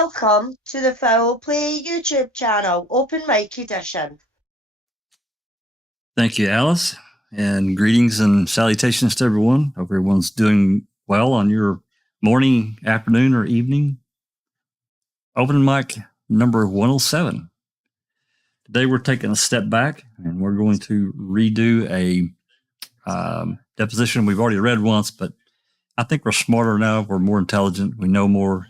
Welcome to the Foul Play YouTube channel, Open Mic Edition. Thank you, Alice, and greetings and salutations to everyone. Hope everyone's doing well on your morning, afternoon, or evening. Open mic number 107. Today we're taking a step back and we're going to redo a deposition we've already read once, but I think we're smarter now. We're more intelligent. We know more.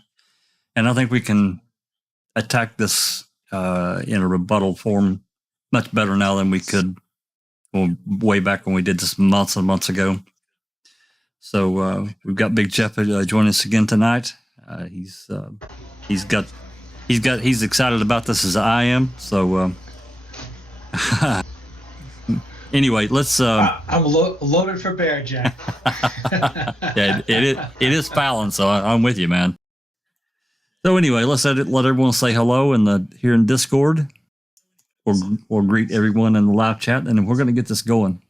And I think we can attack this in a rebuttal form much better now than we could way back when we did this months and months ago. So we've got Big Jeff joining us again tonight. He's excited about this as I am. So anyway, let's. I'm loaded for bear, Jack. Yeah, it is Fallon, so I'm with you, man. So anyway, let's let everyone say hello here in Discord, or greet everyone in the live chat, and then we're going to get this going.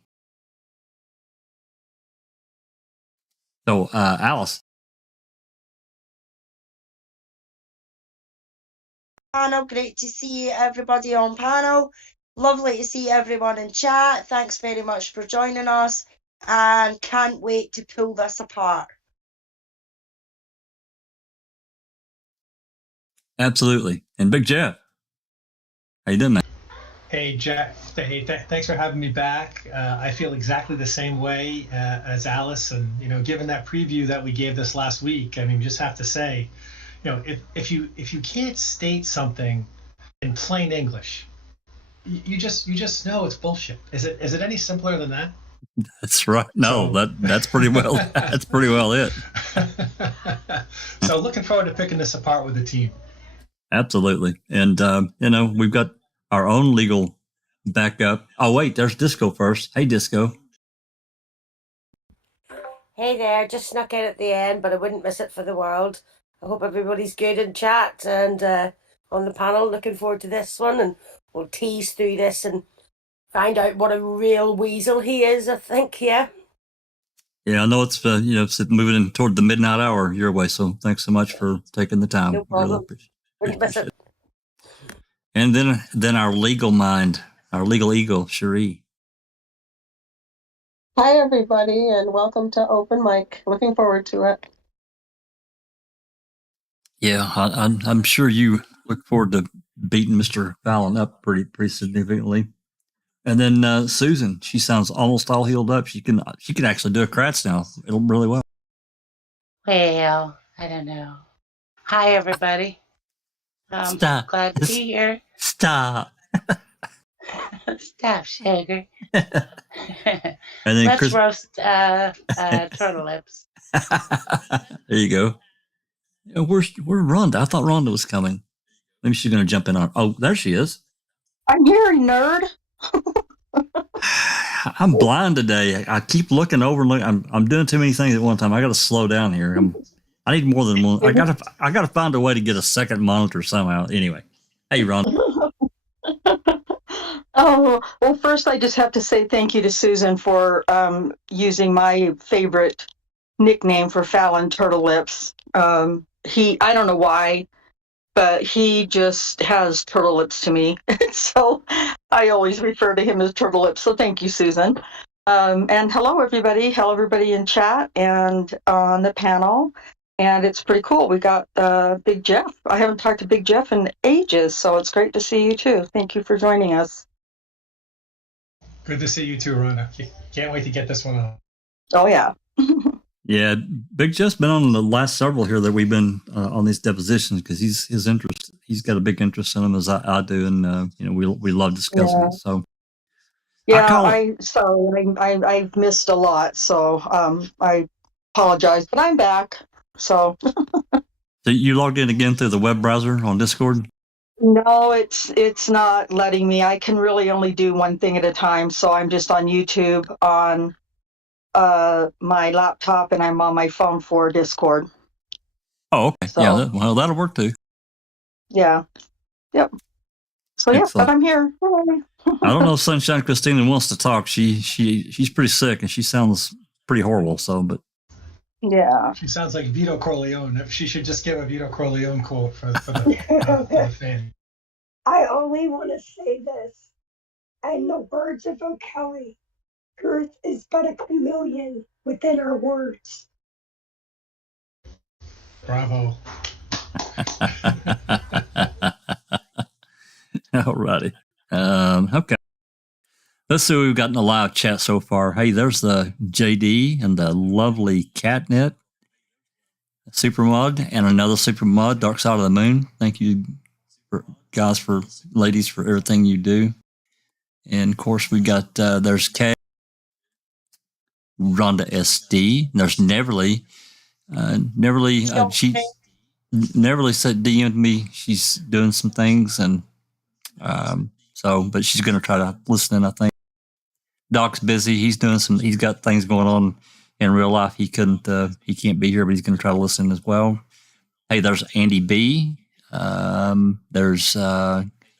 So, Alice. Panel, great to see everybody on panel. Lovely to see everyone in chat. Thanks very much for joining us, and can't wait to pull this apart. Absolutely. And Big Jeff, how you doing, man? Hey, Jack. Hey, thanks for having me back. I feel exactly the same way as Alice, and given that preview that we gave this last week, I mean, just have to say, if you can't state something in plain English, you just know it's bullshit. Is it any simpler than that? That's right. No, that's pretty well. That's pretty well it. So looking forward to picking this apart with the team. Absolutely. And, we've got our own legal backup. Oh, wait, there's Disco first. Hey, Disco. Hey there, just snuck in at the end, but I wouldn't miss it for the world. I hope everybody's good in chat and on the panel. Looking forward to this one, and we'll tease through this and find out what a real weasel he is, I think, yeah. Yeah, I know it's, it's moving in toward the midnight hour your way, so thanks so much for taking the time. No problem. Really appreciate it. And then our legal mind, our legal eagle, Cherie. Hi, everybody, and welcome to Open Mic. Looking forward to it. Yeah, I'm sure you look forward to beating Mr. Fallon up pretty significantly. And then Susan, she sounds almost all healed up. She can actually do a Kratz now. It'll really well. Well, I don't know. Hi, everybody. Stop. Glad to be here. Stop. Stop, sugar. And then Let's roast turtle lips. There you go. Where's Rhonda? I thought Rhonda was coming. Maybe she's going to jump in on. Oh, there she is. I'm here, nerd. I'm blind today. I keep looking over and looking. I'm doing too many things at one time. I got to slow down here. I need more than one. I gotta find a way to get a second monitor somehow. Anyway, hey, Rhonda. Oh, well, first I just have to say thank you to Susan for using my favorite nickname for Fallon, Turtle Lips. I don't know why, but he just has turtle lips to me. So I always refer to him as Turtle Lips. So thank you, Susan. And hello, everybody. Hello, everybody in chat and on the panel. And it's pretty cool. We got Big Jeff. I haven't talked to Big Jeff in ages, so it's great to see you too. Thank you for joining us. Good to see you too, Rhonda. Can't wait to get this one on. Oh, yeah. Yeah, Big Jeff's been on the last several here that we've been on these depositions because he's got a big interest in them as I do, and we love discussing it. So yeah, I've missed a lot, so I apologize, but I'm back. So you logged in again through the web browser on Discord? No, it's not letting me. I can really only do one thing at a time, so I'm just on YouTube on my laptop, and I'm on my phone for Discord. Oh, okay. So, yeah, well, that'll work too. Yeah. Yep. So yeah, but I'm here. I don't know if Sunshine Christina wants to talk. She's pretty sick and she sounds pretty horrible. So, but Yeah. She sounds like Vito Corleone. She should just give a Vito Corleone quote for the fan. I only want to say this. In the words of O'Kelly, truth is but a chameleon within our words. Bravo. Alrighty. Okay. Let's see what we've got in the live chat so far. Hey, there's the JD and the lovely Catnet Supermod and another Supermod, Dark Side of the Moon. Thank you, ladies, for everything you do. And of course, we got there's Kay, Rhonda SD. There's Neverly. Neverly, Neverly said DM'd me. She's doing some things, and but she's going to try to listen in, I think. Doc's busy. He's got things going on in real life. He can't be here, but he's going to try to listen as well. Hey, there's Andy B. There's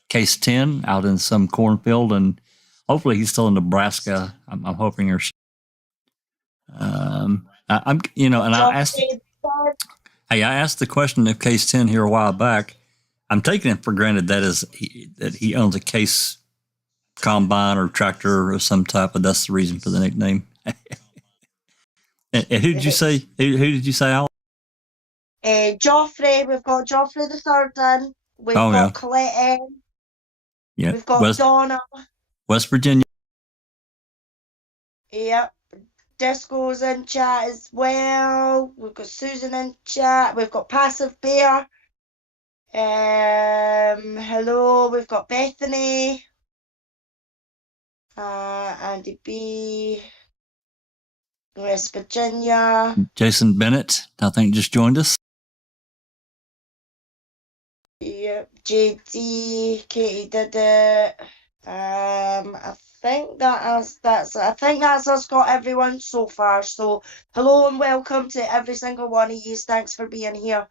Case 10 out in some cornfield, and hopefully he's still in Nebraska. I'm hoping or I asked the question of Case 10 here a while back. I'm taking it for granted that he owns a Case combine or tractor or some type, but that's the reason for the nickname. And who did you say? Who did you say, Al? Joffrey. We've got Joffrey the third in. We've got Colette M. Yeah. We've got Donna. West Virginia. Yep. Disco's in chat as well. We've got Susan in chat. We've got Passive Bear. Hello. We've got Bethany. Andy B. West Virginia. Jason Bennett, I think, just joined us. Yep. JD. Katie did it. I think that's us got everyone so far. So hello and welcome to every single one of you. Thanks for being here.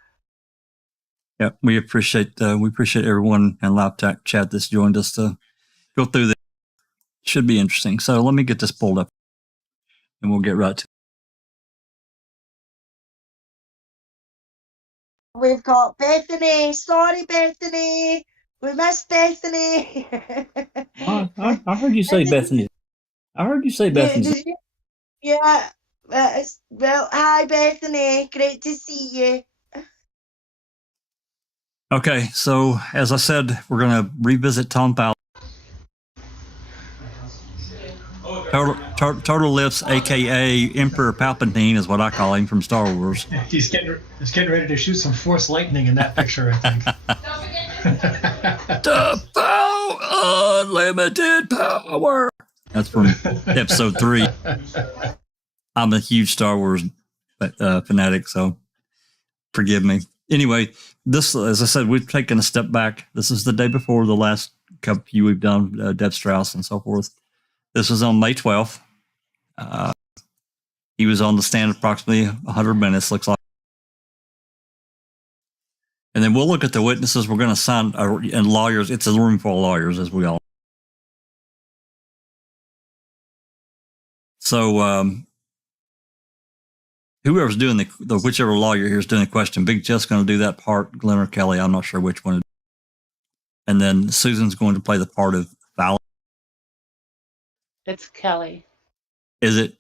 Yeah, we appreciate everyone in live chat that's joined us to go through this. Should be interesting. So let me get this pulled up, and we'll get right to it. We've got Bethany. Sorry, Bethany. We missed Bethany. I heard you say Bethany. I heard you say Bethany. Yeah. Well, hi, Bethany. Great to see you. Okay, so as I said, we're going to revisit Tom Fallon. Turtle Lips, a.k.a. Emperor Palpatine, is what I call him from Star Wars. Yeah, he's getting ready to shoot some Force lightning in that picture, I think. The power, unlimited power. That's from episode 3. I'm a huge Star Wars fanatic, so forgive me. Anyway, this, as I said, we've taken a step back. This is the day before the last few we've done, Deb Strauss and so forth. This was on May 12th. He was on the stand approximately 100 minutes, looks like. And then we'll look at the witnesses. We're going to sign, and lawyers. It's a room full of lawyers, as we all. So whoever's doing the whichever lawyer here is doing the question, Big Jeff's going to do that part. Glenn or Kelly, I'm not sure which one. And then Susan's going to play the part of Fallon. It's Kelly. Is it?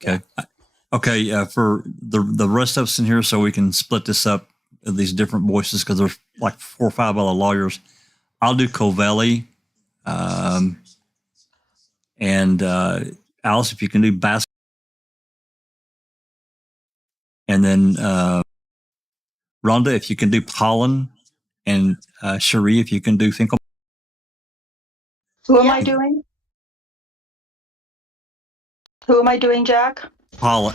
Okay. Yeah. Okay. For the rest of us in here, so we can split this up, these different voices, because there's like 4 or 5 other lawyers. I'll do Covelli. And Alice, if you can do Bass. And then Rhonda, if you can do Pollen. And Cherie, if you can do Finkel. Who am I doing? Who am I doing, Jack? Pollen.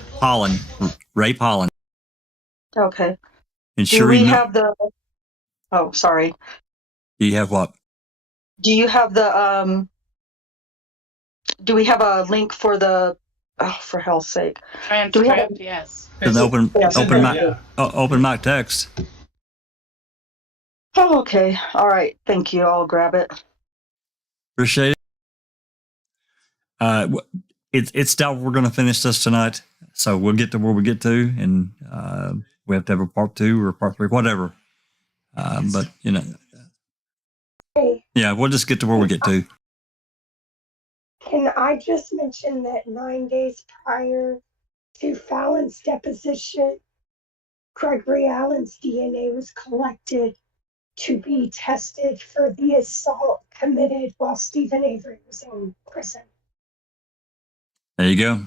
Ray Pollen. Okay. And do Cherie, we have the... Oh, sorry. Do you have what? Do you have the... Do we have a link for the... Oh, for hell's sake. Transcript, yes. An open mic text. Oh, okay. All right. Thank you. I'll grab it. Appreciate it. it's doubt we're going to finish this tonight. So we'll get to where we get to, and we have to have a part 2 or part 3, whatever. But Hey, yeah, we'll just get to where we get to. can I just mention that 9 days prior to Fallon's deposition, Gregory Allen's DNA was collected to be tested for the assault committed while Stephen Avery was in prison. There you go.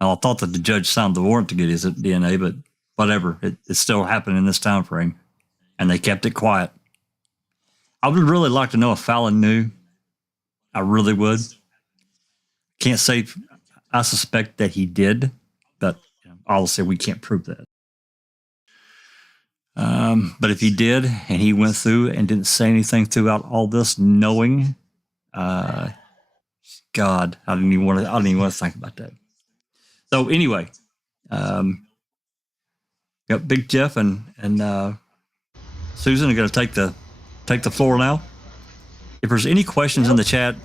Now, I thought that the judge signed the warrant to get his DNA, but whatever. It still happened in this time frame, and they kept it quiet. I would really like to know if Fallon knew. I really would. Can't say. I suspect that he did, but obviously we can't prove that. But if he did, and he went through and didn't say anything throughout all this, knowing, God, I didn't even want to think about that. So anyway, got Big Jeff and Susan are going to take the floor now. If there's any questions in the chat,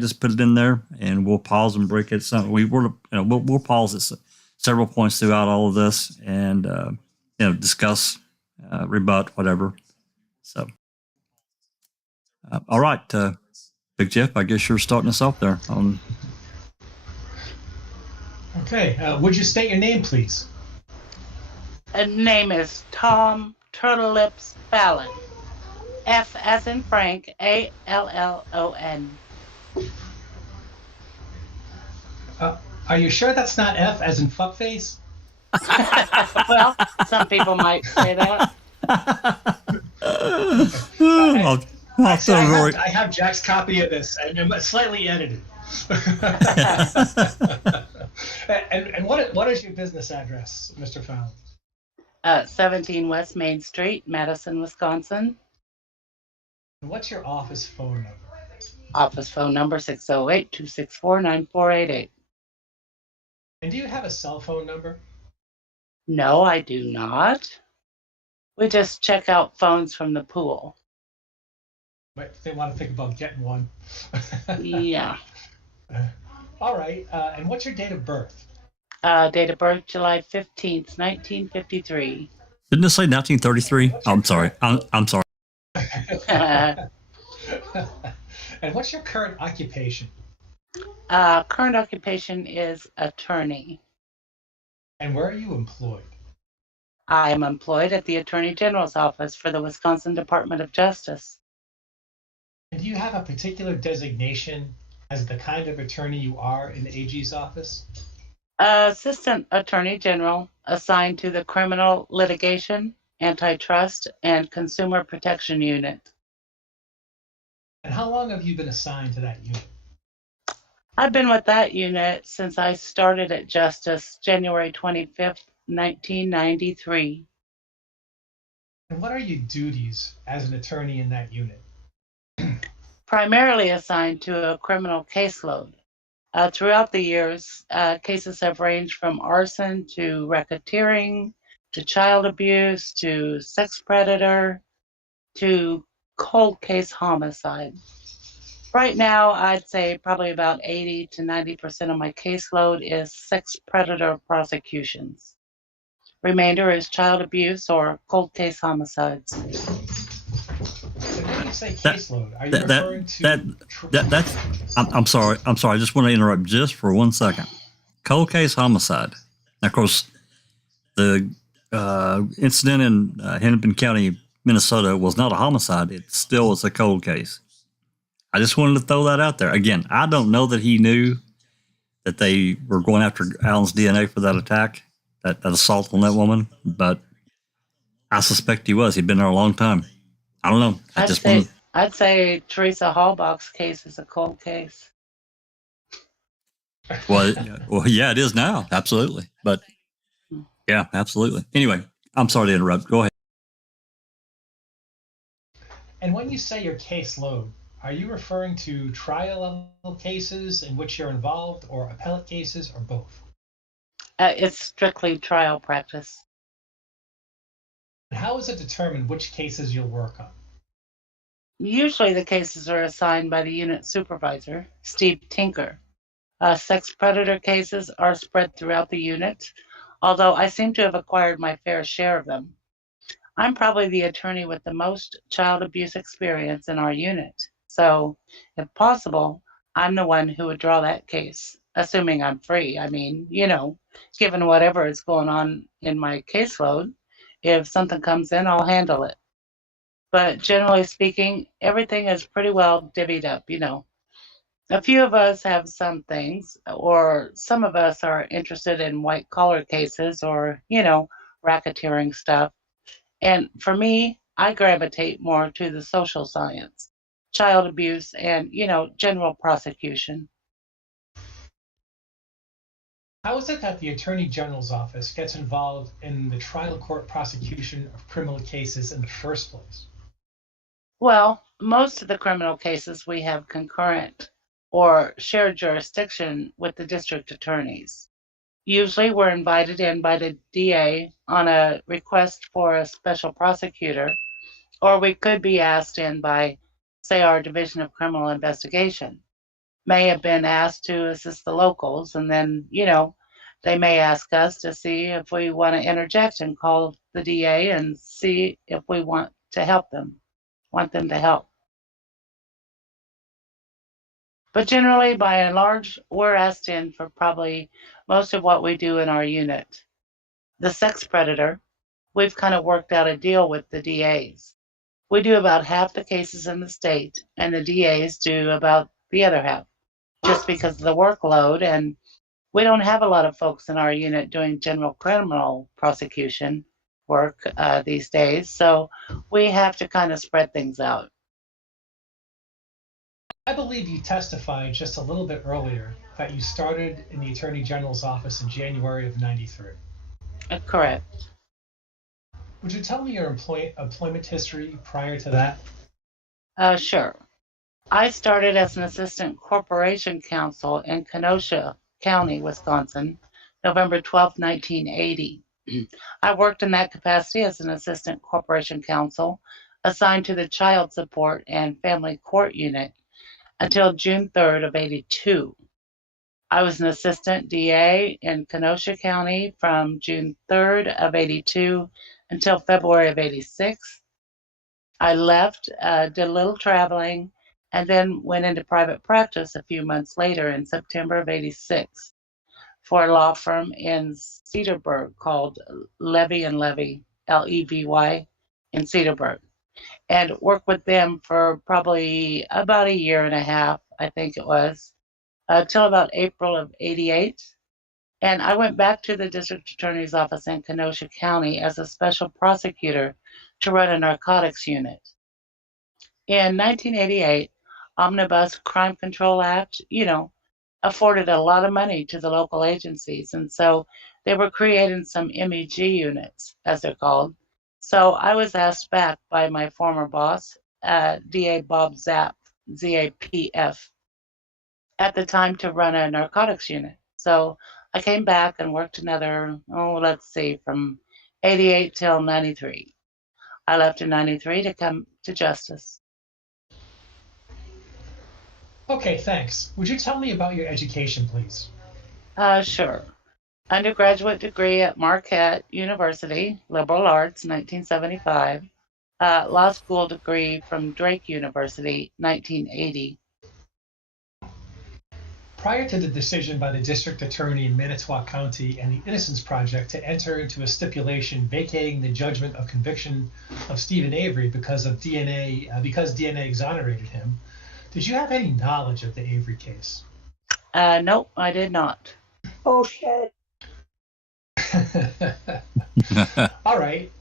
just put it in there, and we'll pause and break it. We'll pause at several points throughout all of this, and discuss, rebut, whatever. So, all right, Big Jeff, I guess you're starting us off there. Okay. Would you state your name, please? Name is Tom Turtlelips Fallon. F as in Frank, Allon. Are you sure that's not F as in fuckface? Well, some people might say that. I have Jack's copy of this, and it's slightly edited. and what is your business address, Mr. Fallon? 17 West Main Street, Madison, Wisconsin. And what's your office phone number? Office phone number 608-264-9488. And do you have a cell phone number? No, I do not. We just check out phones from the pool. But they want to think about getting one. Yeah. All right. And what's your date of birth? Date of birth, July 15th, 1953. Didn't it say 1933? I'm sorry. I'm sorry. And what's your current occupation? Current occupation is attorney. And where are you employed? I am employed at the Attorney General's office for the Wisconsin Department of Justice. And do you have a particular designation as the kind of attorney you are in the AG's office? Assistant Attorney General assigned to the Criminal Litigation, Antitrust, and Consumer Protection Unit. And how long have you been assigned to that unit? I've been with that unit since I started at Justice January 25th, 1993. And what are your duties as an attorney in that unit? Primarily assigned to a criminal caseload. Throughout the years, cases have ranged from arson to racketeering, to child abuse, to sex predator, to cold case homicide. Right now, I'd say probably about 80 to 90% of my caseload is sex predator prosecutions. Remainder is child abuse or cold case homicides. And when you say caseload, are you referring to... That's... I'm sorry. I just want to interrupt just for 1 second. Cold case homicide. Now, of course, the incident in Hennepin County, Minnesota was not a homicide. It still was a cold case. I just wanted to throw that out there. Again, I don't know that he knew that they were going after Allen's DNA for that attack, that assault on that woman, but I suspect he was. He'd been there a long time. I don't know. I'd say Teresa Hallbach's case is a cold case. Well, yeah, it is now. Absolutely. But yeah, absolutely. Anyway, I'm sorry to interrupt. Go ahead. And when you say your caseload, are you referring to trial level cases in which you're involved, or appellate cases, or both? It's strictly trial practice. And how is it determined which cases you'll work on? Usually the cases are assigned by the unit supervisor, Steve Tinker. Sex predator cases are spread throughout the unit, although I seem to have acquired my fair share of them. I'm probably the attorney with the most child abuse experience in our unit. So, if possible, I'm the one who would draw that case, assuming I'm free. I mean, given whatever is going on in my caseload, if something comes in, I'll handle it. But generally speaking, everything is pretty well divvied up. A few of us have some things, or some of us are interested in white collar cases or, racketeering stuff. And for me, I gravitate more to the social science, child abuse, and, general prosecution. How is it that the Attorney General's office gets involved in the trial court prosecution of criminal cases in the first place? Well, most of the criminal cases we have concurrent or shared jurisdiction with the district attorneys. Usually we're invited in by the DA on a request for a special prosecutor, or we could be asked in by, say, our Division of Criminal Investigation. May have been asked to assist the locals, and then, they may ask us to see if we want to interject and call the DA and see if we want to help them, want them to help. But generally, by and large, we're asked in for probably most of what we do in our unit. The sex predator, we've kind of worked out a deal with the DAs. We do about half the cases in the state, and the DAs do about the other half, just because of the workload. And we don't have a lot of folks in our unit doing general criminal prosecution work these days, so we have to kind of spread things out. I believe you testified just a little bit earlier that you started in the Attorney General's office in January of '93. Correct. Would you tell me your employment history prior to that? Sure. I started as an assistant corporation counsel in Kenosha County, Wisconsin, November 12, 1980. I worked in that capacity as an assistant corporation counsel assigned to the child support and family court unit until June 3rd of 82. I was an assistant DA in Kenosha County from June 3rd of 82 until February of 86. I left, did a little traveling, and then went into private practice a few months later in September of 86 for a law firm in Cedarburg called Levy & Levy, Levy, in Cedarburg, and worked with them for probably about a year and a half, I think it was, till about April of 88. And I went back to the district attorney's office in Kenosha County as a special prosecutor to run a narcotics unit. In 1988, Omnibus Crime Control Act, afforded a lot of money to the local agencies. And so they were creating some MEG units, as they're called. So I was asked back by my former boss, DA Bob Zapp, ZAPF, at the time to run a narcotics unit. So I came back and worked another, from 88 till 93. I left in 93 to come to justice. Okay, thanks. Would you tell me about your education, please? Sure. Undergraduate degree at Marquette University, liberal arts, 1975. Law school degree from Drake University, 1980. Prior to the decision by the district attorney in Manitowoc County and the Innocence Project to enter into a stipulation vacating the judgment of conviction of Stephen Avery because DNA exonerated him, did you have any knowledge of the Avery case? Nope, I did not. Oh, shit. All right.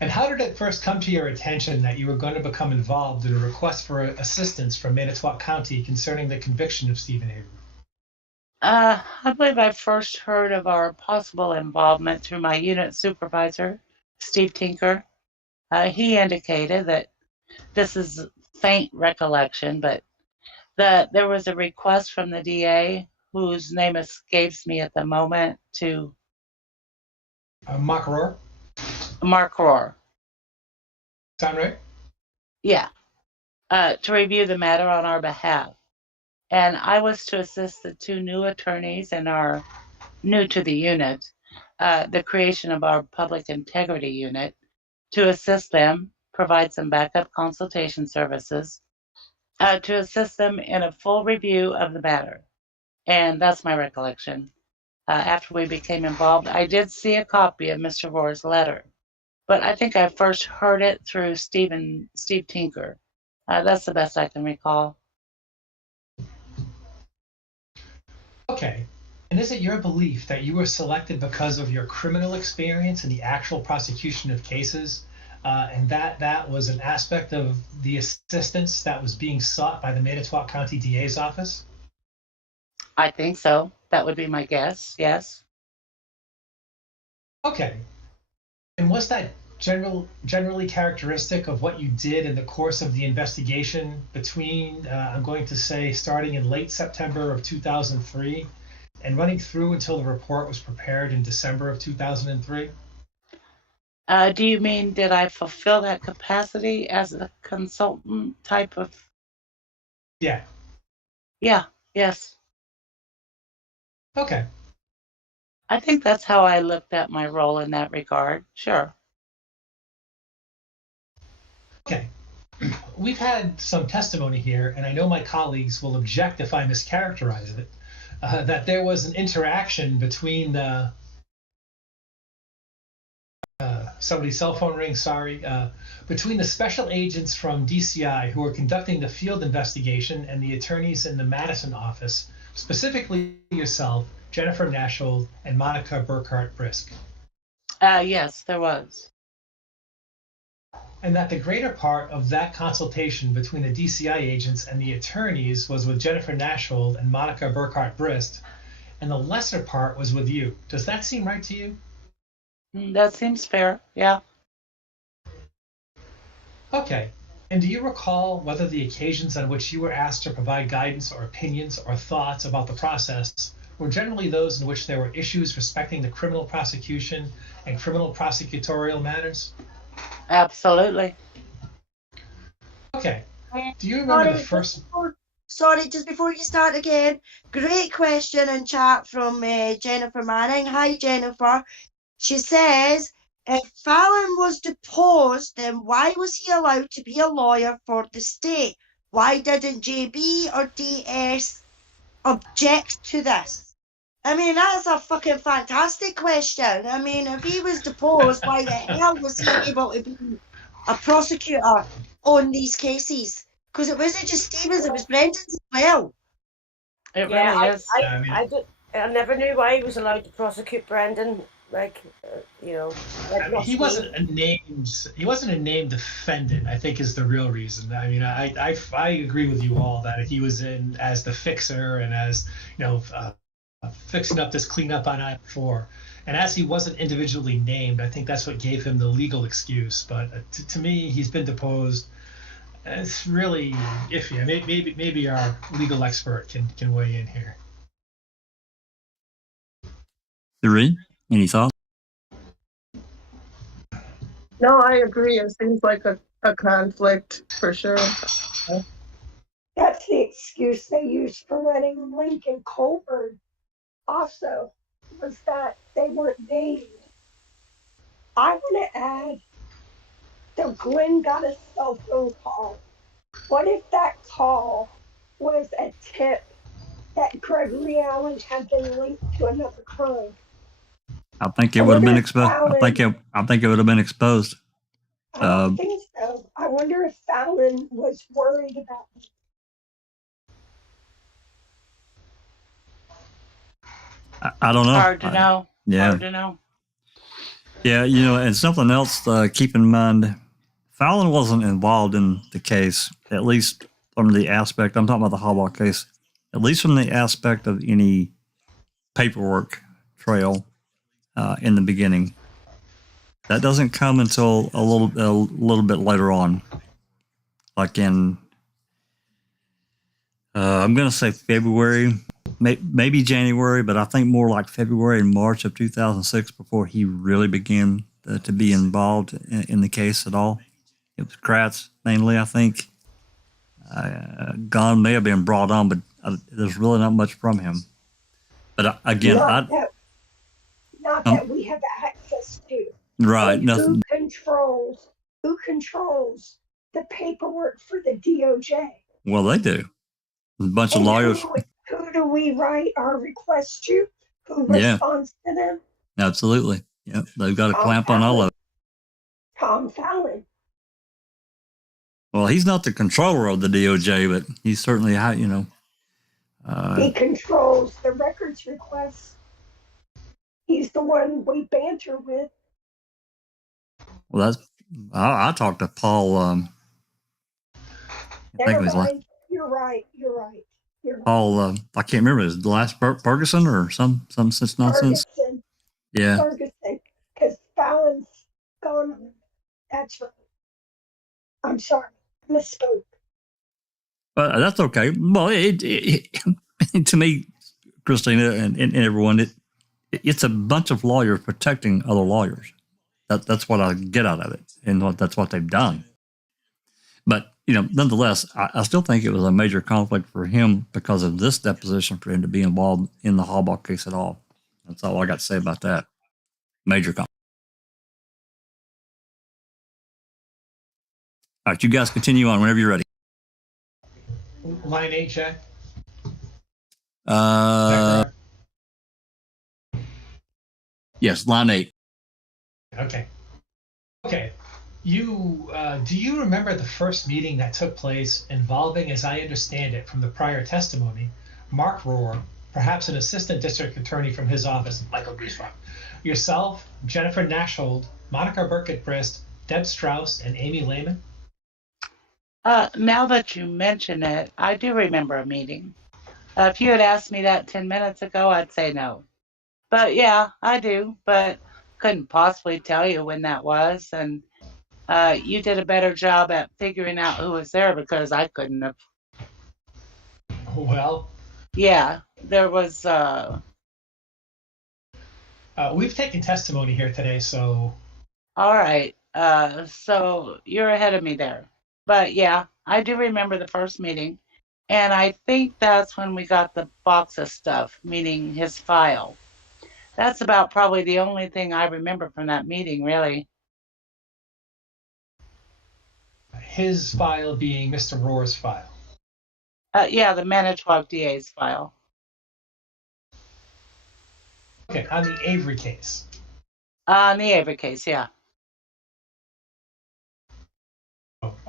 And how did it first come to your attention that you were going to become involved in a request for assistance from Manitowoc County concerning the conviction of Stephen Avery? I believe I first heard of our possible involvement through my unit supervisor, Steve Tinker. He indicated that, this is faint recollection, but that there was a request from the DA, whose name escapes me at the moment, to Mark Rohr? Mark Rohr. Sound right? Yeah. To review the matter on our behalf. And I was to assist the two new attorneys and our new to the unit, the creation of our public integrity unit, to assist them, provide some backup consultation services, to assist them in a full review of the matter. And that's my recollection. After we became involved, I did see a copy of Mr. Rohr's letter, but I think I first heard it through Steve Tinker. That's the best I can recall. Okay. And is it your belief that you were selected because of your criminal experience in the actual prosecution of cases, and that was an aspect of the assistance that was being sought by the Manitowoc County DA's office? I think so. That would be my guess, yes. Okay. And was that generally characteristic of what you did in the course of the investigation between, I'm going to say, starting in late September of 2003 and running through until the report was prepared in December of 2003? Do you mean, did I fulfill that capacity as a consultant type of? Yeah. Yeah, yes. Okay. I think that's how I looked at my role in that regard. Sure. Okay. We've had some testimony here, and I know my colleagues will object if I mischaracterize it, that there was an interaction between somebody's cell phone ring, sorry, between the special agents from DCI who were conducting the field investigation and the attorneys in the Madison office, specifically yourself, Jennifer Nashold, and Monica Burkhart-Brisk. Yes, there was. And that the greater part of that consultation between the DCI agents and the attorneys was with Jennifer Nashold and Monica Burkhart-Brisk, and the lesser part was with you. Does that seem right to you? That seems fair, yeah. Okay. And do you recall whether the occasions on which you were asked to provide guidance or opinions or thoughts about the process were generally those in which there were issues respecting the criminal prosecution and criminal prosecutorial matters? Absolutely. Okay. Do you remember the first? Sorry, just before you start again, great question in chat from Jennifer Manning. Hi, Jennifer. She says, if Fallon was deposed, then why was he allowed to be a lawyer for the state? Why didn't JB or DS object to this? I mean, that's a fucking fantastic question. I mean, if he was deposed, why the hell was he able to be a prosecutor on these cases? Because it wasn't just Stevens, it was Brendan's as well. It really is. I never knew why he was allowed to prosecute Brendan. Like, He wasn't a named defendant, I think, is the real reason. I mean, I agree with you all that he was in as the fixer and as, fixing up this cleanup on I-4. And as he wasn't individually named, I think that's what gave him the legal excuse. But to me, he's been deposed. It's really iffy. Maybe our legal expert can weigh in here. Three, any thoughts? No, I agree. It seems like a conflict for sure. That's the excuse they used for letting Lincoln Colburn also, was that they weren't named. I want to add, so Glenn got a cell phone call. What if that call was a tip that Gregory Allen had been linked to another crime? I think it would have been exposed. I think it would have been exposed. I don't think so. I wonder if Fallon was worried about it. I don't know. Hard to know. Yeah. Hard to know. Yeah, and something else to keep in mind, Fallon wasn't involved in the case, at least from the aspect, I'm talking about the Hallbach case, at least from the aspect of any paperwork trail in the beginning. That doesn't come until a little bit later on, like in I'm going to say February, maybe January, but I think more like February and March of 2006 before he really began to be involved in the case at all. It was Kratz mainly, I think. Gunn may have been brought on, but there's really not much from him. But again, not that we have access to. right, And nothing. who controls the paperwork for the DOJ? Well, they do. A bunch of And lawyers. who do we write our requests to? Who Yeah. responds to them? Absolutely. Yeah, they've got a clamp on all of it. Tom Fallon. Well, he's not the controller of the DOJ, but he's certainly, He controls the records requests. He's the one we banter with. well, I talked to Paul. I think it was You're right. Paul. I can't remember. Is it last Ferguson or some such nonsense? Ferguson. Yeah. Ferguson, because Fallon's gone. That's right. I'm sorry, misspoke. But that's okay. Well, to me, Christina and everyone, it's a bunch of lawyers protecting other lawyers. That's what I get out of it, and that's what they've done. But nonetheless, I still think it was a major conflict for him because of this deposition for him to be involved in the Hallbach case at all. That's all I got to say about that. Major conflict. All right, you guys continue on whenever you're ready. Line 8, Jack. Yes, line 8. Okay. Do you remember the first meeting that took place involving, as I understand it from the prior testimony, Mark Rohr, perhaps an assistant district attorney from his office, Michael Griesbach, yourself, Jennifer Nashhold, Monica Burkett-Brist, Deb Strauss, and Amy Lehman? Now that you mention it, I do remember a meeting. If you had asked me that 10 minutes ago, I'd say no. But yeah, I do, but couldn't possibly tell you when that was. And you did a better job at figuring out who was there because I couldn't have. Well, yeah, there was. We've taken testimony here today, so. All right. So you're ahead of me there. But yeah, I do remember the first meeting. And I think that's when we got the box of stuff, meaning his file. That's about probably the only thing I remember from that meeting, really. His file being Mr. Rohr's file. Yeah, the Manitowoc DA's file. Okay, on the Avery case. On the Avery case, yeah.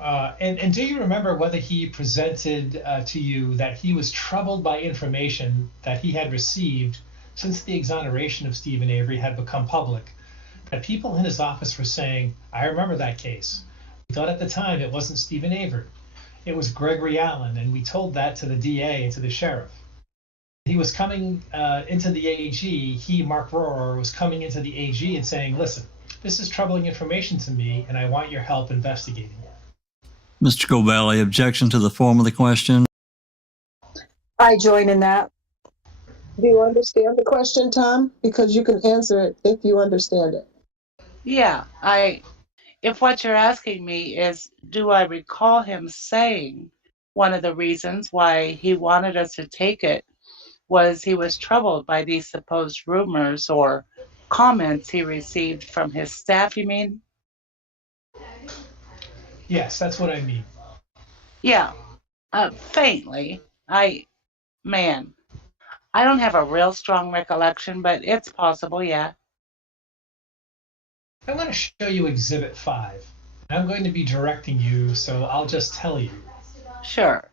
And do you remember whether he presented to you that he was troubled by information that he had received since the exoneration of Stephen Avery had become public? That people in his office were saying, I remember that case. We thought at the time it wasn't Stephen Avery. It was Gregory Allen, and we told that to the DA and to the sheriff. He was coming into the AG, Mark Rohr, was coming into the AG and saying, listen, this is troubling information to me, and I want your help investigating it. Mr. Gobelli, objection to the form of the question? I join in that. Do you understand the question, Tom? Because you can answer it if you understand it. Yeah, if what you're asking me is, do I recall him saying one of the reasons why he wanted us to take it was he was troubled by these supposed rumors or comments he received from his staff, you mean? Yes, that's what I mean. Yeah, faintly. I don't have a real strong recollection, but it's possible, yeah. I want to show you Exhibit 5. I'm going to be directing you, so I'll just tell you. Sure.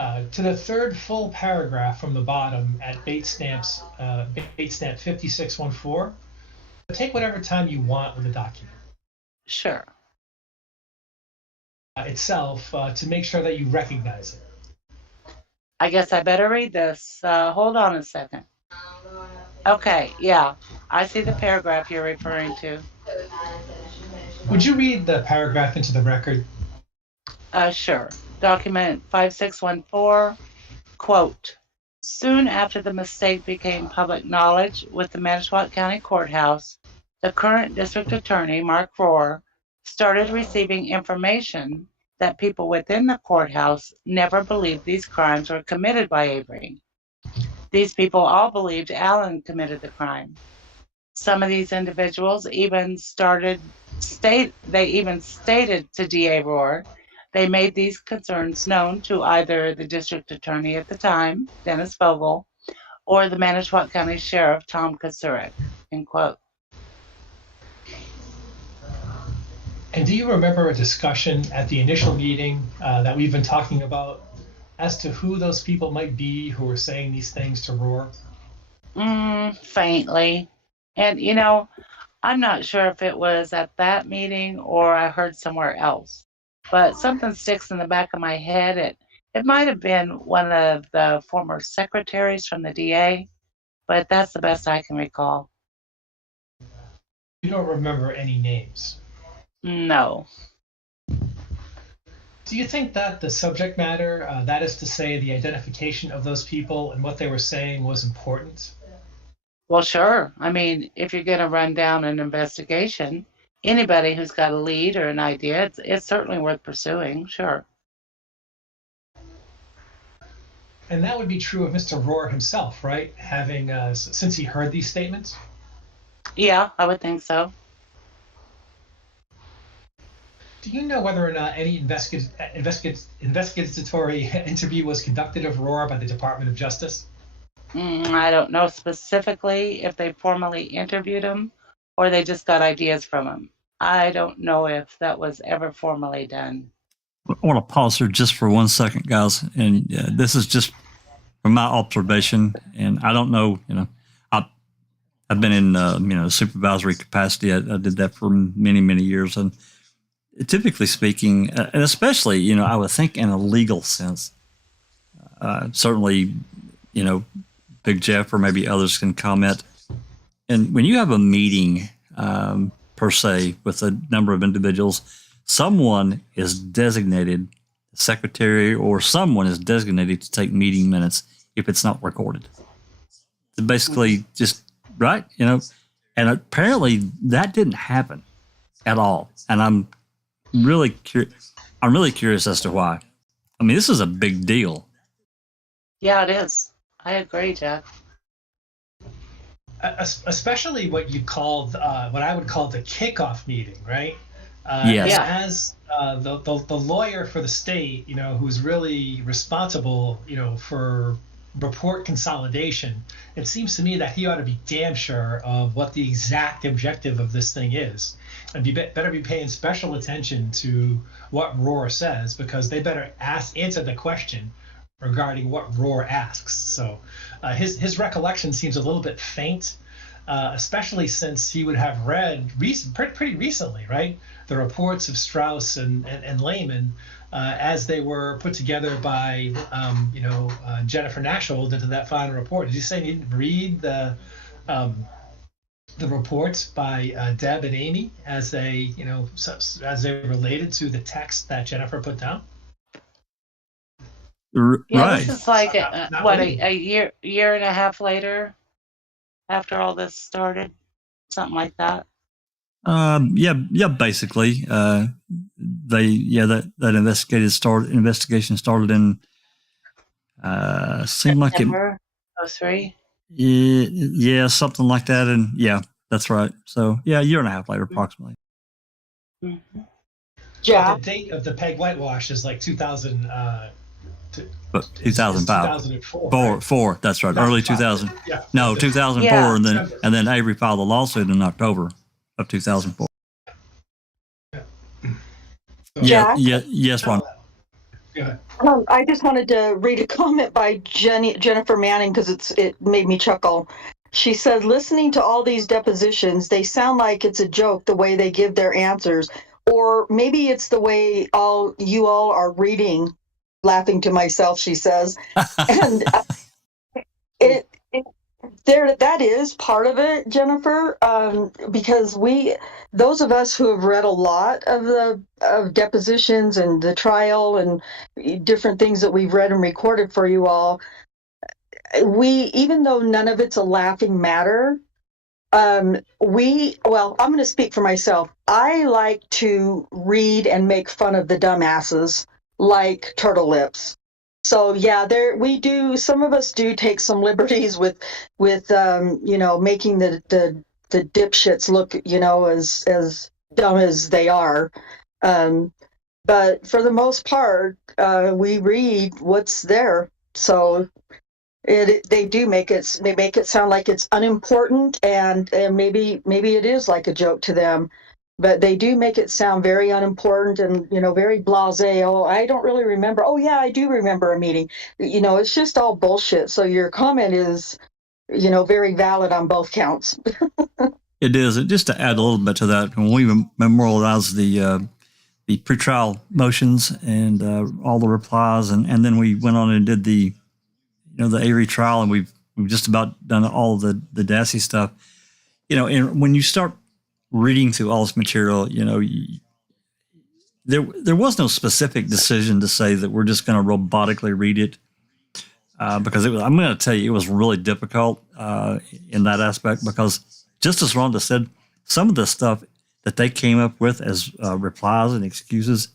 To the third full paragraph from the bottom at bait stamp 5614, take whatever time you want with the document. Sure. Itself to make sure that you recognize it. I guess I better read this. Hold on a second. Okay, yeah. I see the paragraph you're referring to. Would you read the paragraph into the record? Sure. Document 5614, quote, soon after the mistake became public knowledge with the Manitowoc County Courthouse, the current district attorney, Mark Rohr, started receiving information that people within the courthouse never believed these crimes were committed by Avery. These people all believed Allen committed the crime. Some of these individuals even stated to DA Rohr they made these concerns known to either the district attorney at the time, Dennis Vogel, or the Manitowoc County Sheriff, Tom Kasurik, end quote. And do you remember a discussion at the initial meeting that we've been talking about as to who those people might be who were saying these things to Rohr? Faintly. And, I'm not sure if it was at that meeting or I heard somewhere else. But something sticks in the back of my head. It might have been one of the former secretaries from the DA, but that's the best I can recall. You don't remember any names? No. Do you think that the subject matter, that is to say, the identification of those people and what they were saying, was important? Well, sure. I mean, if you're going to run down an investigation, anybody who's got a lead or an idea, it's certainly worth pursuing, sure. And that would be true of Mr. Rohr himself, right? Having, since he heard these statements? Yeah, I would think so. Do you know whether or not any investigatory interview was conducted of Rohr by the Department of Justice? I don't know specifically if they formally interviewed him or they just got ideas from him. I don't know if that was ever formally done. I want to pause here just for 1 second, guys. And this is just from my observation. And I don't know, I've been in, supervisory capacity. I did that for many, many years. And typically speaking, and especially, I would think in a legal sense, certainly, Big Jeff or maybe others can comment. And when you have a meeting, per se, with a number of individuals, someone is designated secretary or someone is designated to take meeting minutes if it's not recorded. It's basically just, right? And apparently that didn't happen at all. And I'm really curious as to why. I mean, this is a big deal. Yeah, it is. I agree, Jeff. Especially what you called, what I would call the kickoff meeting, right? Yes. Yeah. As the lawyer for the state, who's really responsible, for report consolidation, it seems to me that he ought to be damn sure of what the exact objective of this thing is, and better be paying special attention to what Rohr says, because they better answer the question regarding what Rohr asks. So his recollection seems a little bit faint, especially since he would have read pretty recently, right, the reports of Strauss and Lehman as they were put together by Jennifer Nashold into that final report. Did you say you didn't read the reports by Deb and Amy as they related to the text that Jennifer put down? Yeah, Right. this is like a year and a half later after all this started, something like that. Yeah, basically. That investigation started in seemed like it. September 2003. Yeah, something like that, and yeah, that's right. So yeah, a year and a half later, approximately. Mm-hmm. Yeah. The date of the Peg whitewash is like 2000. But 2005, 2004. four. That's right. Early 2000. Yeah. No, 2004, Yeah. and then Avery filed a lawsuit in October of 2004. Jack? Yes, Ron. Go ahead. I just wanted to read a comment by Jennifer Manning because it made me chuckle. She said, listening to all these depositions, they sound like it's a joke the way they give their answers, or maybe it's the way you all are reading. Laughing to myself, she says, and that is part of it, Jennifer, because those of us who have read a lot of depositions and the trial and different things that we've read and recorded for you all, even though none of it's a laughing matter, Well, I'm going to speak for myself. I like to read and make fun of the dumbasses like Turtle Lips. So yeah, some of us do take some liberties with making the dipshits look, as dumb as they are. But for the most part, we read what's there. So they do make it sound like it's unimportant, and maybe it is like a joke to them, but they do make it sound very unimportant and very blasé. Oh, I don't really remember. Oh yeah, I do remember a meeting. It's just all bullshit. So your comment is very valid on both counts. It is. And just to add a little bit to that, when we memorialized the pretrial motions and all the replies, and then we went on and did the Avery trial, and we've just about done all the Dassey stuff. And when you start reading through all this material, there was no specific decision to say that we're just going to robotically read it, because I'm going to tell you, it was really difficult in that aspect, because just as Rhonda said, some of the stuff that they came up with as replies and excuses,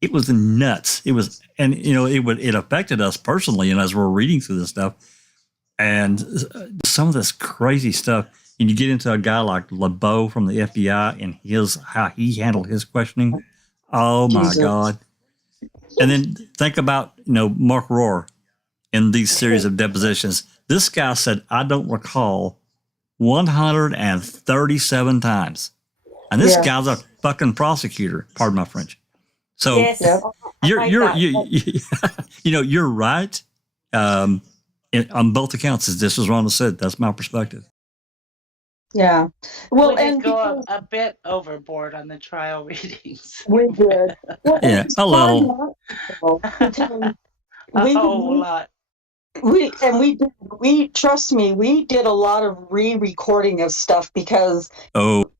it was nuts. It was, and it affected us personally, and as we're reading through this stuff, and some of this crazy stuff, and you get into a guy like LeBeau from the FBI and how he handled his questioning. Oh my Jesus. God! And then think about Mark Rohr in these series of depositions. This guy said, "I don't recall 137 times," and this guy's a fucking prosecutor. Pardon my French. So Yes. you're right on both accounts. As this was Rhonda said, that's my perspective. Yeah. Well, We did and go a bit overboard on the trial readings. we did. Well, Yeah, it's a little. A whole lot. We trust me, we did a lot of re-recording of stuff because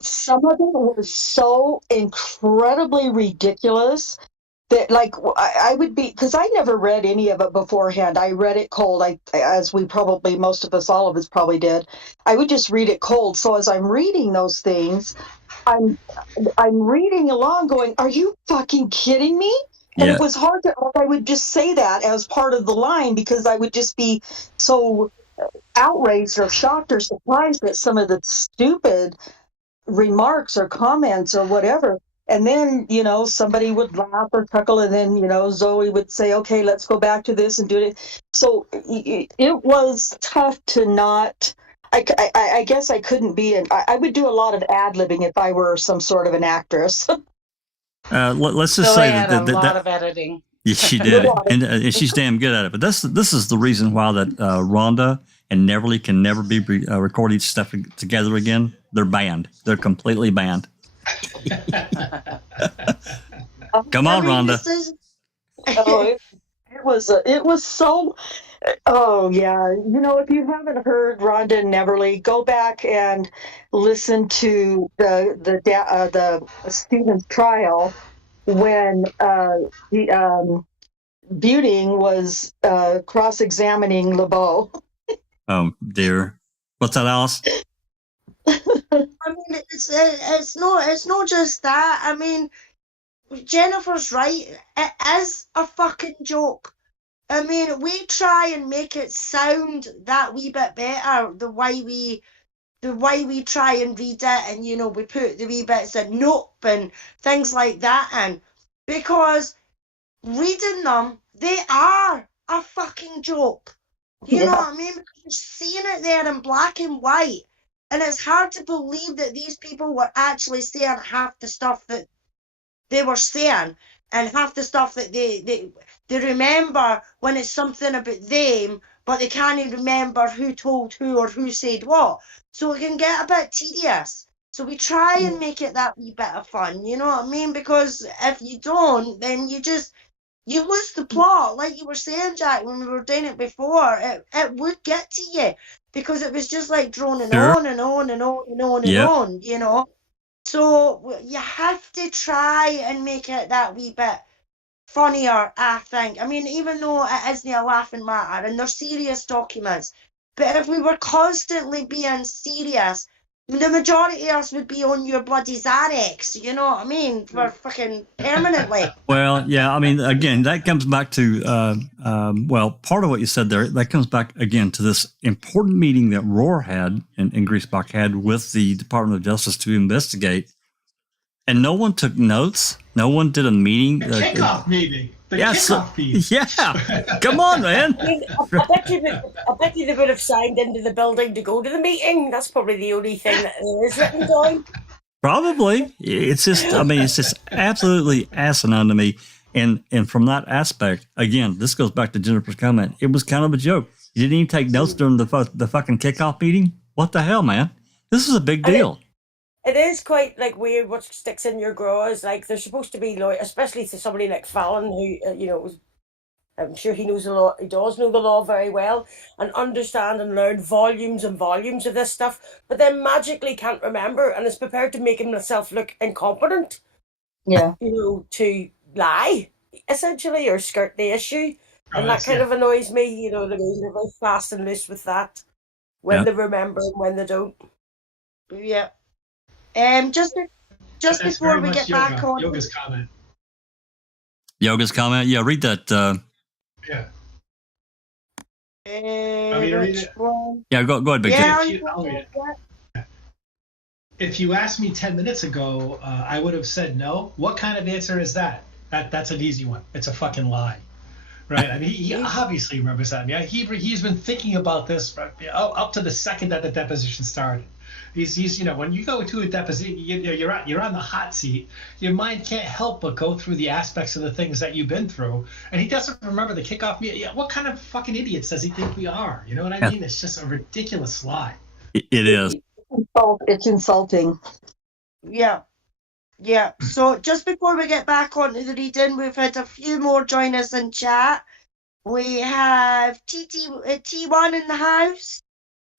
some of it was so incredibly ridiculous that, like, I would be, because I never read any of it beforehand. I read it cold. As most of us, all of us probably did. I would just read it cold. So as I'm reading those things, I'm reading along going, are you fucking kidding me? And Yeah. it was hard to, I would just say that as part of the line because I would just be so outraged or shocked or surprised at some of the stupid remarks or comments or whatever. And then, somebody would laugh or chuckle, and then, Zoe would say, okay, let's go back to this and do it. So it was tough to not, I guess I couldn't be, I would do a lot of ad-libbing if I were some sort of an actress. Let's just Zoe say had that a lot of editing. Yeah, she did, and she's damn good at it. But this is the reason why that Rhonda and Neverly can never be recorded stuff together again. They're banned. They're completely banned. Come on, Rhonda. It was so. Oh yeah, if you haven't heard Rhonda and Neverly, go back and listen to the student's trial when the Buting was cross-examining LeBeau. Oh dear, what's that, Alice? I mean, it's not just that. I mean, Jennifer's right. It is a fucking joke. I mean, we try and make it sound that wee bit better the way we try and read it, and we put the wee bits of nope and things like that in, because reading them, they are a fucking joke. You know what I mean? You're seeing it there in black and white, and it's hard to believe that these people were actually saying half the stuff that they were saying, and half the stuff that they remember when it's something about them, but they can't remember who told who or who said what. So it can get a bit tedious. So we try and make it that wee bit of fun, you know what I mean? Because if you don't, then you lose the plot. Like you were saying, Jack, when we were doing it before, it would get to you because it was just like droning on and on and on and on and on, So you have to try and make it that wee bit funnier, I think. I mean, even though it isn't a laughing matter and they're serious documents, but if we were constantly being serious, The majority of us would be on your bloody Xanax, you know what I mean? For fucking permanently. Well, yeah, I mean, again, that comes back to, well, part of what you said there, that comes back again to this important meeting that Rohr had and Griesbach had with the Department of Justice to investigate. And no one took notes. No one did a meeting. The kickoff meeting. The kickoff meeting. Yeah. Come on, man. I mean, I bet you they would have signed into the building to go to the meeting. That's probably the only thing that there is written down. Probably. It's just, I mean, it's just absolutely asinine to me. And from that aspect, again, this goes back to Jennifer's comment. It was kind of a joke. You didn't even take notes during the fucking kickoff meeting? What the hell, man? This is a big deal. It is quite like weird what sticks in your craws. Like they're supposed to be lawyers, especially to somebody like Fallon, who I'm sure he knows the law. He does know the law very well and understand and learn volumes and volumes of this stuff. But then magically can't remember and is prepared to make himself look incompetent. Yeah. To lie essentially or skirt the issue, and that kind of annoys me. They're very fast and loose with that when they remember and when they don't. Yeah. Just before we get back on Yoga's comment. Yoga's comment? Yeah, read that. Yeah. Want me to read it? Yeah, go ahead, Big J. I'll read it. If you asked me 10 minutes ago, I would have said no. What kind of answer is that? That's an easy one. It's a fucking lie. Right? I mean, he obviously remembers that. I mean, he's been thinking about this up to the second that the deposition started. He's when you go to a deposition, you're on the hot seat. Your mind can't help but go through the aspects of the things that you've been through, and he doesn't remember the kickoff meeting. Yeah, what kind of fucking idiots does he think we are? You know what I mean? It's just a ridiculous lie. It is. It's insulting. Yeah. So just before we get back onto the reading, we've had a few more join us in chat. We have T1 in the house.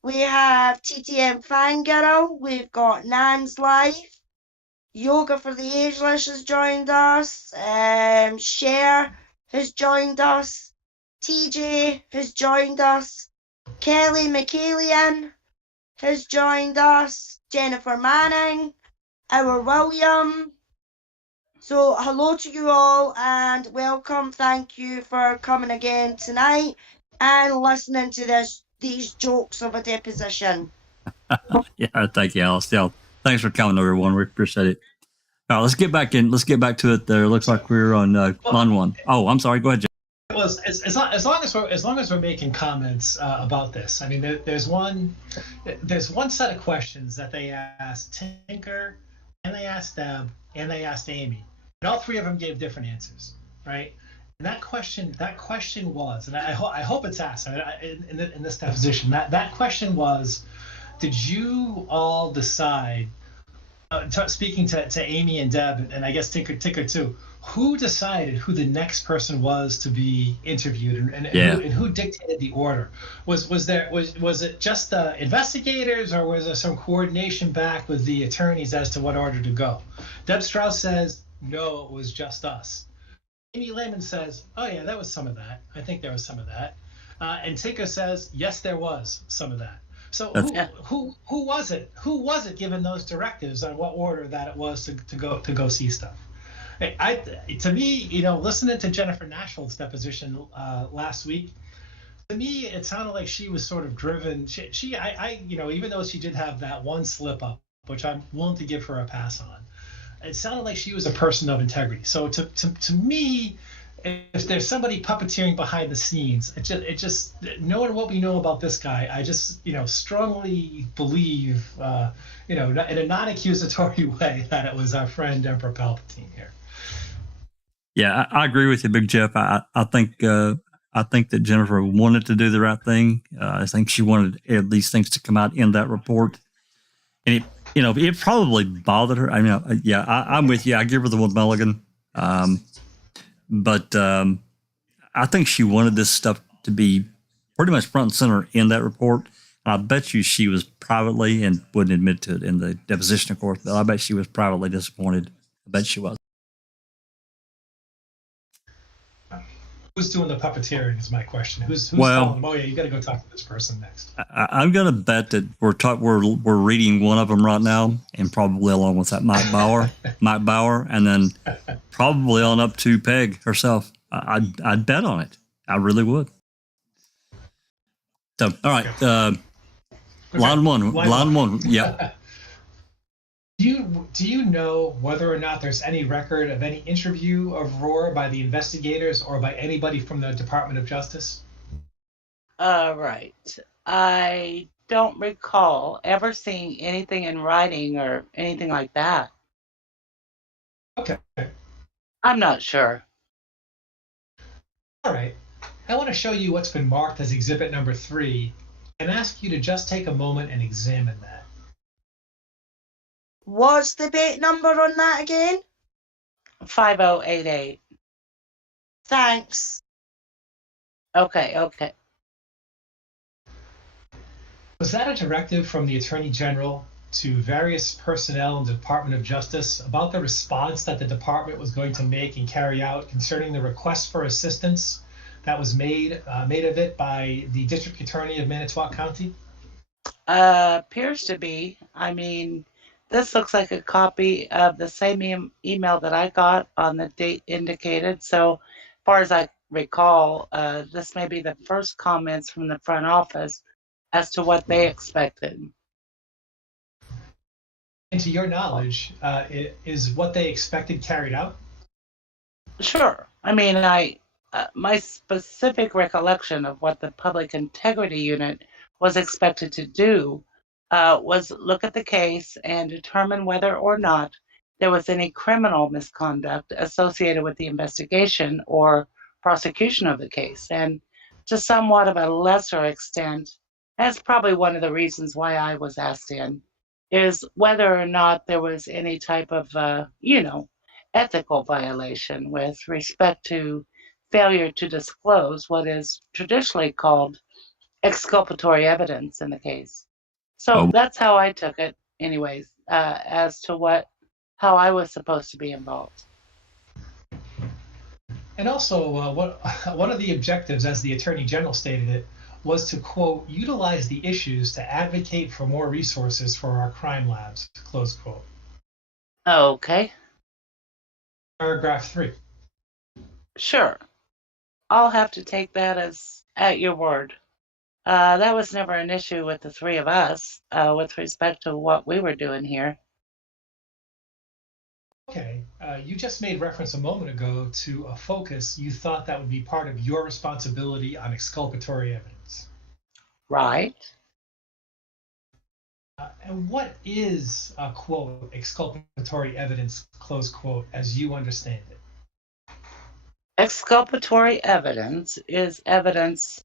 We have TTM Fangirl. We've got Nan's Life. Yoga for the Ageless has joined us. Cher has joined us. TJ has joined us. Kelly McCallion has joined us. Jennifer Manning. Our William. So hello to you all and welcome. Thank you for coming again tonight and listening to these jokes of a deposition. Yeah, thank you, Alice. Yeah, thanks for coming, everyone. We appreciate it. All right, let's get back to it. There looks like we're on line one. Oh, I'm sorry. Go ahead, Jay. Well, as long as we're making comments about this, I mean, there's one set of questions that they asked Tinker, and they asked Deb, and they asked Amy, and all three of them gave different answers, right? And that question was, and I hope it's asked in this deposition. That question was, did you all decide? Speaking to Amy and Deb, and I guess Tinker too. Who decided who the next person was to be interviewed, and who dictated the order? Was it just the investigators, or was there some coordination back with the attorneys as to what order to go? Deb Strauss says no, it was just us. Amy Lehman says, oh yeah, that was some of that. I think there was some of that. And Tinker says, yes, there was some of that. So who was it? Who was it giving those directives on what order that it was to go see stuff? To me, listening to Jennifer Nashville's deposition last week, to me it sounded like she was sort of driven. She even though she did have that one slip up, which I'm willing to give her a pass on, it sounded like she was a person of integrity. So to me, if there's somebody puppeteering behind the scenes, it just knowing what we know about this guy, I just strongly believe in a non-accusatory way that it was our friend Emperor Palpatine here. Yeah, I agree with you, Big Jeff. I think that Jennifer wanted to do the right thing. I think she wanted these things to come out in that report, and it probably bothered her. I mean, I'm with you. I give her the one mulligan. But I think she wanted this stuff to be pretty much front and center in that report. And I bet you she was privately, and wouldn't admit to it in the deposition, of course, but I bet she was privately disappointed. I bet she was. Who's doing the puppeteering is my question. Who's Well- telling them, oh yeah, you got to go talk to this person next? I'm going to bet that we're reading one of them right now, and probably along with that Mike Bauer, and then probably on up to Peg herself. I'd bet on it. I really would. So, all right, line one. Yeah. Do you know whether or not there's any record of any interview of Rohr by the investigators or by anybody from the Department of Justice? Right. I don't recall ever seeing anything in writing or anything like that. Okay. I'm not sure. All right. I want to show you what's been marked as exhibit number 3 and ask you to just take a moment and examine that. What's the date number on that again? 5088. Thanks. Okay. Was that a directive from the Attorney General to various personnel in the Department of Justice about the response that the department was going to make and carry out concerning the request for assistance that was made of it by the District Attorney of Manitowoc County? Appears to be. I mean, this looks like a copy of the same email that I got on the date indicated. So, as far as I recall, this may be the first comments from the front office as to what they expected. And to your knowledge, is what they expected carried out? Sure. I mean, my specific recollection of what the Public Integrity Unit was expected to do was look at the case and determine whether or not there was any criminal misconduct associated with the investigation or prosecution of the case. And to somewhat of a lesser extent, that's probably one of the reasons why I was asked in, is whether or not there was any type of, ethical violation with respect to failure to disclose what is traditionally called exculpatory evidence in the case. So that's how I took it, anyways, as to how I was supposed to be involved. And also, one of the objectives, as the Attorney General stated it, was to, quote, utilize the issues to advocate for more resources for our crime labs, close quote. Okay. Paragraph 3. Sure. I'll have to take that as at your word. That was never an issue with the three of us with respect to what we were doing here. Okay. You just made reference a moment ago to a focus you thought that would be part of your responsibility on exculpatory evidence. Right. And what is, quote, exculpatory evidence, close quote, as you understand it? Exculpatory evidence is evidence,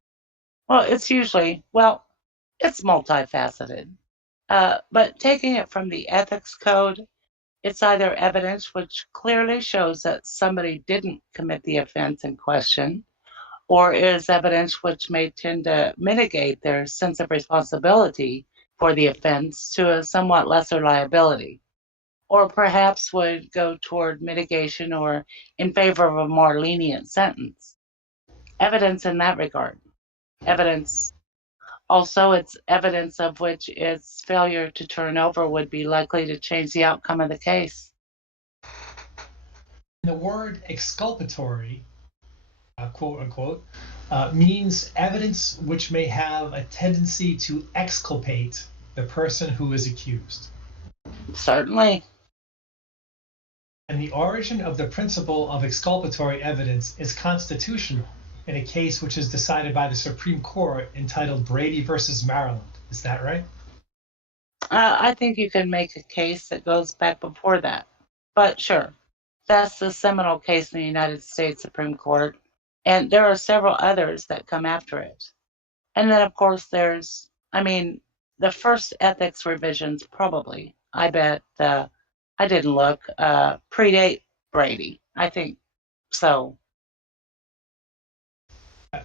it's usually, it's multifaceted. But taking it from the ethics code, it's either evidence which clearly shows that somebody didn't commit the offense in question, or is evidence which may tend to mitigate their sense of responsibility for the offense to a somewhat lesser liability, or perhaps would go toward mitigation or in favor of a more lenient sentence. Evidence in that regard. Evidence. Also, it's evidence of which its failure to turn over would be likely to change the outcome of the case. The word exculpatory, quote unquote, means evidence which may have a tendency to exculpate the person who is accused. Certainly. And the origin of the principle of exculpatory evidence is constitutional in a case which is decided by the Supreme Court entitled Brady versus Maryland. Is that right? I think you can make a case that goes back before that. But sure, that's the seminal case in the United States Supreme Court. And there are several others that come after it. And then, of course, there's, the first ethics revisions probably, I bet, I didn't look, predate Brady. I think so.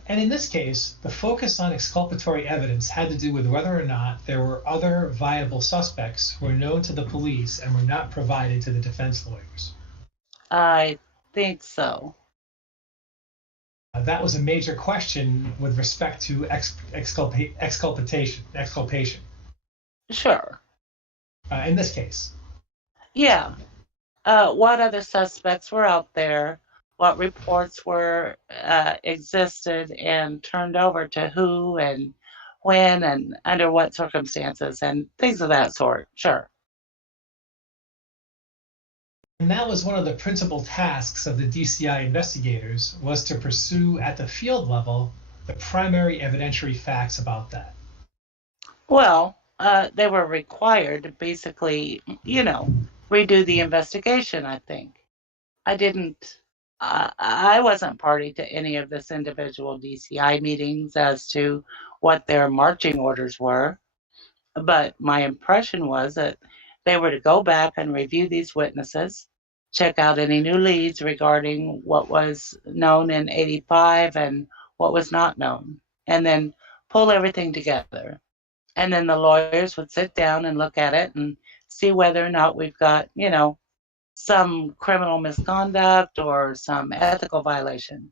And in this case, the focus on exculpatory evidence had to do with whether or not there were other viable suspects who were known to the police and were not provided to the defense lawyers. I think so. That was a major question with respect to exculpation. Sure. In this case. Yeah. What other suspects were out there? What reports were existed and turned over to who and when and under what circumstances and things of that sort. Sure. And that was one of the principal tasks of the DCI investigators, was to pursue at the field level the primary evidentiary facts about that. Well, they were required to basically, redo the investigation, I think. I wasn't party to any of this individual DCI meetings as to what their marching orders were, but my impression was that they were to go back and review these witnesses, check out any new leads regarding what was known in 85 and what was not known, and then pull everything together. And then the lawyers would sit down and look at it and see whether or not we've got, some criminal misconduct or some ethical violation.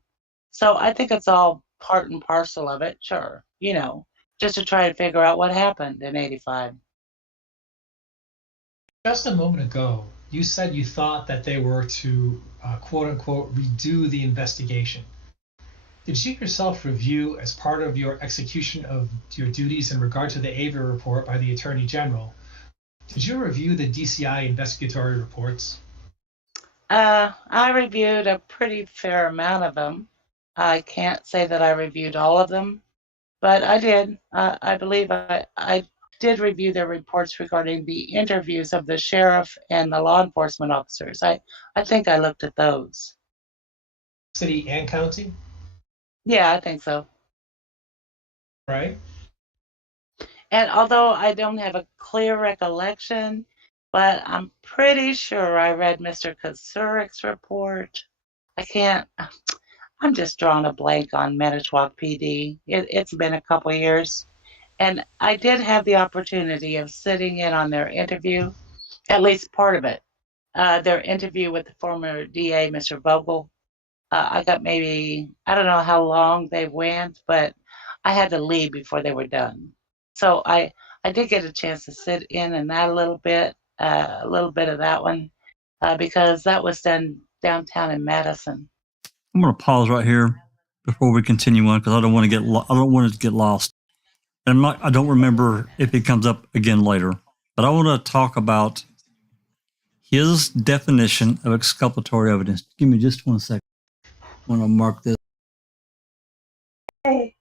So I think it's all part and parcel of it, sure, just to try to figure out what happened in 85. Just a moment ago, you said you thought that they were to, quote unquote, redo the investigation. Did you yourself review, as part of your execution of your duties in regard to the Avery report by the Attorney General, did you review the DCI investigatory reports? I reviewed a pretty fair amount of them. I can't say that I reviewed all of them, but I did. I believe I did review their reports regarding the interviews of the sheriff and the law enforcement officers. I think I looked at those. City and county? Yeah, I think so. Right. And although I don't have a clear recollection, but I'm pretty sure I read Mr. Kasurik's report. I'm just drawing a blank on Manitowoc PD. It's been a couple years. And I did have the opportunity of sitting in on their interview, at least part of it. Their interview with the former DA, Mr. Vogel. I got I don't know how long they went, but I had to leave before they were done. So I did get a chance to sit in that a little bit of that one, because that was done downtown in Madison. I'm going to pause right here before we continue on because I don't want it to get lost. And I don't remember if it comes up again later, but I want to talk about his definition of exculpatory evidence. Give me just 1 second. I want to mark this. Hey,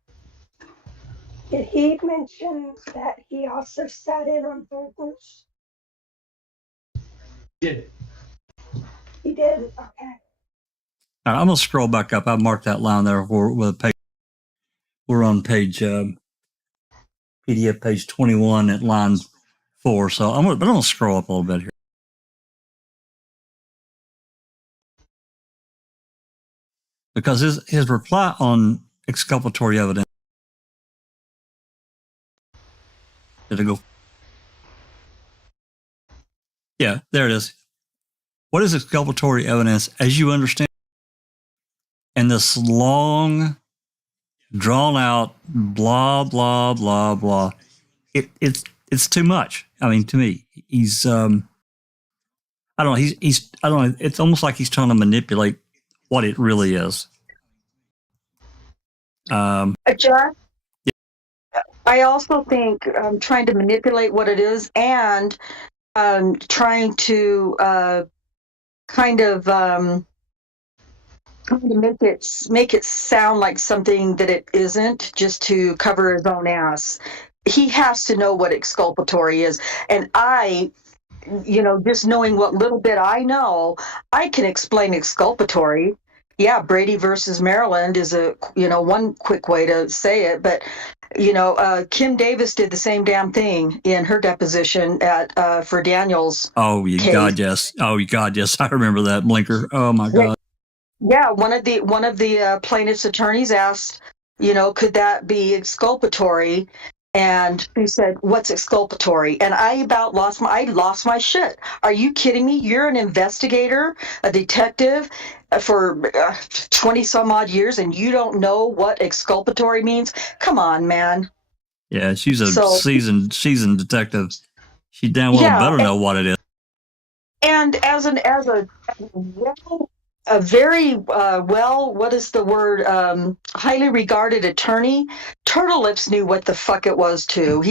did he mention that he also sat in on Vogel's? Did. He did? Okay. All right, I'm going to scroll back up. I marked that line there with a page. We're on page PDF page 21 at line 4. So I'm going to scroll up a little bit here. Because his reply on exculpatory evidence. Did it go? Yeah, there it is. What is exculpatory evidence as you understand? And this long, drawn out, blah, blah, blah, blah. It's too much. I mean, to me, he's, I don't know. I don't know. It's almost like he's trying to manipulate what it really is. John? Yeah. I also think trying to manipulate what it is and trying to kind of make it sound like something that it isn't, just to cover his own ass. He has to know what exculpatory is. And I, just knowing what little bit I know, I can explain exculpatory. Yeah, Brady versus Maryland is one quick way to say it. But, Kim Davis did the same damn thing in her deposition for Daniel's. Oh, God, yes. Oh, God, yes. I remember that blinker. Oh, my God. Yeah, one of the plaintiff's attorneys asked, could that be exculpatory? And he said, "What's exculpatory?" And I about lost my shit. Are you kidding me? You're an investigator, a detective for 20 some odd years, and you don't know what exculpatory means? Come on, man. Yeah, she's a So seasoned detective. She damn well yeah, better know what it is. and as a very what is the word, highly regarded attorney, Turtle Lips knew what the fuck it was too.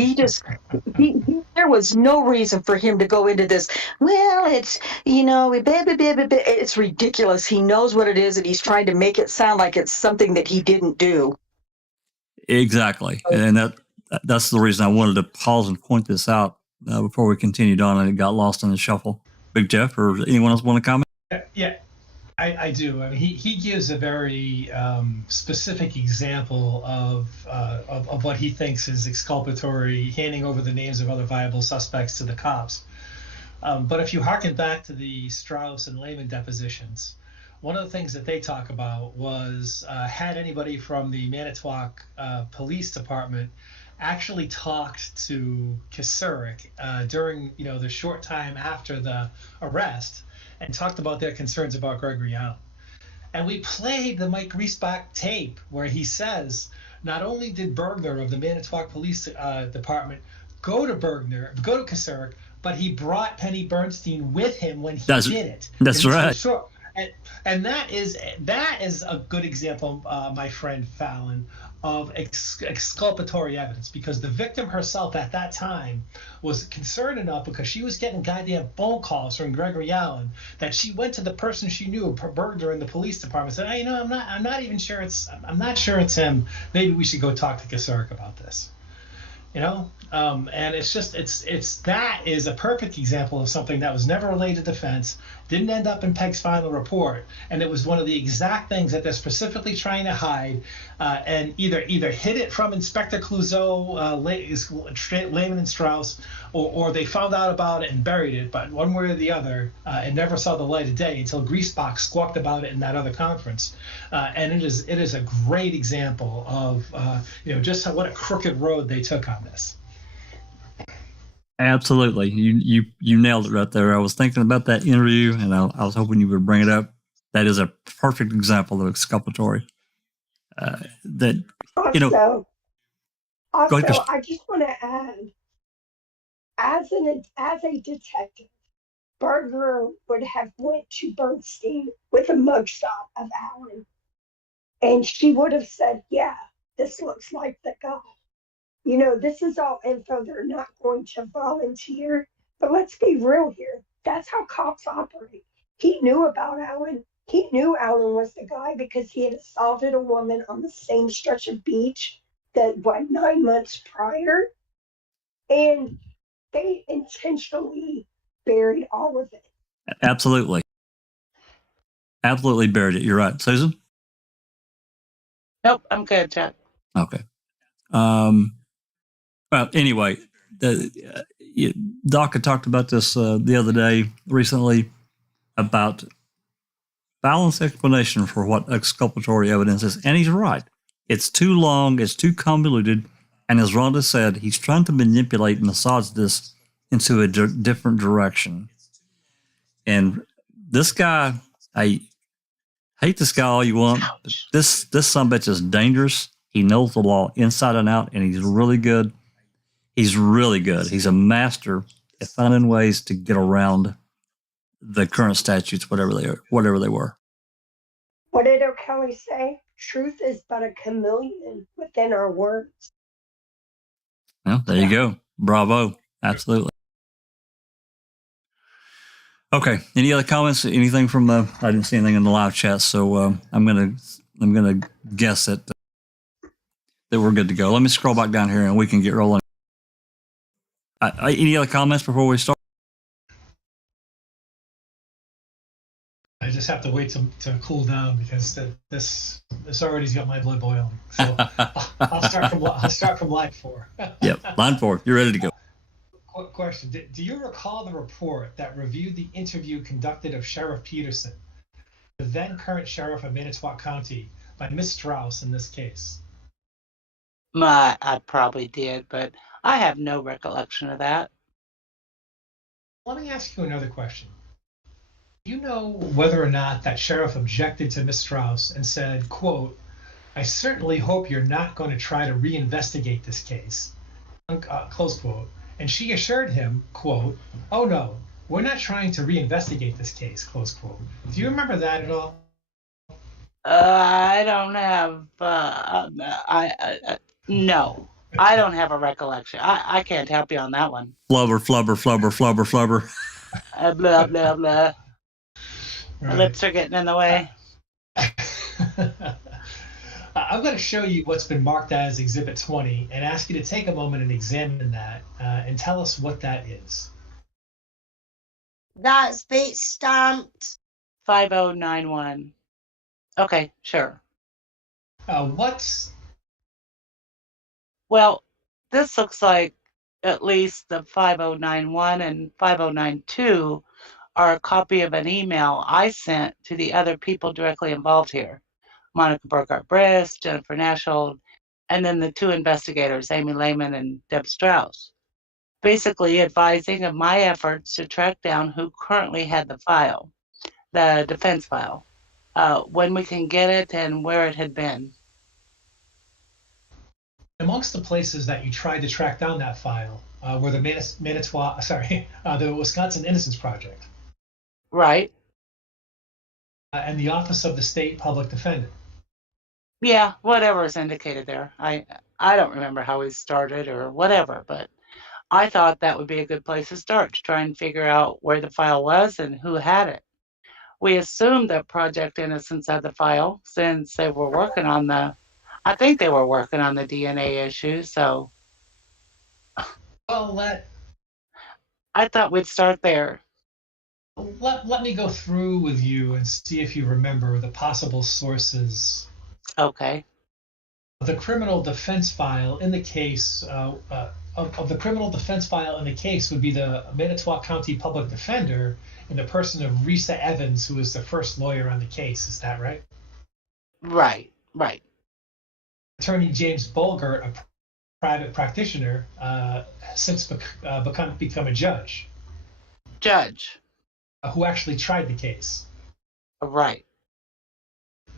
There was no reason for him to go into this. Well, it's, it's ridiculous. He knows what it is, and he's trying to make it sound like it's something that he didn't do. Exactly, and that's the reason I wanted to pause and point this out before we continued on, and it got lost in the shuffle. Big Jeff, or anyone else want to comment? Yeah, I do. I mean, he gives a very specific example of what he thinks is exculpatory, handing over the names of other viable suspects to the cops. But if you harken back to the Strauss and Lehman depositions, one of the things that they talk about was had anybody from the Manitowoc Police Department actually talked to Kasurik during the short time after the arrest and talked about their concerns about Gregory Allen. And we played the Mike Griesbach tape where he says not only did Bergner of the Manitowoc Police Department go to Kasurik, but he brought Penny Bernstein with him when he did it. That's right. Sure. And that is a good example, my friend Fallon, of exculpatory evidence, because the victim herself at that time was concerned enough, because she was getting goddamn phone calls from Gregory Allen, that she went to the person she knew, Bergner in the police department, said, "Hey, I'm not even sure I'm not sure it's him. Maybe we should go talk to Kasurik about this." And that is a perfect example of something that was never related to defense, didn't end up in Peg's final report, and it was one of the exact things that they're specifically trying to hide, and either hid it from Inspector Clouseau, Lehman and Strauss, or they found out about it and buried it. But one way or the other, it never saw the light of day until Griesbach squawked about it in that other conference. And it is a great example of just what a crooked road they took on this. Absolutely, you nailed it right there. I was thinking about that interview, and I was hoping you would bring it up. That is a perfect example of exculpatory. That Also, Go ahead, I just want to add, as a detective, Berger would have went to Bernstein with a mugshot of Allen, and she would have said, "Yeah, this looks like the guy." This is all info they're not going to volunteer. But let's be real here. That's how cops operate. He knew about Allen. He knew Allen was the guy because he had assaulted a woman on the same stretch of beach 9 months prior. And they intentionally buried all of it. Absolutely buried it. You're right, Susan. Nope, I'm good, Jack. Okay. Well, anyway, Doc had talked about this the other day recently about Fallon's explanation for what exculpatory evidence is, and he's right. It's too long, it's too convoluted, and as Rhonda said, he's trying to manipulate and massage this into a different direction. And this guy, I hate this guy all you want, but this sumbitch is dangerous. He knows the law inside and out, and he's really good. He's really good. He's a master at finding ways to get around the current statutes, whatever they were. What did O'Kelly say? Truth is but a chameleon within our words. Well, there you go. Bravo. Absolutely. Okay. Any other comments? Anything from I didn't see anything in the live chat, so I'm gonna guess that we're good to go. Let me scroll back down here and we can get rolling. Any other comments before we start? I just have to wait to cool down because this already's got my blood boiling. So I'll start from line 4. Yep, line 4. You're ready to go. Quick question: do you recall the report that reviewed the interview conducted of Sheriff Peterson, the then current sheriff of Manitowoc County, by Miss Strauss in this case? I probably did, but I have no recollection of that. Let me ask you another question. Do you know whether or not that sheriff objected to Miss Strauss and said, quote, "I certainly hope you're not going to try to reinvestigate this case," close quote. And she assured him, quote, "Oh no, we're not trying to reinvestigate this case," close quote. Do you remember that at all? I don't have, no, I don't have a recollection. I can't help you on that one. Flubber, flubber, flubber, flubber, flubber. Blah, blah, blah. My Right. lips are getting in the way. I'm going to show you what's been marked as Exhibit 20 and ask you to take a moment and examine that and tell us what that is. That's bait stamped. 5091. Okay, sure. What's Well, this looks like at least the 5091 and 5092 are a copy of an email I sent to the other people directly involved here. Monica Burkhart-Briss, Jennifer Nashold, and then the two investigators, Amy Lehman and Deb Strauss, basically advising of my efforts to track down who currently had the file, the defense file, when we can get it and where it had been. amongst the places that you tried to track down that file were the the Wisconsin Innocence Project Right. and the Office of the State Public Defender. Yeah, whatever is indicated there. I don't remember how we started or whatever, but I thought that would be a good place to start to try and figure out where the file was and who had it. We assumed that Project Innocence had the file since they were working on I think they were working on the DNA issue, so Well, I thought we'd start there. let me go through with you and see if you remember the possible sources. Okay. The criminal defense file in the case of the criminal defense file in the case would be the Manitowoc County Public Defender in the person of Risa Evans, who was the first lawyer on the case. Is that right? Right, right. Attorney James Bolgert, a private practitioner, since become a judge Judge. who actually tried the case. Right.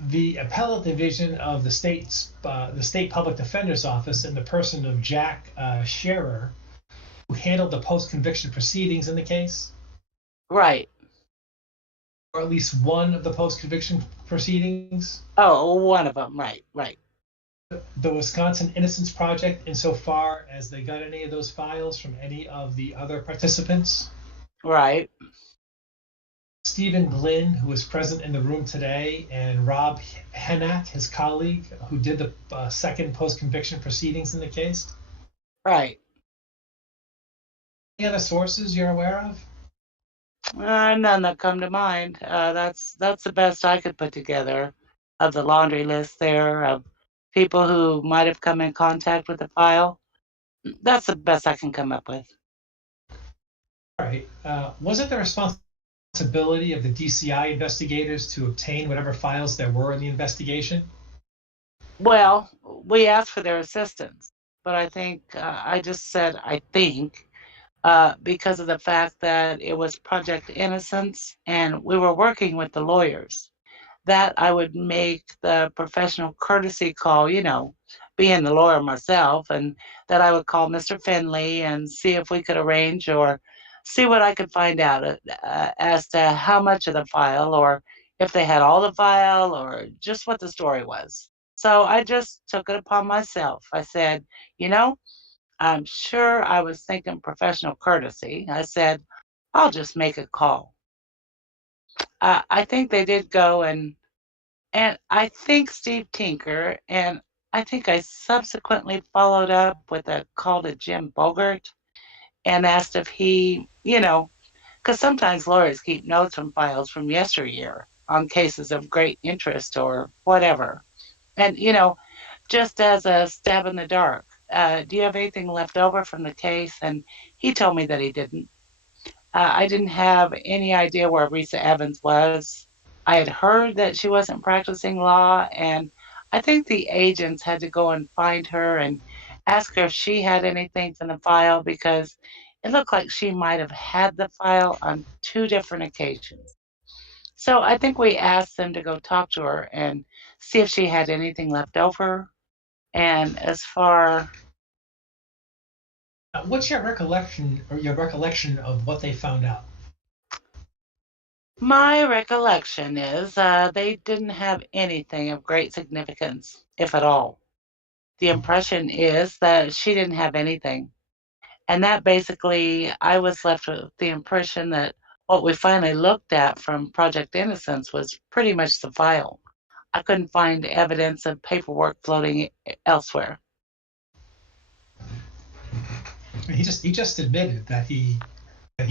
The appellate division of the state public defender's office in the person of Jack Scherer, who handled the post-conviction proceedings in the case, Right. or at least one of the post-conviction proceedings. Oh, one of them. Right, right. The Wisconsin Innocence Project, insofar as they got any of those files from any of the other participants. Right. Stephen Glynn, who was present in the room today, and Rob Hennat, his colleague, who did the second post-conviction proceedings in the case. Right. Any other sources you're aware of? None that come to mind. That's the best I could put together of the laundry list there of people who might have come in contact with the file. That's the best I can come up with. All right. Was it the responsibility of the DCI investigators to obtain whatever files there were in the investigation? Well, we asked for their assistance, but I think I just said I think because of the fact that it was Project Innocence and we were working with the lawyers, that I would make the professional courtesy call, being the lawyer myself, and that I would call Mr. Finley and see if we could arrange or see what I could find out as to how much of the file or if they had all the file or just what the story was. So I just took it upon myself. I said, I'm sure I was thinking professional courtesy. I said, I'll just make a call. I think they did go and I think Steve Tinker, and I think I subsequently followed up with a call to Jim Bogert and asked if he, because sometimes lawyers keep notes from files from yesteryear on cases of great interest or whatever. And, just as a stab in the dark, do you have anything left over from the case? And he told me that he didn't. I didn't have any idea where Risa Evans was. I had heard that she wasn't practicing law, and I think the agents had to go and find her and ask her if she had anything from the file because it looked like she might have had the file on 2 different occasions. So I think we asked them to go talk to her and see if she had anything left over. And as far What's your recollection of what they found out? my recollection is, they didn't have anything of great significance, if at all. The impression is that she didn't have anything. And that basically, I was left with the impression that what we finally looked at from Project Innocence was pretty much the file. I couldn't find evidence of paperwork floating elsewhere. He just admitted that he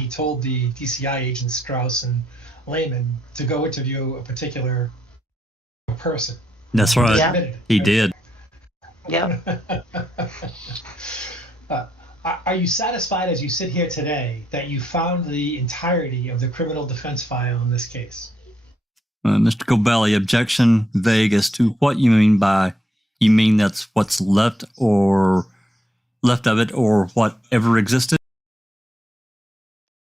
told the DCI agents Strauss and Lehman to go interview a particular person. That's right. Yeah. He did. Yep. Are you satisfied as you sit here today that you found the entirety of the criminal defense file in this case? Mr. Cobelli, objection vague as to what you mean by, you mean that's what's left of it or whatever existed?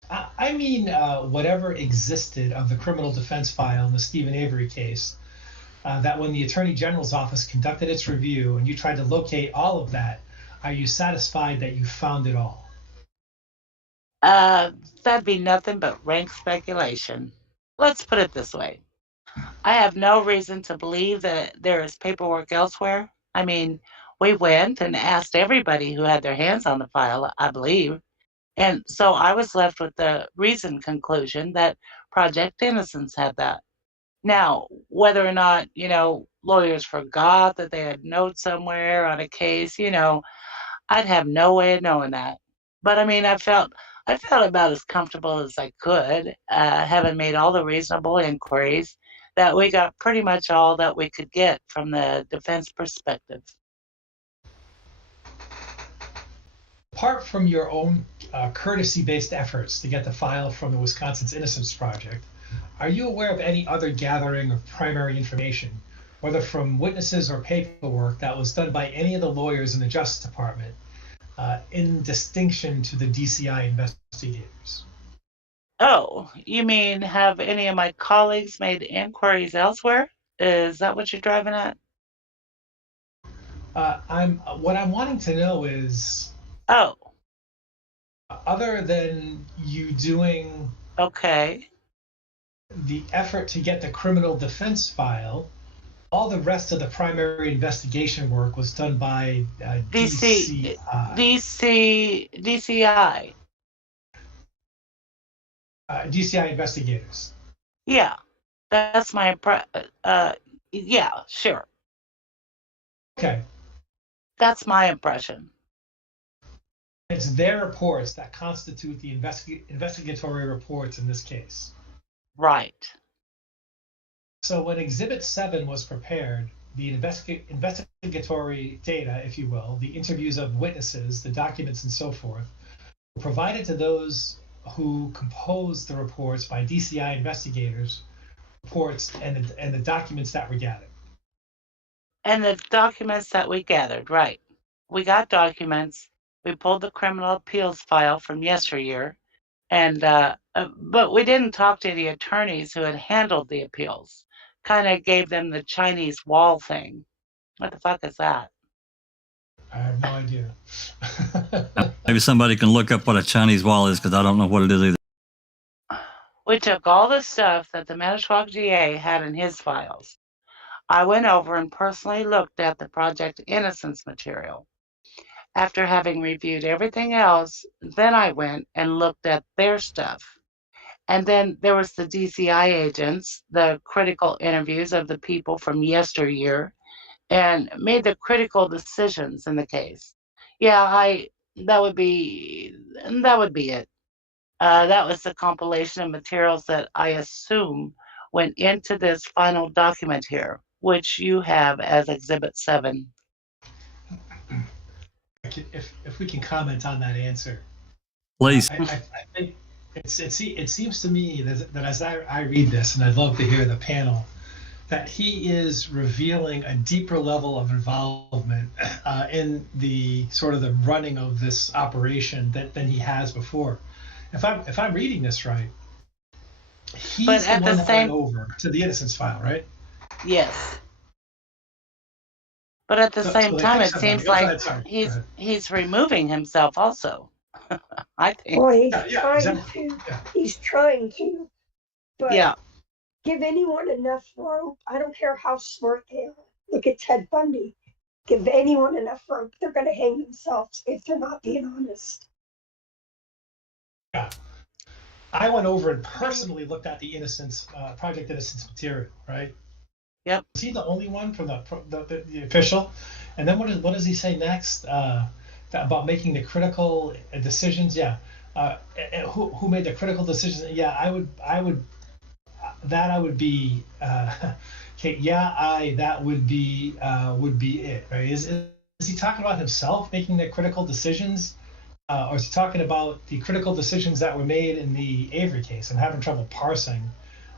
I mean, whatever existed of the criminal defense file in the Stephen Avery case, that when the Attorney General's office conducted its review and you tried to locate all of that, are you satisfied that you found it all? That'd be nothing but rank speculation. Let's put it this way. I have no reason to believe that there is paperwork elsewhere. I mean, we went and asked everybody who had their hands on the file, I believe. And so I was left with the reasoned conclusion that Project Innocence had that. Now, whether or not, lawyers forgot that they had notes somewhere on a case, I'd have no way of knowing that. But I mean, I felt about as comfortable as I could, having made all the reasonable inquiries, that we got pretty much all that we could get from the defense perspective. Apart from your own courtesy-based efforts to get the file from the Wisconsin's Innocence Project, are you aware of any other gathering of primary information, whether from witnesses or paperwork, that was done by any of the lawyers in the Justice Department, in distinction to the DCI investigators? Oh, you mean have any of my colleagues made inquiries elsewhere? Is that what you're driving at? What I'm wanting to know is, Oh, other than you doing okay. the effort to get the criminal defense file, all the rest of the primary investigation work was done by DCI. DCI. DCI investigators. Yeah, that's my yeah, sure. Okay. That's my impression. It's their reports that constitute the investigatory reports in this case. Right. So when Exhibit 7 was prepared, the investigatory data, if you will, the interviews of witnesses, the documents and so forth, were provided to those who composed the reports by DCI investigators, reports and the documents that were gathered. And the documents that we gathered, right. We got documents. We pulled the criminal appeals file from yesteryear, and but we didn't talk to the attorneys who had handled the appeals. Kind of gave them the Chinese wall thing. What the fuck is that? I have no idea. Maybe somebody can look up what a Chinese wall is, because I don't know what it is either. We took all the stuff that the Manitowoc GA had in his files. I went over and personally looked at the Project Innocence material. After having reviewed everything else, then I went and looked at their stuff. And then there was the DCI agents, the critical interviews of the people from yesteryear, and made the critical decisions in the case. Yeah, that would be it. That was the compilation of materials that I assume went into this final document here, which you have as Exhibit 7. If we can comment on that answer, Please. I think it seems to me that as I read this, and I'd love to hear the panel that he is revealing a deeper level of involvement in the sort of the running of this operation than he has before. If I'm reading this right, he's the one that went over to the innocence file, right? Yes. But at the same time, it seems like he's removing himself also. I think. Well, he's trying to, but Yeah. give anyone enough rope. I don't care how smart they are. Look at Ted Bundy. Give anyone enough rope, they're going to hang themselves if they're not being honest. Yeah. I went over and personally looked at the Project Innocence material, right? Yep. Is he the only one from the official? And then what does he say next about making the critical decisions? Yeah. Who made the critical decisions? Yeah, I would be okay. Yeah, that would be it, right? Is he talking about himself making the critical decisions, or is he talking about the critical decisions that were made in the Avery case? I'm having trouble parsing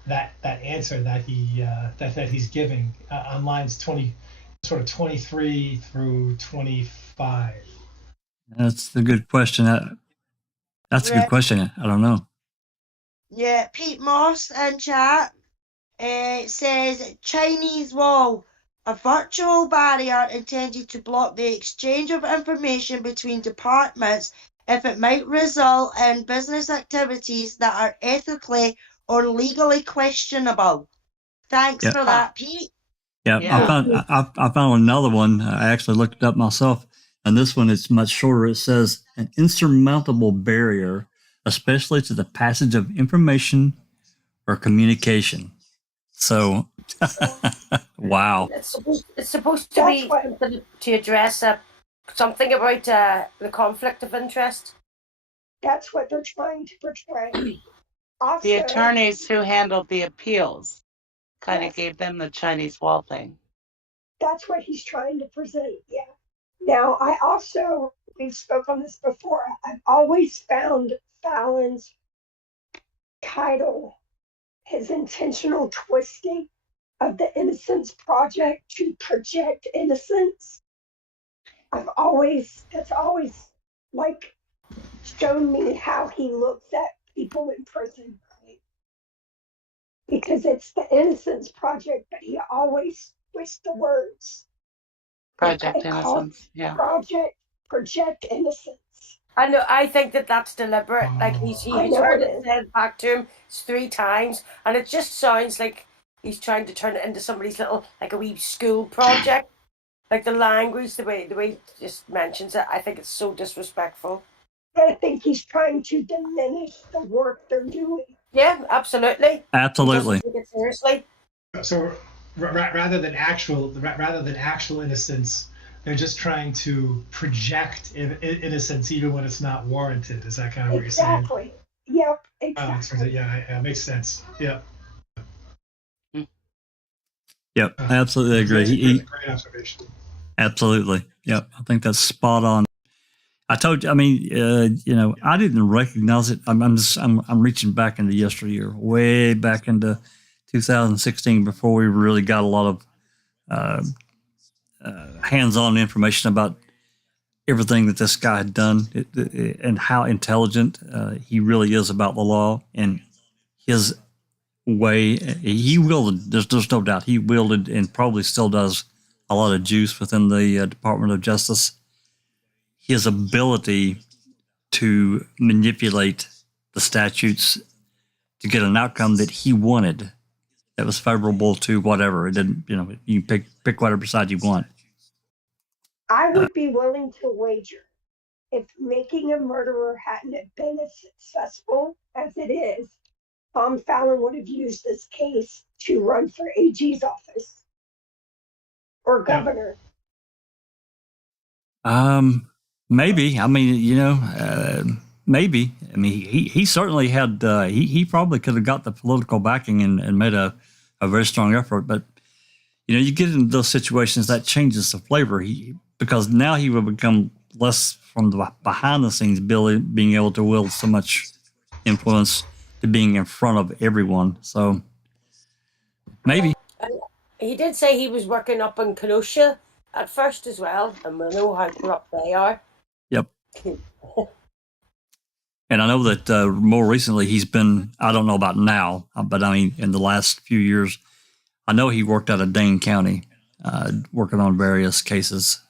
that answer that he's giving on lines 23 through 25. That's a good question. That's a good question. I don't know. Yeah, Pete Moss in chat says Chinese wall, a virtual barrier intended to block the exchange of information between departments if it might result in business activities that are ethically or legally questionable. Thanks for that, Pete. Yeah, I found another one. I actually looked it up myself, and this one is much shorter. It says an insurmountable barrier, especially to the passage of information or communication. So, wow. It's supposed to be to address something about the conflict of interest. That's what they're trying to portray. Also, the attorneys who handled the appeals kind of gave them the Chinese wall thing. That's what he's trying to present, yeah. Now, we've spoken on this before, I've always found Fallon's title, his intentional twisting of the Innocence Project to project innocence. That's always like shown me how he looks at people in prison, right? Because it's the Innocence Project, but he always twists the words. Project Innocence, yeah. Project Innocence. I think that's deliberate. Like he's heard it said back to him 3 times, and it just sounds like he's trying to turn it into somebody's little, like a wee school project. Like the language, the way he just mentions it, I think it's so disrespectful. I think he's trying to diminish the work they're doing. Yeah, absolutely. Absolutely. He doesn't take it seriously. So rather than actual innocence, they're just trying to project innocence even when it's not warranted. Is that kind of what you're saying? Exactly. Yep. Exactly. Yeah, makes sense. Yep. Yep, I absolutely agree. That's a great observation. Absolutely. Yep, I think that's spot on. I told you. I mean, I didn't recognize it. I'm reaching back into yesteryear, way back into 2016, before we really got a lot of hands-on information about everything that this guy had done and how intelligent he really is about the law and his way. He wielded, there's no doubt, he wielded and probably still does a lot of juice within the Department of Justice. His ability to manipulate the statutes to get an outcome that he wanted, that was favorable to whatever. It didn't, you can pick whatever side you want. I would be willing to wager if making a murderer hadn't been as successful as it is, Tom Fallon would have used this case to run for AG's office or governor. Maybe. I mean, maybe. I mean, he certainly had. He probably could have got the political backing and made a very strong effort. But you get into those situations, that changes the flavor. Because now he will become less from the behind the scenes, being able to wield so much influence to being in front of everyone. So maybe. He did say he was working up in Kenosha at first as well, and we know how corrupt they are. Yep. And I know that more recently he's been, I don't know about now, but I mean, in the last few years, I know he worked out of Dane County, working on various cases.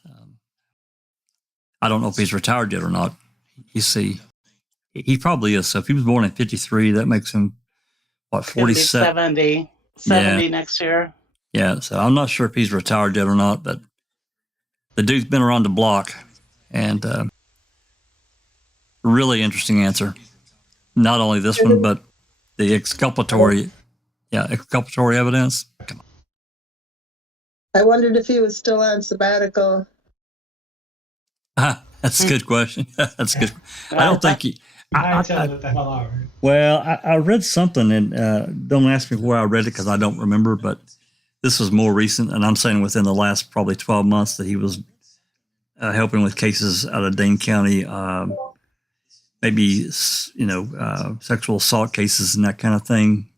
I don't know if he's retired yet or not. You see, he probably is. So if he was born in 53, that makes him, what, 47? 70 next year. Yeah, so I'm not sure if he's retired yet or not, but the dude's been around the block, and really interesting answer. Not only this one, but the exculpatory evidence. Come on. I wondered if he was still on sabbatical. That's a good question. That's good. I don't think he. I read something, and don't ask me where I read it because I don't remember, but this was more recent, and I'm saying within the last probably 12 months that he was helping with cases out of Dane County, maybe, sexual assault cases and that kind of thing.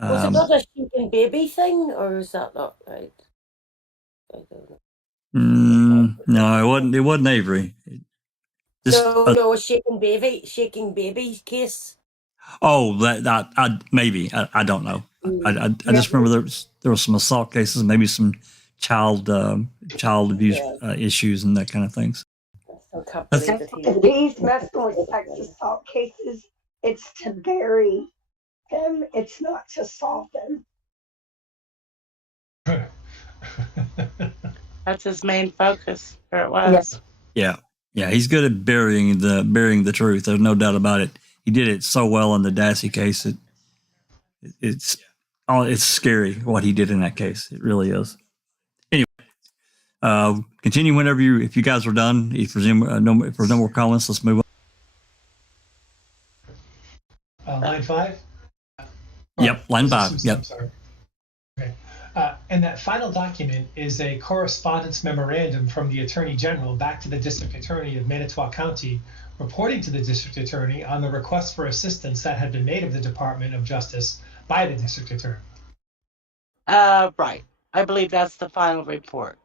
Was it not a shaken baby thing, or is that not right? I don't know. No, it wasn't Avery. No, a shaking baby case. Oh, that maybe I don't know. I just remember there was some assault cases, maybe some child abuse issues and that kind of things. If he's messing with sex assault cases, it's to bury them. It's not to solve them. That's his main focus, or it was. Yes. Yeah, he's good at burying the truth. There's no doubt about it. He did it so well in the Dassey case. It's scary what he did in that case. It really is. Anyway, continue whenever if you guys are done. If there's no more comments, let's move on. Line 5. Yep, line 5. Yep. I'm sorry. Okay. And that final document is a correspondence memorandum from the Attorney General back to the District Attorney of Manitowoc County, reporting to the District Attorney on the request for assistance that had been made of the Department of Justice by the District Attorney. Right. I believe that's the final report.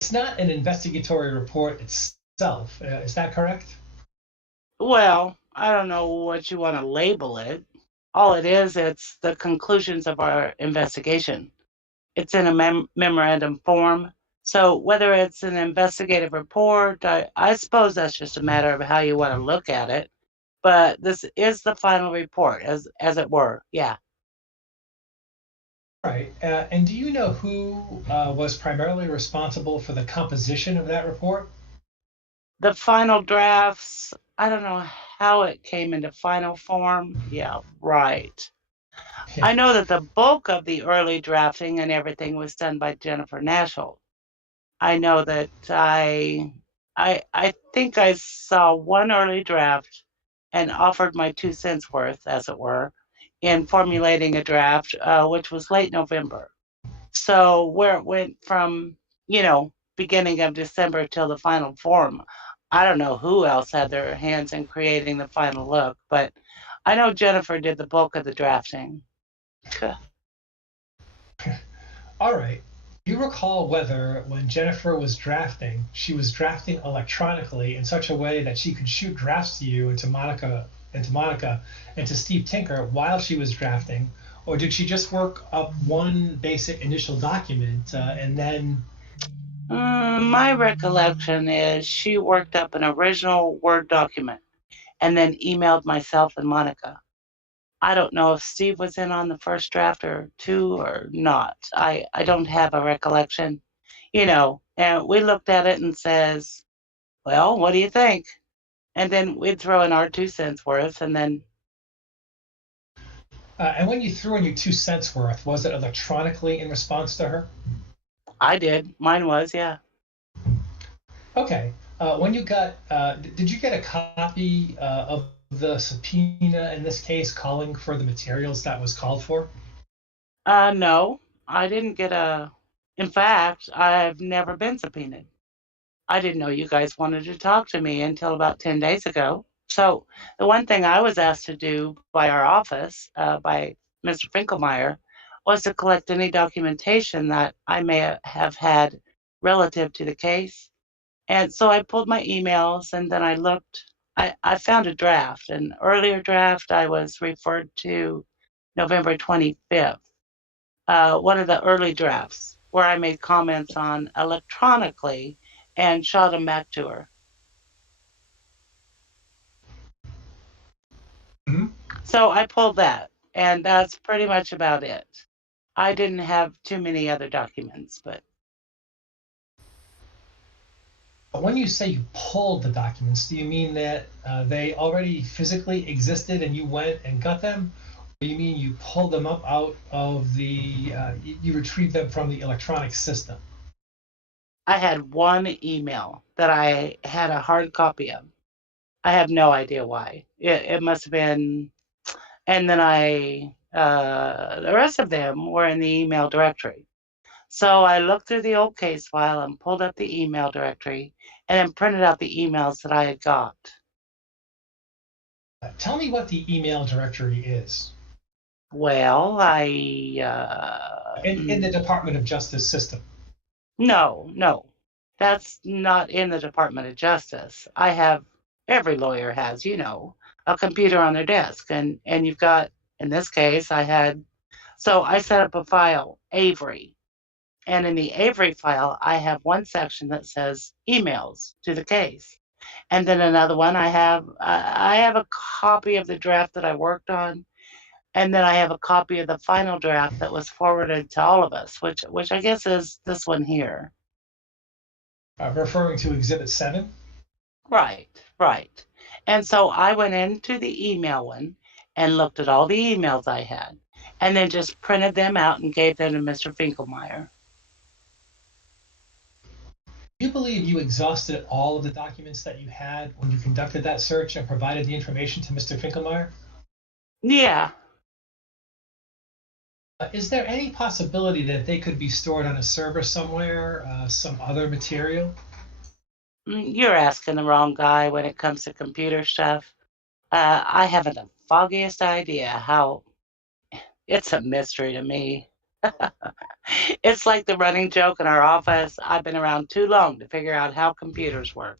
It's not an investigatory report itself. Is that correct? Well, I don't know what you want to label it. All it is, it's the conclusions of our investigation. It's in a memorandum form. So whether it's an investigative report, I suppose that's just a matter of how you want to look at it. But this is the final report, as it were. Yeah. Right. And do you know who was primarily responsible for the composition of that report? The final drafts, I don't know how it came into final form. Yeah, right. I know that the bulk of the early drafting and everything was done by Jennifer Nashel. I know that I think I saw one early draft and offered my 2 cents worth, as it were, in formulating a draft, which was late November. So where it went from, beginning of December till the final form, I don't know who else had their hands in creating the final look, but I know Jennifer did the bulk of the drafting. All right. Do you recall whether, when Jennifer was drafting, she was drafting electronically in such a way that she could shoot drafts to you and to Monica and to Steve Tinker while she was drafting, or did she just work up one basic initial document and then? My recollection is she worked up an original Word document and then emailed myself and Monica. I don't know if Steve was in on the first draft or two or not. I don't have a recollection, and we looked at it and says, well, what do you think? And then we'd throw in our 2 cents worth and then. And when you threw in your 2 cents worth, was it electronically in response to her? I did. Mine was, yeah. Okay. When you got, did you get a copy of the subpoena in this case calling for the materials that was called for? No, I didn't get in fact, I've never been subpoenaed. I didn't know you guys wanted to talk to me until about 10 days ago. So the one thing I was asked to do by our office, by Mr. Finkelmeyer, was to collect any documentation that I may have had relative to the case. And so I pulled my emails, and then I looked. I found a draft, an earlier draft. I was referred to November 25th, one of the early drafts, where I made comments on electronically and shot them back to her. Mhm. So I pulled that, and that's pretty much about it. I didn't have too many other documents, but When you say you pulled the documents, do you mean that they already physically existed and you went and got them? Or you mean you pulled them up out of the, you retrieved them from the electronic system? I had one email that I had a hard copy of. I have no idea why. It must have been, and then the rest of them were in the email directory. So I looked through the old case file and pulled up the email directory and then printed out the emails that I had got. Tell me what the email directory is. Well, In the Department of Justice system. No, that's not in the Department of Justice. I have, every lawyer has, a computer on their desk, and you've got, in this case, so I set up a file, Avery, and in the Avery file, I have one section that says emails to the case, and then another one I have a copy of the draft that I worked on, and then I have a copy of the final draft that was forwarded to all of us, which I guess is this one here. Referring to Exhibit 7? Right. And so I went into the email one and looked at all the emails I had, and then just printed them out and gave them to Mr. Finkelmeyer. Do you believe you exhausted all of the documents that you had when you conducted that search and provided the information to Mr. Finkelmeyer? Yeah. Is there any possibility that they could be stored on a server somewhere, some other material? You're asking the wrong guy when it comes to computer stuff. I haven't the foggiest idea how. It's a mystery to me. It's like the running joke in our office. I've been around too long to figure out how computers work.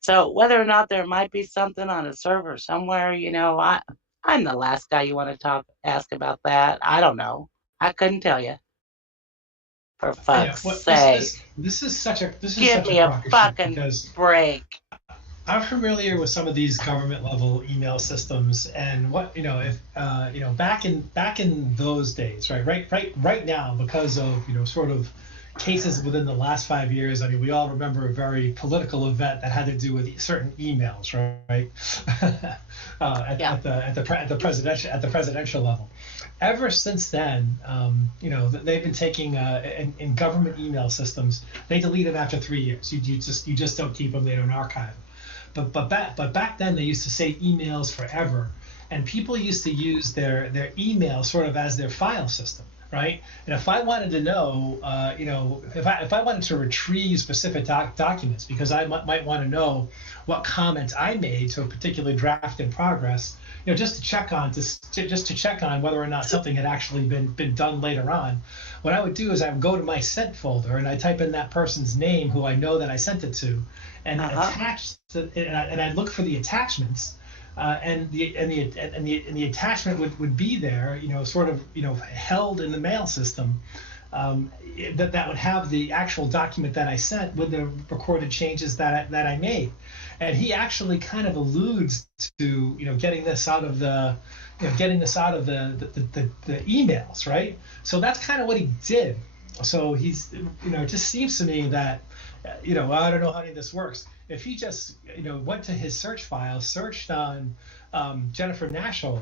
So whether or not there might be something on a server somewhere, I'm the last guy you want to ask about that. I don't know. I couldn't tell you. For fuck's sake. This is such a Give me a fucking break. I'm familiar with some of these government level email systems, and back in those days, right now, because of sort of cases within the last 5 years. I mean, we all remember a very political event that had to do with certain emails, right? At the presidential level. Ever since then, they've been taking in government email systems. They delete them after 3 years. You just don't keep them. They don't archive them. But back then they used to save emails forever, and people used to use their email sort of as their file system, right? And if I wanted to know, if I wanted to retrieve specific documents, because I might want to know what comments I made to a particular draft in progress, just to check on whether or not something had actually been done later on. What I would do is I would go to my sent folder and I type in that person's name who I know that I sent it to, and I'd look for the attachments, and the attachment would be there, sort of held in the mail system, that would have the actual document that I sent with the recorded changes that I made. And he actually kind of alludes to getting this out of the emails, right? So that's kind of what he did. So he's it just seems to me that I don't know how any of this works. If he just went to his search file, searched on Jennifer Nashel,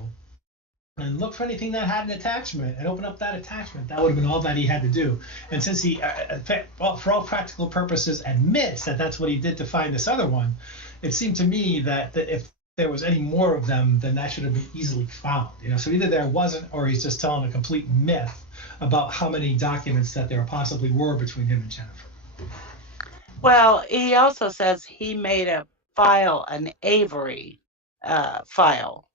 and looked for anything that had an attachment and open up that attachment, that would have been all that he had to do. And since he, for all practical purposes, admits that that's what he did to find this other one, it seemed to me that if there was any more of them, then that should have been easily found. So either there wasn't, or he's just telling a complete myth about how many documents that there possibly were between him and Jennifer. Well, he also says he made a file, an Avery file.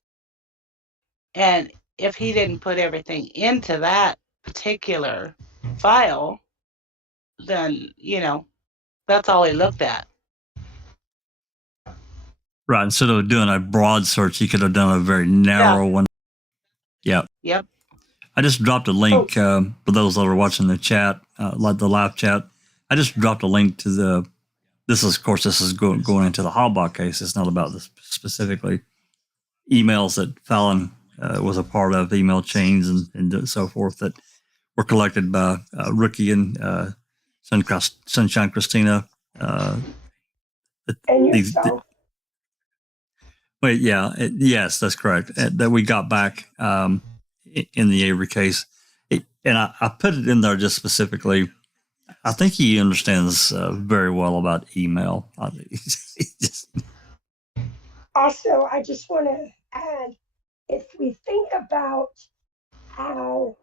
And if he didn't put everything into that particular file, then, that's all he looked at. Right. Instead of doing a broad search, he could have done a very narrow one. Yep. Yep. I just dropped a link for those that are watching the chat, like the live chat. I just dropped a link to this is going into the Halbach case. It's not about this specifically. Emails that Fallon was a part of, email chains and so forth that were collected by Rookie and Sunshine Christina. And yourself. Wait, yeah, yes, that's correct. That we got back in the Avery case, and I put it in there just specifically. I think he understands very well about email. Also, I just want to add, if we think about how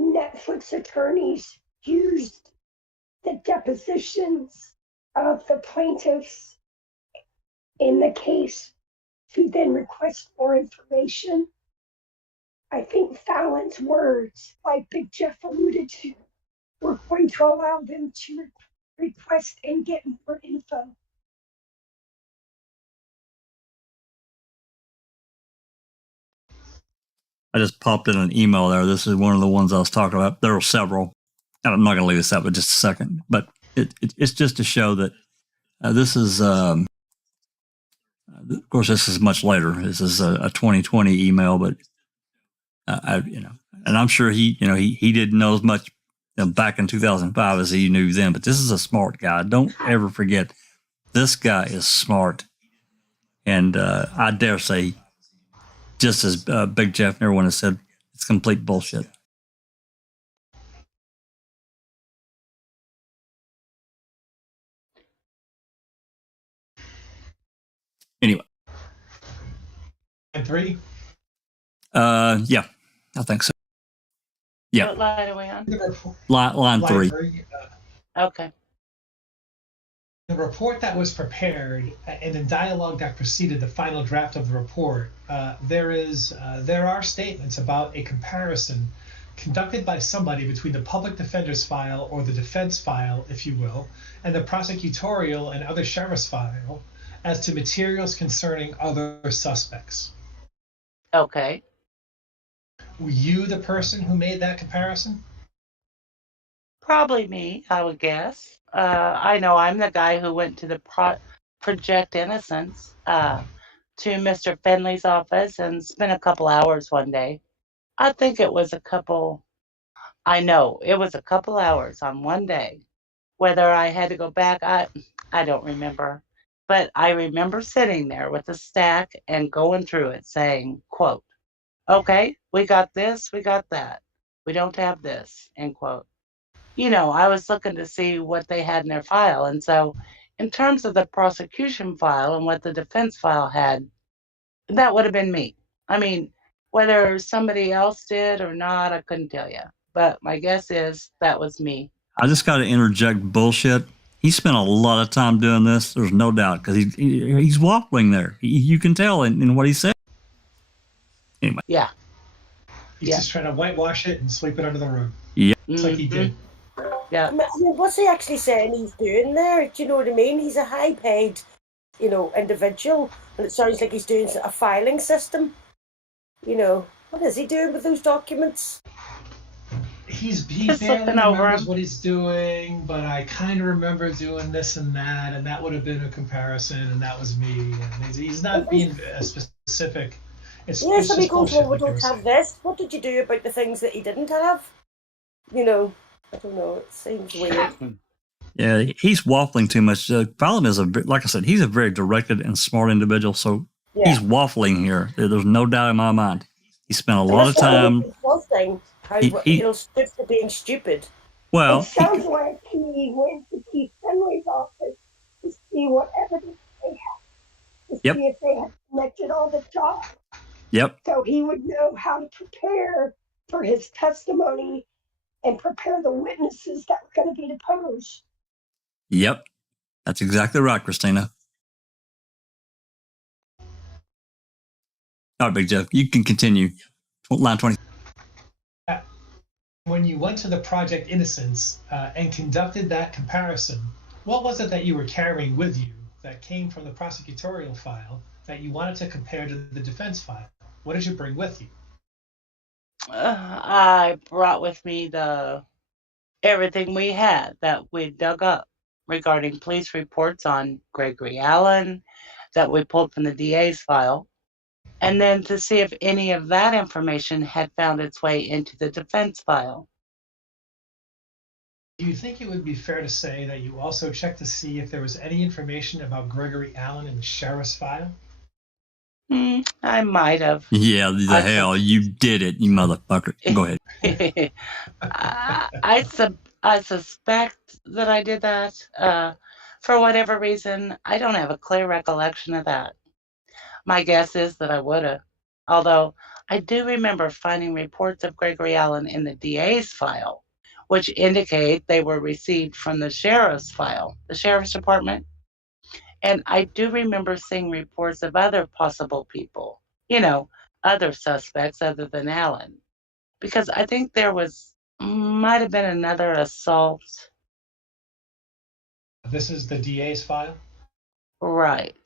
Netflix attorneys used the depositions of the plaintiffs in the case to then request more information, I think Fallon's words, like Big Jeff alluded to, were going to allow them to request and get more info. I just popped in an email there. This is one of the ones I was talking about. There were several. I'm not going to leave this out, but just a second. But it's just to show that this is, of course, this is much later. This is a 2020 email, but and I'm sure he didn't know as much back in 2005 as he knew then. But this is a smart guy. Don't ever forget, this guy is smart, and I dare say, just as Big Jeff and everyone has said, it's complete bullshit. Anyway. And 3? Yeah, I think so. Yeah. What line are we on? Line 3. Okay. The report that was prepared and the dialogue that preceded the final draft of the report, there are statements about a comparison conducted by somebody between the public defender's file, or the defense file, if you will, and the prosecutorial and other sheriff's file as to materials concerning other suspects. Okay. Were you the person who made that comparison? Probably me, I would guess. I know I'm the guy who went to the Project Innocence to Mr. Finley's office and spent a couple hours one day. I think it was I know it was a couple hours on one day. Whether I had to go back, I don't remember. But I remember sitting there with a stack and going through it saying, quote, okay, we got this, we got that. We don't have this, end quote. I was looking to see what they had in their file. And so in terms of the prosecution file and what the defense file had, that would have been me. I mean, whether somebody else did or not, I couldn't tell you. But my guess is that was me. I just got to interject bullshit. He spent a lot of time doing this. There's no doubt, because he's waffling there. You can tell in what he said. Anyway. Yeah. He's just trying to whitewash it and sweep it under the rug. Yeah. It's like he did. Yeah. I mean, what's he actually saying he's doing there? Do you know what I mean? He's a high-paid, individual, and it sounds like he's doing a filing system. What is he doing with those documents? He Just barely looking over remembers him. what he's doing, but I kind of remember doing this and that would have been a comparison, and that was me. And he's not being specific. Yes, and he goes, well, we don't have this. What did you do about the things that he didn't have? I don't know. It seems weird. Yeah, he's waffling too much. Fallon is like I said, he's a very directed and smart individual. So he's waffling here. There's no doubt in my mind. He spent a lot of time. He'll stick to being stupid. Well, it sounds like he went to Keith Finley's office to see what evidence they had, to see if they had connected all the dots. Yep. So he would know how to prepare for his testimony and prepare the witnesses that were going to be deposed. Yep. That's exactly right, Christina. All right, Big Jeff, you can continue. Line 20. When you went to the Project Innocence and conducted that comparison, what was it that you were carrying with you that came from the prosecutorial file that you wanted to compare to the defense file? What did you bring with you? I brought with me everything we had that we dug up regarding police reports on Gregory Allen that we pulled from the DA's file, and then to see if any of that information had found its way into the defense file. Do you think it would be fair to say that you also checked to see if there was any information about Gregory Allen in the sheriff's file? I might have. Yeah, the hell, you did it, you motherfucker. Go ahead. I suspect that I did that. For whatever reason, I don't have a clear recollection of that. My guess is that I would have. Although I do remember finding reports of Gregory Allen in the DA's file, which indicate they were received from the sheriff's file, the sheriff's department. And I do remember seeing reports of other possible people, other suspects other than Allen. Because I think there might have been another assault. This is the DA's file? Right.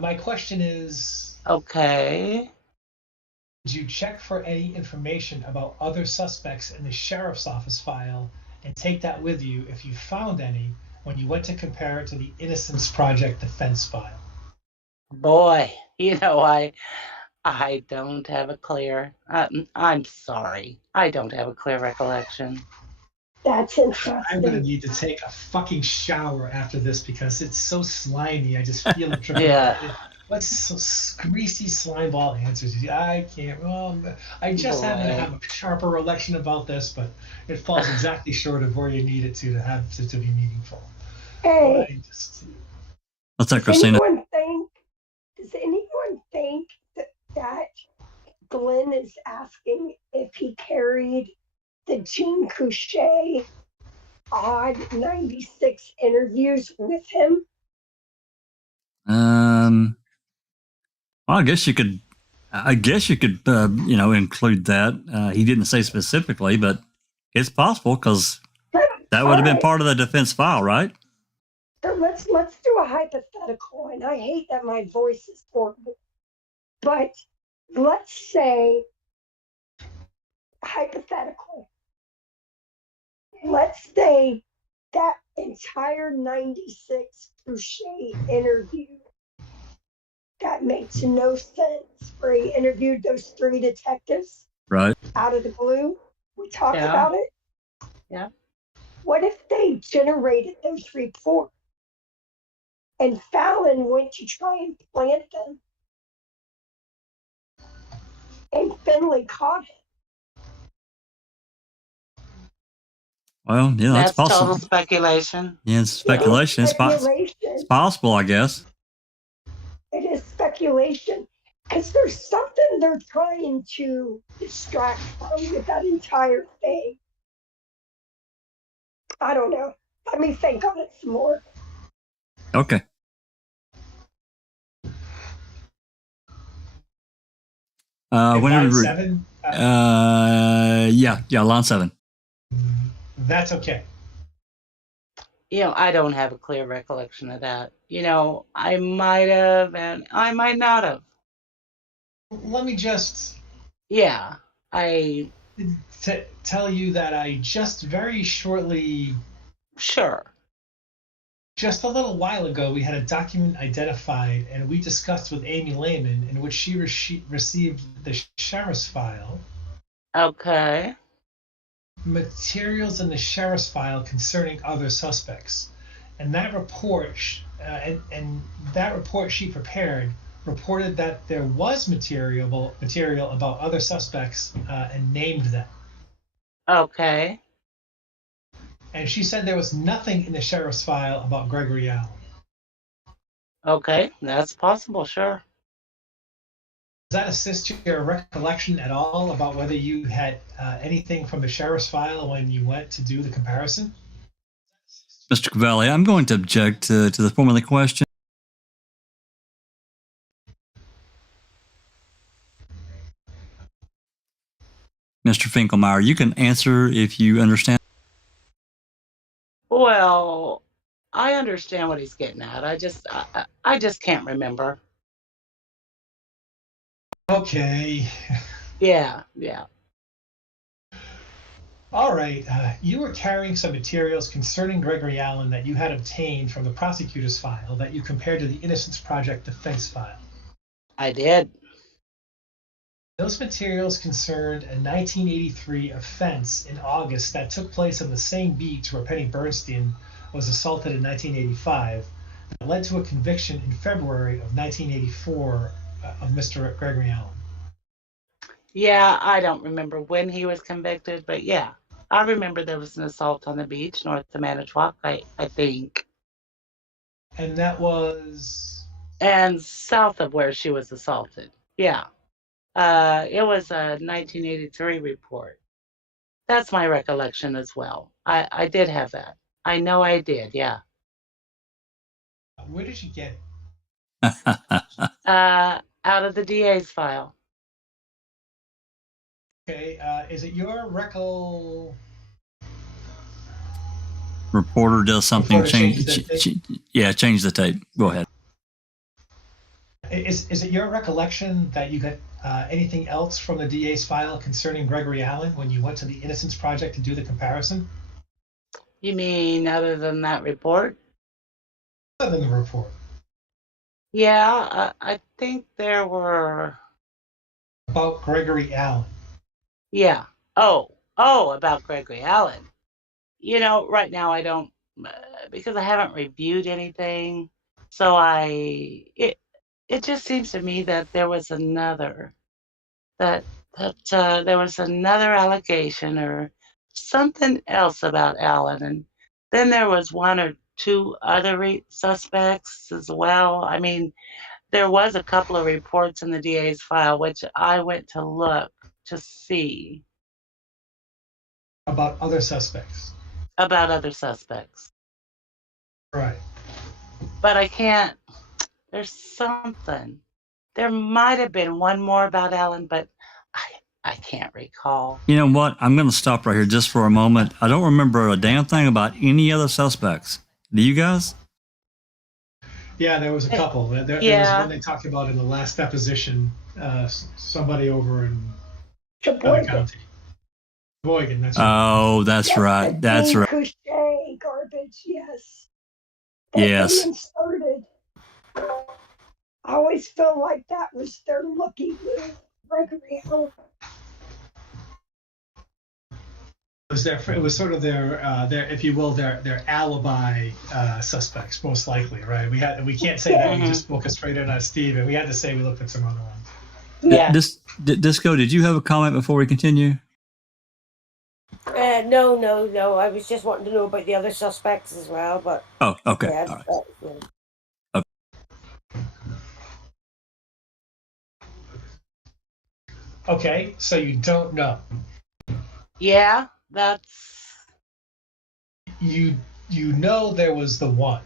My question is, okay. Did you check for any information about other suspects in the sheriff's office file and take that with you if you found any when you went to compare it to the Innocence Project defense file? Boy, I don't have a clear, I'm sorry. I don't have a clear recollection. That's interesting. I'm going to need to take a fucking shower after this because it's so slimy. I just feel it dripping. Yeah. What's so greasy slime ball answers? I can't. Well, I just happen to have a sharper recollection about this, but it falls exactly short of where you need it to have to be meaningful. Hey, What's that, Christina? Does anyone think that Glenn is asking if he carried the Jean Couché odd 96 interviews with him? Well, I guess you could include that. He didn't say specifically, but it's possible because that would have been part of the defense file, right? So let's do a hypothetical, and I hate that my voice is horrible, but let's say hypothetical. Let's say that entire 96 Couché interview that makes no sense, where he interviewed those 3 detectives right out of the blue. We talked about it. Yeah. What if they generated those reports and Fallon went to try and plant them and Finley caught him? Well, yeah, that's possible. Total speculation. Yeah, it's speculation. It's possible, I guess. It is speculation because there's something they're trying to distract from with that entire thing. I don't know. Let me think on it some more. Okay. Line 7? Yeah, line 7. That's okay. I don't have a clear recollection of that. I might have and I might not have. Let me just... Yeah, I... tell you that I just very shortly... Sure. Just a little while ago, we had a document identified, and we discussed with Amy Lehman, in which she received the sheriff's file. Okay. Materials in the sheriff's file concerning other suspects, and that report and that report she prepared reported that there was material about other suspects and named them. Okay. And she said there was nothing in the sheriff's file about Gregory Allen. Okay, that's possible, sure. Does that assist your recollection at all about whether you had anything from the sheriff's file when you went to do the comparison? Mr. Cavalli, I'm going to object to the form of the question. Mr. Finkelmeyer. You can answer if you understand. Well, I understand what he's getting at. I just can't remember. Okay. Yeah. All right. You were carrying some materials concerning Gregory Allen that you had obtained from the prosecutor's file that you compared to the Innocence Project defense file. I did. Those materials concerned a 1983 offense in August that took place on the same beach where Penny Bernstein was assaulted in 1985 that led to a conviction in February of 1984 of Mr. Gregory Allen. Yeah, I don't remember when he was convicted, but yeah, I remember there was an assault on the beach north of Manitowoc, I think. And that was? And south of where she was assaulted. Yeah. It was a 1983 report. That's my recollection as well. I did have that. I know I did, yeah. Where did you get it? Out of the DA's file. Okay, is it your Reporter does something. Change the tape. Go ahead. Is it your recollection that you got anything else from the DA's file concerning Gregory Allen when you went to the Innocence Project to do the comparison? You mean other than that report? Other than the report. Yeah, I think there were. About Gregory Allen. Yeah. Oh, about Gregory Allen. You know, right now I don't, because I haven't reviewed anything. So it just seems to me that there was another, there was another allegation or something else about Allen. And then there was one or two other suspects as well. I mean, there was a couple of reports in the DA's file, which I went to look to see. About other suspects. About other suspects. Right. But I can't, there's something. There might have been one more about Allen, but I can't recall. You know what? I'm going to stop right here just for a moment. I don't remember a damn thing about any other suspects. Do you guys? Yeah, there was a couple. There was one they talked about in the last deposition. Somebody over in County. Boygan, that's right. Oh, that's right. That's right. Couché garbage, yes. Yes. Inserted. I always feel like that was their looking with Gregory Allen. It was sort of their if you will, their alibi suspects, most likely, right? We can't say that we just book us straight in on Steve, and we had to say we looked at some other ones. Yeah. Disco, did you have a comment before we continue? No. I was just wanting to know about the other suspects as well, but. Oh, okay. Yeah, all right. Okay. Okay, so you don't know. Yeah, that's. You know there was the one.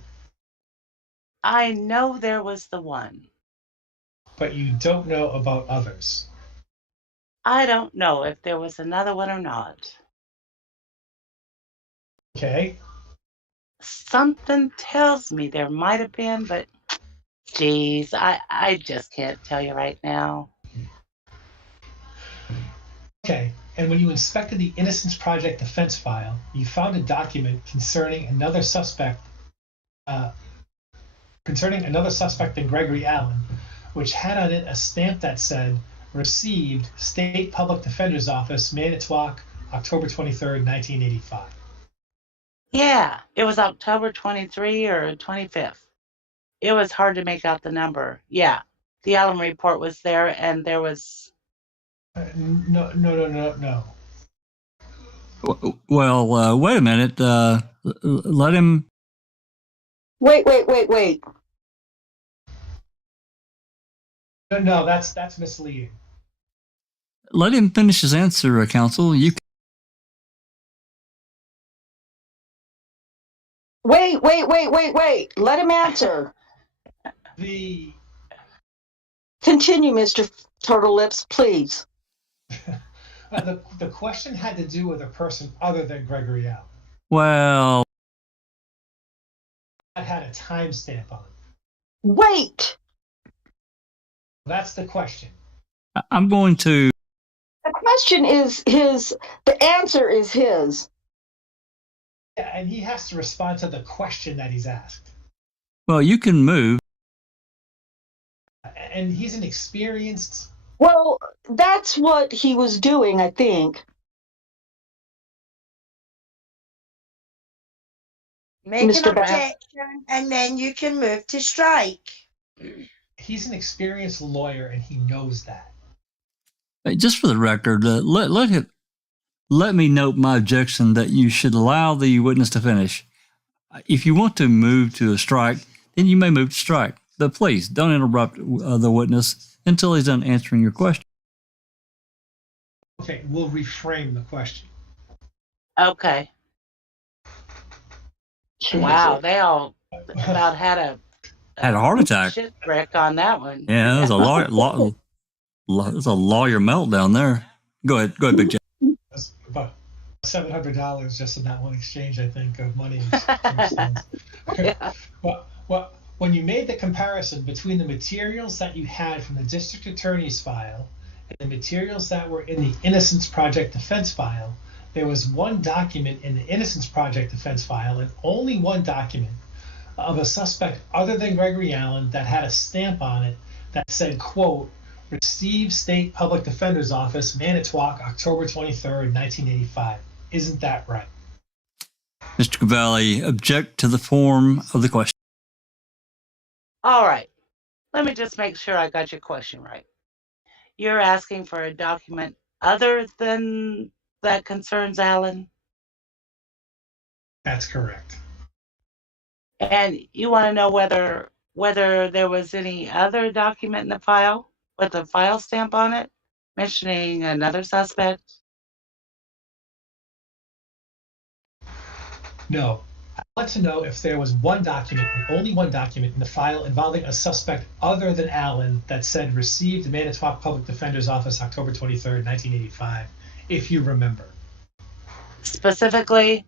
I know there was the one. But you don't know about others. I don't know if there was another one or not. Okay. Something tells me there might have been, but geez, I just can't tell you right now. Okay, and when you inspected the Innocence Project defense file, you found a document concerning another suspect than Gregory Allen, which had on it a stamp that said, "Received, State Public Defender's Office, Manitowoc, October 23rd, 1985. Yeah, it was October 23 or 25th. It was hard to make out the number. Yeah, the Allen report was there, and there was. No. Well, wait a minute. Let him. Wait. No, that's misleading. Let him finish his answer, counsel. You. Wait. Let him answer. The Continue, Mr. Turtle Lips, please. The question had to do with a person other than Gregory Allen. Well, That had a timestamp on it. Wait, That's the question. I'm going to. the question is his, the answer is his. Yeah, and he has to respond to the question that he's asked. Well, you can move. And he's an experienced. Well, that's what he was doing, I think. Make Mr. an Bass. objection, and then you can move to strike. He's an experienced lawyer, and he knows that. Just for the record, let me note my objection that you should allow the witness to finish. If you want to move to a strike, then you may move to strike. But please don't interrupt the witness until he's done answering your question. Okay, we'll reframe the question. Okay. Wow, they all about had a Heart attack. shit wreck on that one. Yeah, there's a there's a lawyer meltdown there. Go ahead, Big J. That's about $700 just in that one exchange, I think, of money. Yeah. Well, when you made the comparison between the materials that you had from the district attorney's file and the materials that were in the Innocence Project defense file, there was one document in the Innocence Project defense file, and only one document, of a suspect other than Gregory Allen that had a stamp on it that said, quote, "Received State Public Defender's Office, Manitowoc, October 23rd, 1985. Isn't that right? Mr. Cavalli, object to the form of the question. All right. Let me just make sure I got your question right. You're asking for a document other than that concerns Allen? That's correct. And you want to know whether there was any other document in the file with a file stamp on it mentioning another suspect? No. I want to know if there was one document, and only one document, in the file involving a suspect other than Allen that said received the Manitowoc Public Defender's Office, October 23rd, 1985, if you remember. Specifically,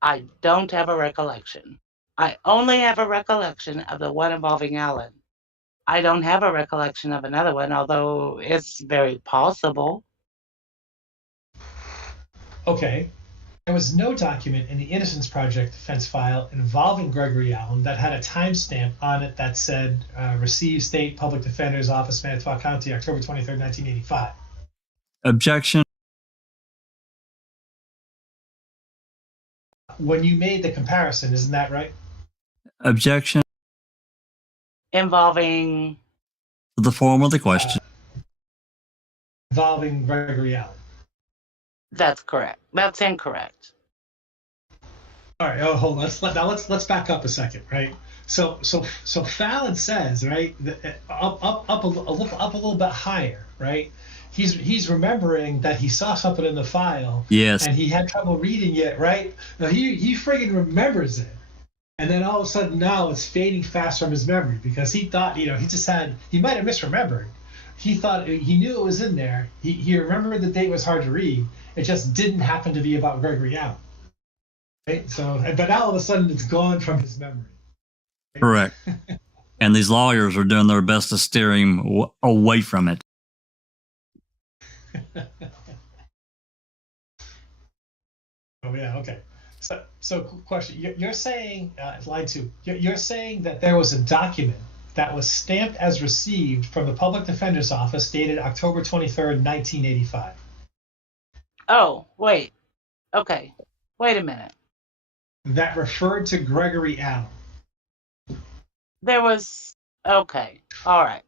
I don't have a recollection. I only have a recollection of the one involving Allen. I don't have a recollection of another one, although it's very possible. Okay. There was no document in the Innocence Project defense file involving Gregory Allen that had a timestamp on it that said received State Public Defender's Office, Manitowoc County, October 23rd, 1985. Objection. When you made the comparison, isn't that right? Objection Involving to the form of the question. Involving Gregory Allen. That's correct. That's incorrect. All right. Oh, hold on. Let's back up a second, right? So Fallon says, right, up a little bit higher, right? He's remembering that he saw something in the file, Yes. and he had trouble reading it, right? Now he friggin' remembers it, and then all of a sudden now it's fading fast from his memory because he thought, he might have misremembered. He thought he knew it was in there. He remembered the date was hard to read. It just didn't happen to be about Gregory Allen. Right? So, but now all of a sudden it's gone from his memory. Right? Correct. And these lawyers are doing their best to steer him away from it. Oh yeah, okay. So question: you're saying, line 2. You're saying that there was a document that was stamped as received from the Public Defender's Office, dated October 23rd, 1985. Oh, wait. Okay. Wait a minute. That referred to Gregory Allen. There was. Okay. All right.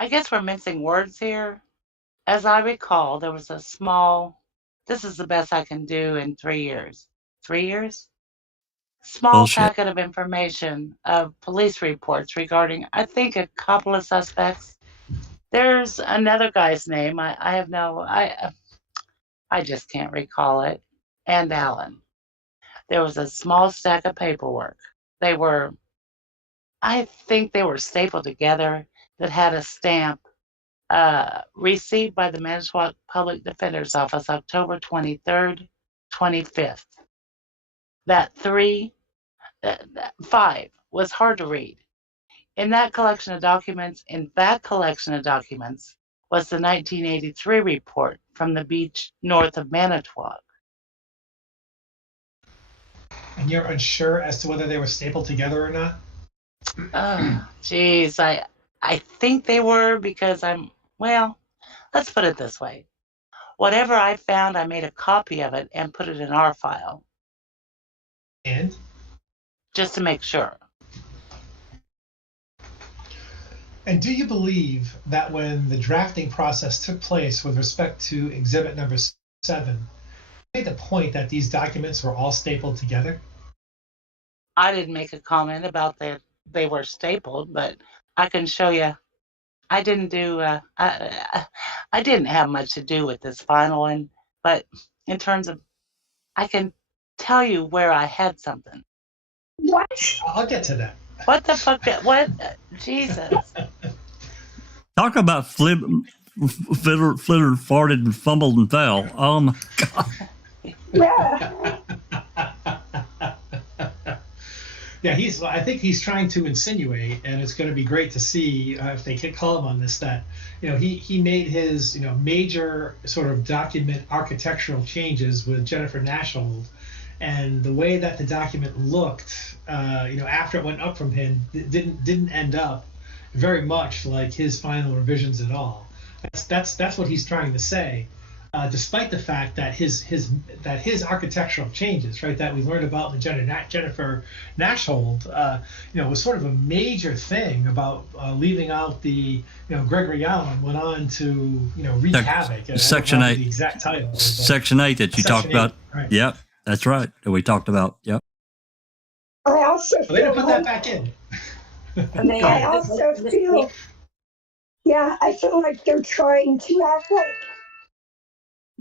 I guess we're mixing words here. As I recall, there was a small. This is the best I can do in 3 years. 3 years? Small Bullshit. packet of information of police reports regarding, I think, a couple of suspects. There's another guy's name. I just can't recall it. And Allen. There was a small stack of paperwork. I think they were stapled together that had a stamp received by the Manitowoc Public Defender's Office October 23rd, 25th. That 5 was hard to read. In that collection of documents was the 1983 report from the beach north of Manitowoc. And you're unsure as to whether they were stapled together or not? Oh, geez, I think they were because let's put it this way. Whatever I found, I made a copy of it and put it in our file. And? Just to make sure. And do you believe that when the drafting process took place with respect to exhibit number 7, you made the point that these documents were all stapled together? I didn't make a comment about that they were stapled, but I can show you. I didn't do. I didn't have much to do with this final one, but in terms of, I can tell you where I had something. What? I'll get to that. What the fuck? What? Jesus. Talk about flittered, farted, and fumbled and fell. Oh my God. Yeah. Yeah, I think he's trying to insinuate, and it's going to be great to see if they can call him on this, that, he made his, major sort of document architectural changes with Jennifer Nashhold, and the way that the document looked, after it went up from him, didn't end up very much like his final revisions at all. That's what he's trying to say. Despite the fact that his architectural changes, right, that we learned about in the Jennifer Nashhold, was sort of a major thing about leaving out the, Gregory Allen went on to, wreak havoc. Section 8. The exact title. Section 8 that you talked about. Right. Yep, that's right. That we talked about. Yep. I also Well, they didn't feel put that back in. I also feel, I feel like they're trying to act like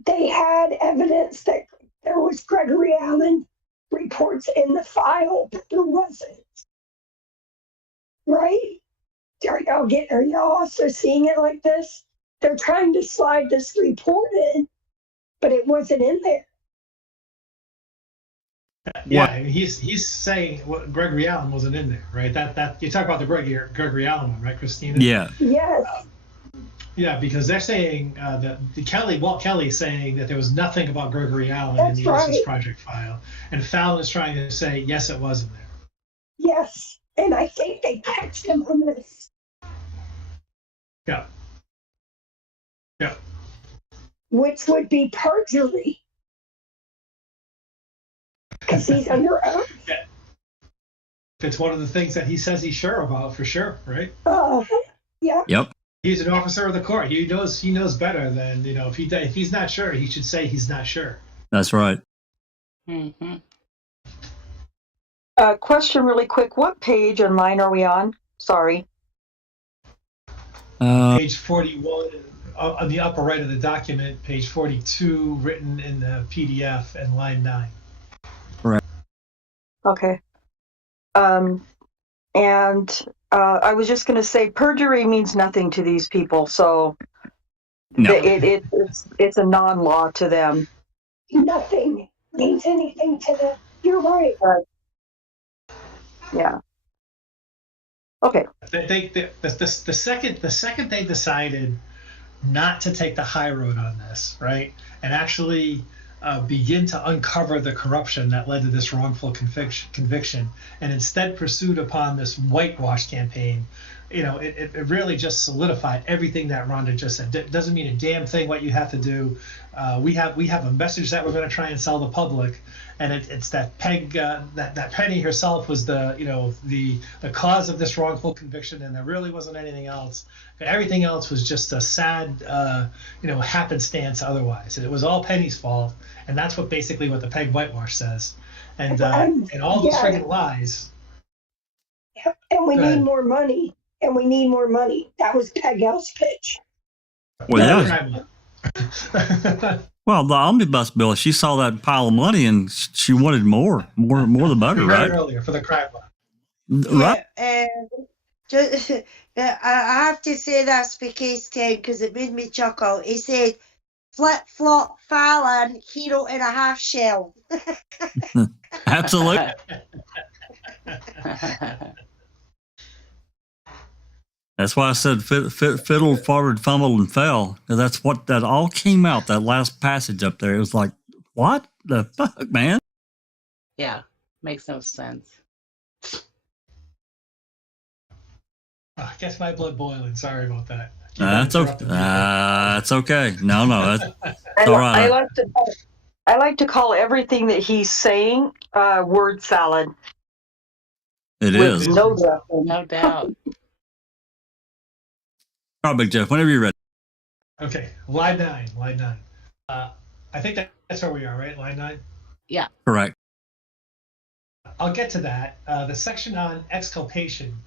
they had evidence that there was Gregory Allen reports in the file, but there wasn't. Right? Are y'all also seeing it like this? They're trying to slide this report in, but it wasn't in there. Yeah, I mean, he's saying Gregory Allen wasn't in there, right? That you talk about the Gregory Allen one, right, Christina? Yeah. Yes. Yeah, because they're saying that Walt Kelly is saying that there was nothing about Gregory Allen That's in the Innocence right. Project file, and Fallon is trying to say yes, it was in there. Yes. And I think they catch him on this. Yeah. Yeah. Which would be perjury. Because he's under oath. Yeah. It's one of the things that he says he's sure about, for sure, right? Yeah. Yep. He's an officer of the court. He knows better than, if he's not sure, he should say he's not sure. That's right. Mm-hmm. Question really quick. What page and line are we on? Sorry. Page 41 on the upper right of the document, page 42 written in the PDF, and line 9. Okay. And I was just going to say perjury means nothing to these people, so No. it's a non-law to them. Nothing means anything to them. You're right. Yeah. Okay. The second they decided not to take the high road on this, right, and actually begin to uncover the corruption that led to this wrongful conviction, and instead pursued upon this whitewash campaign, it really just solidified everything that Rhonda just said. It doesn't mean a damn thing what you have to do. We have a message that we're going to try and sell the public, and it's that Peg, that Penny herself was the cause of this wrongful conviction, and there really wasn't anything else. Everything else was just a sad, happenstance otherwise. It was all Penny's fault, and that's basically what the Peg whitewash says. And all these friggin' lies. And we need more money. And we need more money. That was Peg L's pitch. Well, yeah. Well, the omnibus bill, she saw that pile of money and she wanted more the better, We read right? it earlier for the crime law. Right. Yeah, just, I have to say that's for case 10 because it made me chuckle. He said, flip flop Fallon, hero in a half shell. Absolutely. That's why I said fiddle, farted, fumbled, and fell. That's what that all came out. That last passage up there. It was like, what the fuck, man? Yeah, makes no sense. I guess my blood boiling. Sorry about that. That's okay. That's okay. No, that's all right. I like to call everything that he's saying word salad. It with is. No doubt. No doubt. All right, Big Jeff, whenever you're ready. Okay, line 9. I think that's where we are, right? Line 9? Yeah. Correct. I'll get to that. The section on exculpation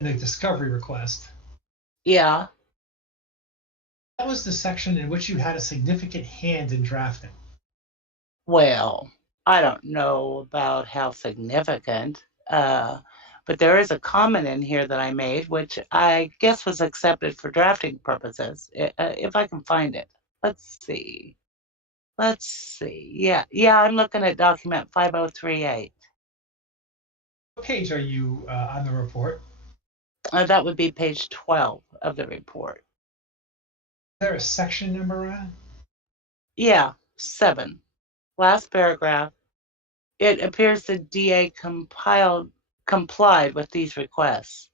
and the discovery request. Yeah. That was the section in which you had a significant hand in drafting. Well, I don't know about how significant, but there is a comment in here that I made, which I guess was accepted for drafting purposes, if I can find it. Let's see. Yeah, I'm looking at document 5038. What page are you on the report? That would be page 12 of the report. Is there a section number on? Yeah, 7. Last paragraph. It appears the DA complied with these requests.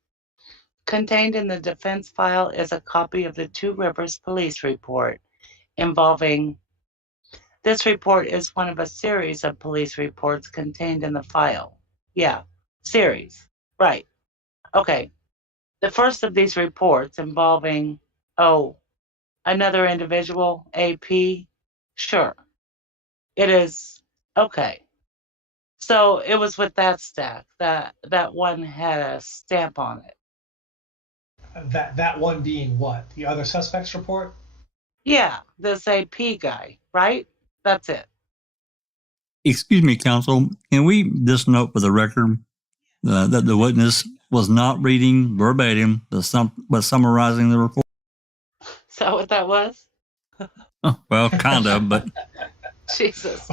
Contained in the defense file is a copy of the Two Rivers police report involving. This report is one of a series of police reports contained in the file. Yeah, series. Right. Okay. The first of these reports involving, another individual, AP. Sure. It is. Okay. So it was with that stack that one had a stamp on it. That one being what? The other suspects report? Yeah, this AP guy, right? That's it. Excuse me, counsel. Can we just note for the record that the witness was not reading verbatim, but summarizing the report? Is that what that was? Oh, well, kind of, but Jesus.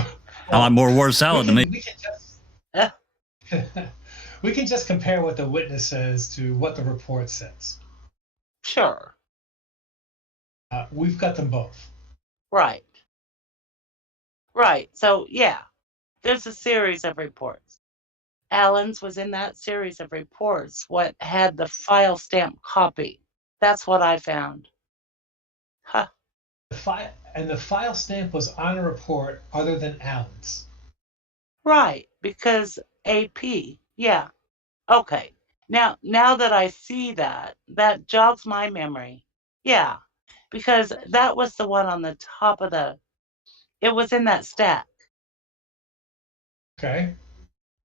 I like more word salad to me. We can just compare what the witness says to what the report says. Sure. We've got them both. Right. So, yeah, there's a series of reports. Allen's was in that series of reports, what had the file stamp copy. That's what I found. Huh. The file stamp was on a report other than Allen's. Right, because AP, yeah. Okay. Now that I see that jogs my memory. Yeah, because that was the one on the top of it was in that stack. Okay.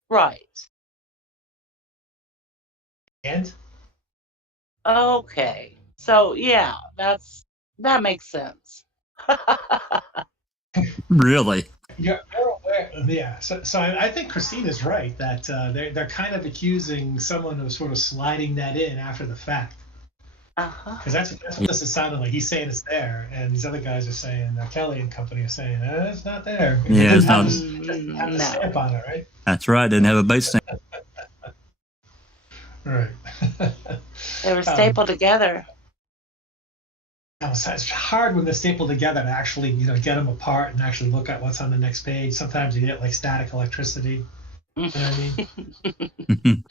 Right. And? Okay. So, yeah, that makes sense. Really? You're aware, yeah. So I think Christina's right that they're kind of accusing someone of sort of sliding that in after the fact. Because that's what this is sounding like. He's saying it's there, and these other guys are saying, Kelly and company are saying, it's not there. Yeah, it's not. Have a stamp on it, right? That's right. Didn't have a bait stamp. Right. They were stapled together. So it's hard when they're stapled together to actually, get them apart and actually look at what's on the next page. Sometimes you get like static electricity. You know what I mean?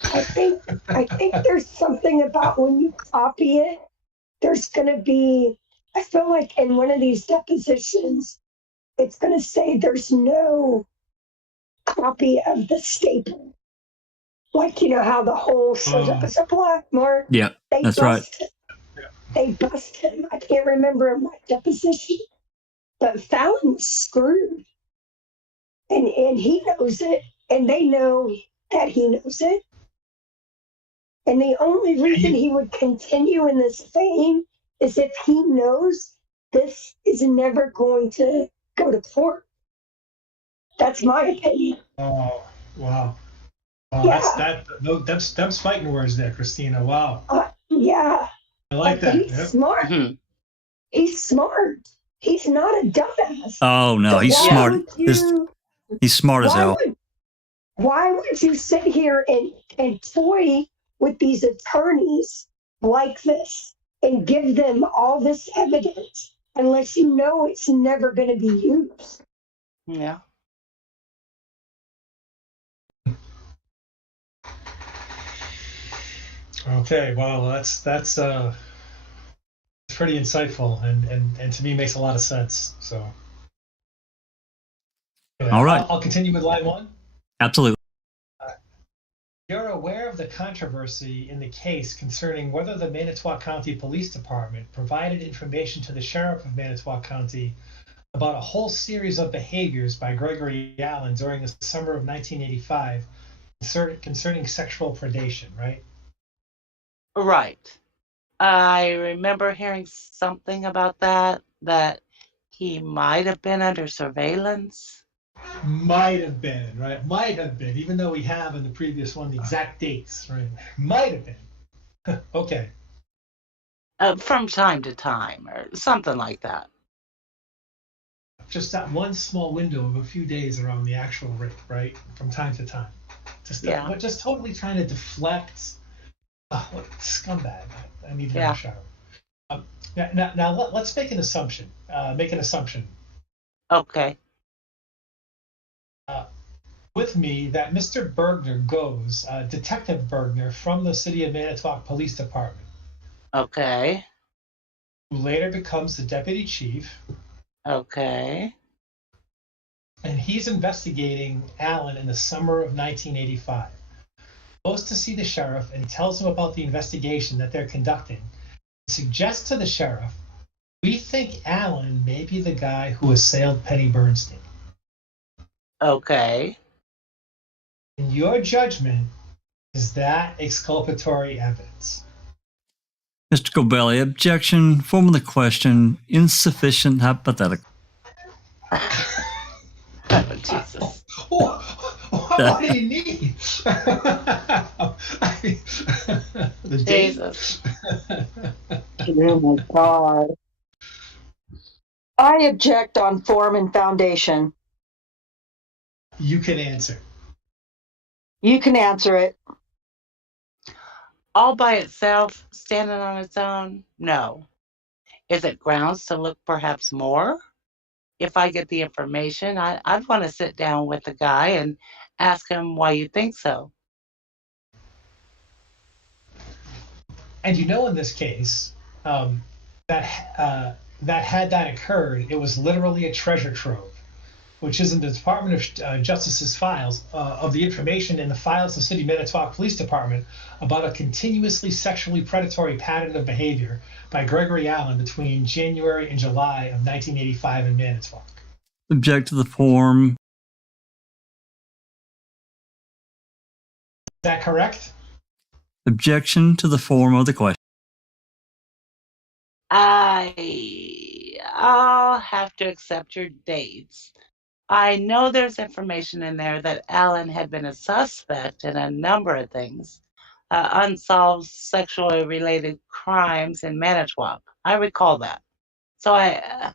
I think there's something about when you copy it, there's going to be, I feel like in one of these depositions, it's going to say there's no copy of the staple. Like, how the whole shows up as a black mark. Yeah, that's right. They bust him. I can't remember in what deposition, but Fallon was screwed. And he knows it, and they know that he knows it. And the only reason he would continue in this vein is if he knows this is never going to go to court. That's my opinion. Oh, wow. Oh, Yeah. them's fighting words there, Christina. Wow. Yeah. I like that. He's Yep. smart. Mhm. He's smart. He's not a dumbass. Oh no, So he's why smart. would you? He's smart as Why hell. would? Why would you sit here and toy with these attorneys like this and give them all this evidence unless you know it's never going to be used? Yeah. Okay. Wow. That's pretty insightful and to me makes a lot of sense. So. Anyway, All right. I'll continue with line one. Absolutely. You're aware of the controversy in the case concerning whether the Manitowoc County Police Department provided information to the Sheriff of Manitowoc County about a whole series of behaviors by Gregory Allen during the summer of 1985 concerning sexual predation, right? Right. I remember hearing something about that he might have been under surveillance. Might have been, right? Might have been, even though we have in the previous one the exact dates, right? Might have been. Okay. From time to time or something like that. Just that one small window of a few days around the actual rape, right? From time to time. Just totally trying to deflect. Oh, what a scumbag. I need to have a shower. Now let's make an assumption. Make an assumption Okay. with me that Mr. Bergner goes, Detective Bergner from the City of Manitowoc Police Department, Okay. who later becomes the deputy chief, Okay. and he's investigating Allen in the summer of 1985. Goes to see the sheriff and tells him about the investigation that they're conducting. Suggests to the sheriff, we think Allen may be the guy who assailed Penny Bernstein. Okay. In your judgment, is that exculpatory evidence? Mr. Gobelli, objection. Form of the question. Insufficient hypothetical. Oh, Jesus. What do you need? The date? Jesus. Oh my God. I object on form and foundation. You can answer. You can answer it. All by itself, standing on its own? No. Is it grounds to look perhaps more? If I get the information, I'd want to sit down with the guy and ask him why you think so. And you know, in this case, that had that occurred, it was literally a treasure trove, which is in the Department of Justice's files of the information in the files of the City Manitowoc Police Department about a continuously sexually predatory pattern of behavior by Gregory Allen between January and July of 1985 in Manitowoc. Object to the form. Is that correct? Objection to the form of the question. I'll have to accept your dates. I know there's information in there that Allen had been a suspect in a number of things, unsolved sexually related crimes in Manitowoc. I recall that. So I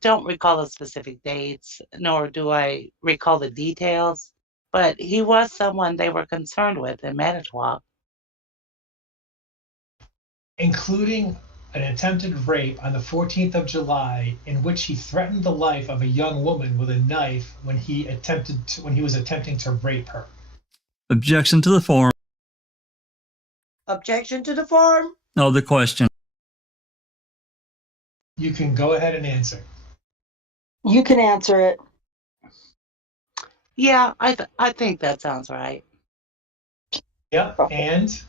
don't recall the specific dates, nor do I recall the details, but he was someone they were concerned with in Manitowoc. Including an attempted rape on the 14th of July, in which he threatened the life of a young woman with a knife when he was attempting to rape her. Objection to the form. Objection to the form. No, the question. You can go ahead and answer. You can answer it. Yeah, I think that sounds right. Yep. And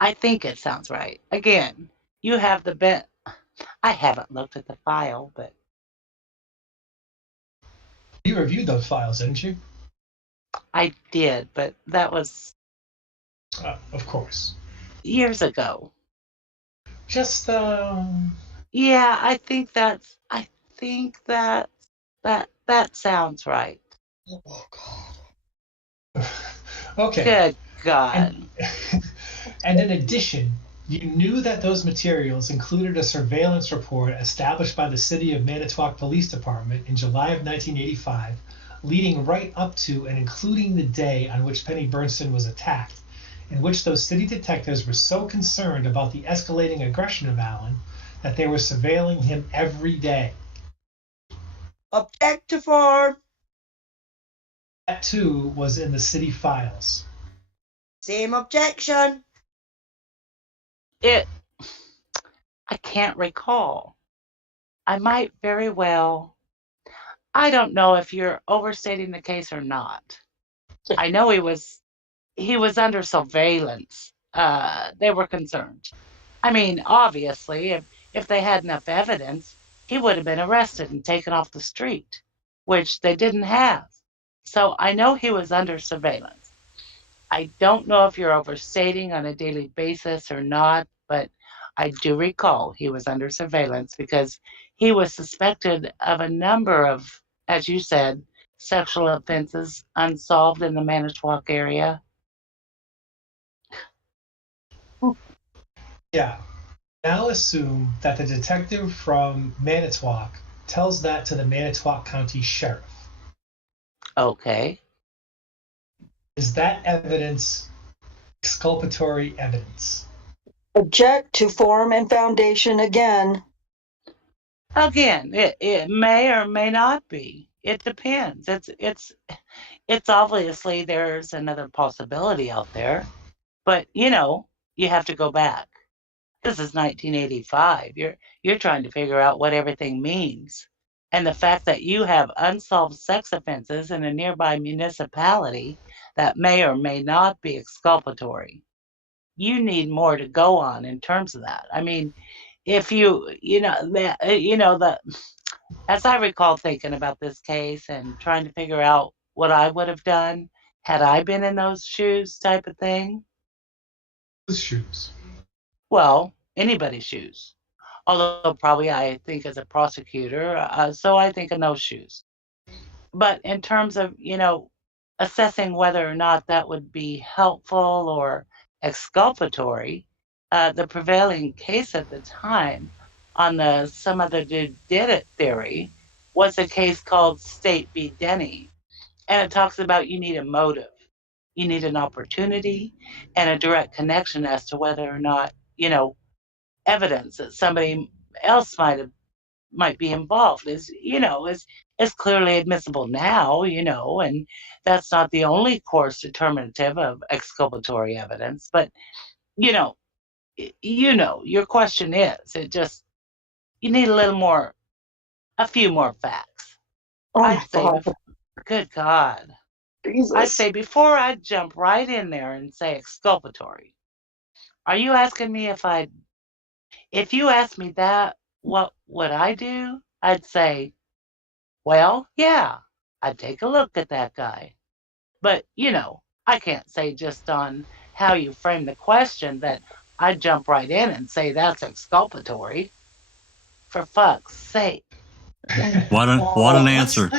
I think it sounds right. Again, you have the bit. I haven't looked at the file, but you reviewed those files, didn't you? I did, but that was Of course. years ago. Just Yeah, I think that sounds right. Oh God. Okay. Good God. And, and in addition, you knew that those materials included a surveillance report established by the City of Manitowoc Police Department in July of 1985, leading right up to and including the day on which Penny Bernston was attacked, in which those city detectives were so concerned about the escalating aggression of Allen that they were surveilling him every day. Object to form. That too was in the city files. Same objection. I can't recall. I might very well. I don't know if you're overstating the case or not. I know he was under surveillance. They were concerned. I mean, obviously, if they had enough evidence, he would have been arrested and taken off the street, which they didn't have. So I know he was under surveillance. I don't know if you're overstating on a daily basis or not, but I do recall he was under surveillance because he was suspected of a number of, as you said, sexual offenses unsolved in the Manitowoc area. Yeah. Now assume that the detective from Manitowoc tells that to the Manitowoc County Sheriff. Okay. Is that evidence exculpatory evidence? Object to form and foundation again. Again, it may or may not be. It depends. It's obviously there's another possibility out there, but you have to go back. This is 1985. You're trying to figure out what everything means. And the fact that you have unsolved sex offenses in a nearby municipality that may or may not be exculpatory. You need more to go on in terms of that. I mean, if as I recall thinking about this case and trying to figure out what I would have done had I been in those shoes type of thing. Whose shoes? Well, anybody's shoes. Although probably I think as a prosecutor, so I think in those shoes. But in terms of, assessing whether or not that would be helpful or exculpatory, the prevailing case at the time on the some other dude did it theory was a case called State v. Denny. And it talks about you need a motive. You need an opportunity and a direct connection as to whether or not, evidence that somebody else might be involved is clearly admissible now, and that's not the only course determinative of exculpatory evidence. But your question is, you need a few more facts. Oh my I'd say, God. good God. Jesus. I'd say before I jump right in there and say exculpatory, are you asking me if you asked me that, what would I do? I'd say, well, yeah, I'd take a look at that guy. But, I can't say just on how you frame the question that I'd jump right in and say that's exculpatory. For fuck's sake. What an answer.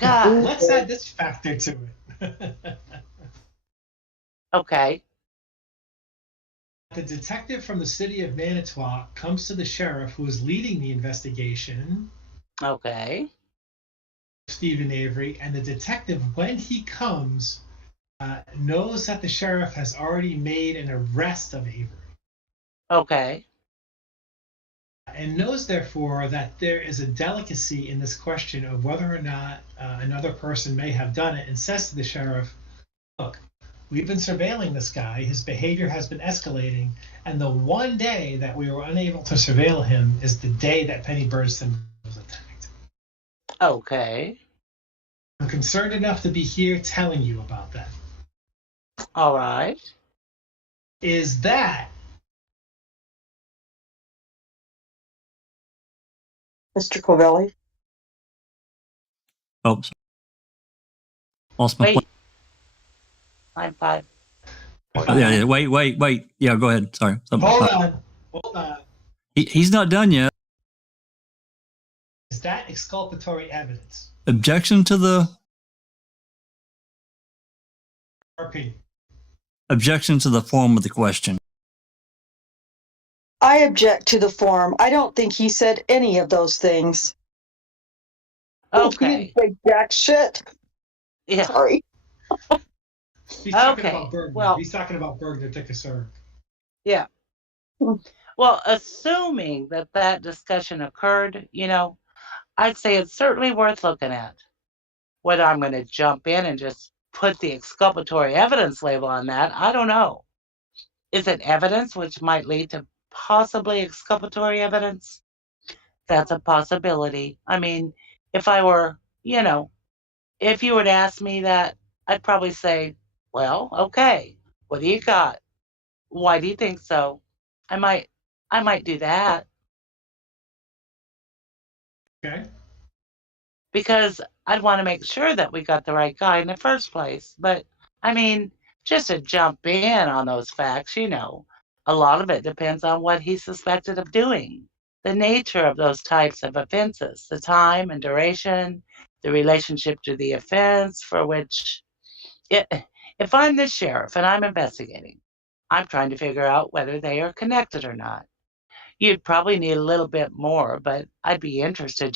God. Let's add this factor to it. Okay. The detective from the city of Manitowoc comes to the sheriff who is leading the investigation, Okay. Stephen Avery, and the detective, when he comes, knows that the sheriff has already made an arrest of Avery. Okay. And knows, therefore, that there is a delicacy in this question of whether or not another person may have done it, and says to the sheriff, look, we've been surveilling this guy. His behavior has been escalating. And the one day that we were unable to surveil him is the day that Penny Bernston was attacked. Okay. I'm concerned enough to be here telling you about that. All right. Is that Mr. Covelli? Oh, sorry. Lost my Wait. place. Line 5. Yeah, wait. Yeah, go ahead. Sorry. hold on. He's not done yet. Is that exculpatory evidence? Objection to the RP. Objection to the form of the question. I object to the form. I don't think he said any of those things. He Okay. didn't say jack shit. Yeah. Sorry. He's talking Okay. about Bergner. Well, He's talking about Bergner to Kasurg. yeah. Well, assuming that that discussion occurred, I'd say it's certainly worth looking at. Whether I'm going to jump in and just put the exculpatory evidence label on that, I don't know. Is it evidence which might lead to possibly exculpatory evidence? That's a possibility. I mean, if I were, if you were to ask me that, I'd probably say, well, okay, what do you got? Why do you think so? I might do that. Okay. Because I'd want to make sure that we got the right guy in the first place. But I mean, just to jump in on those facts, a lot of it depends on what he's suspected of doing, the nature of those types of offenses, the time and duration, the relationship to the offense for which, if I'm the sheriff and I'm investigating, I'm trying to figure out whether they are connected or not. You'd probably need a little bit more, but I'd be interested,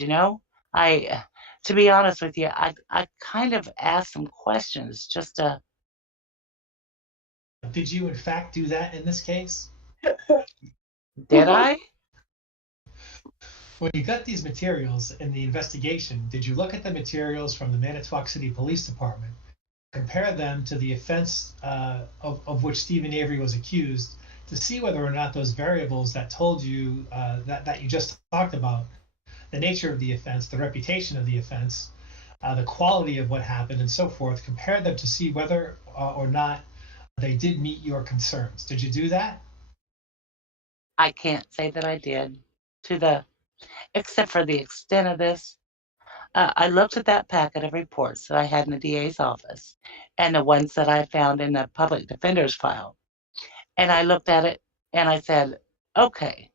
to be honest with you, I kind of asked some questions just to. Did you in fact do that in this case? Did I? When you got these materials in the investigation, did you look at the materials from the Manitowoc City Police Department, compare them to the offense of which Stephen Avery was accused, to see whether or not those variables that told you that you just talked about, the nature of the offense, the reputation of the offense, the quality of what happened, and so forth, compare them to see whether or not they did meet your concerns? Did you do that? I can't say that I did, except for the extent of this. I looked at that packet of reports that I had in the DA's office and the ones that I found in the public defender's file. And I looked at it and I said, okay,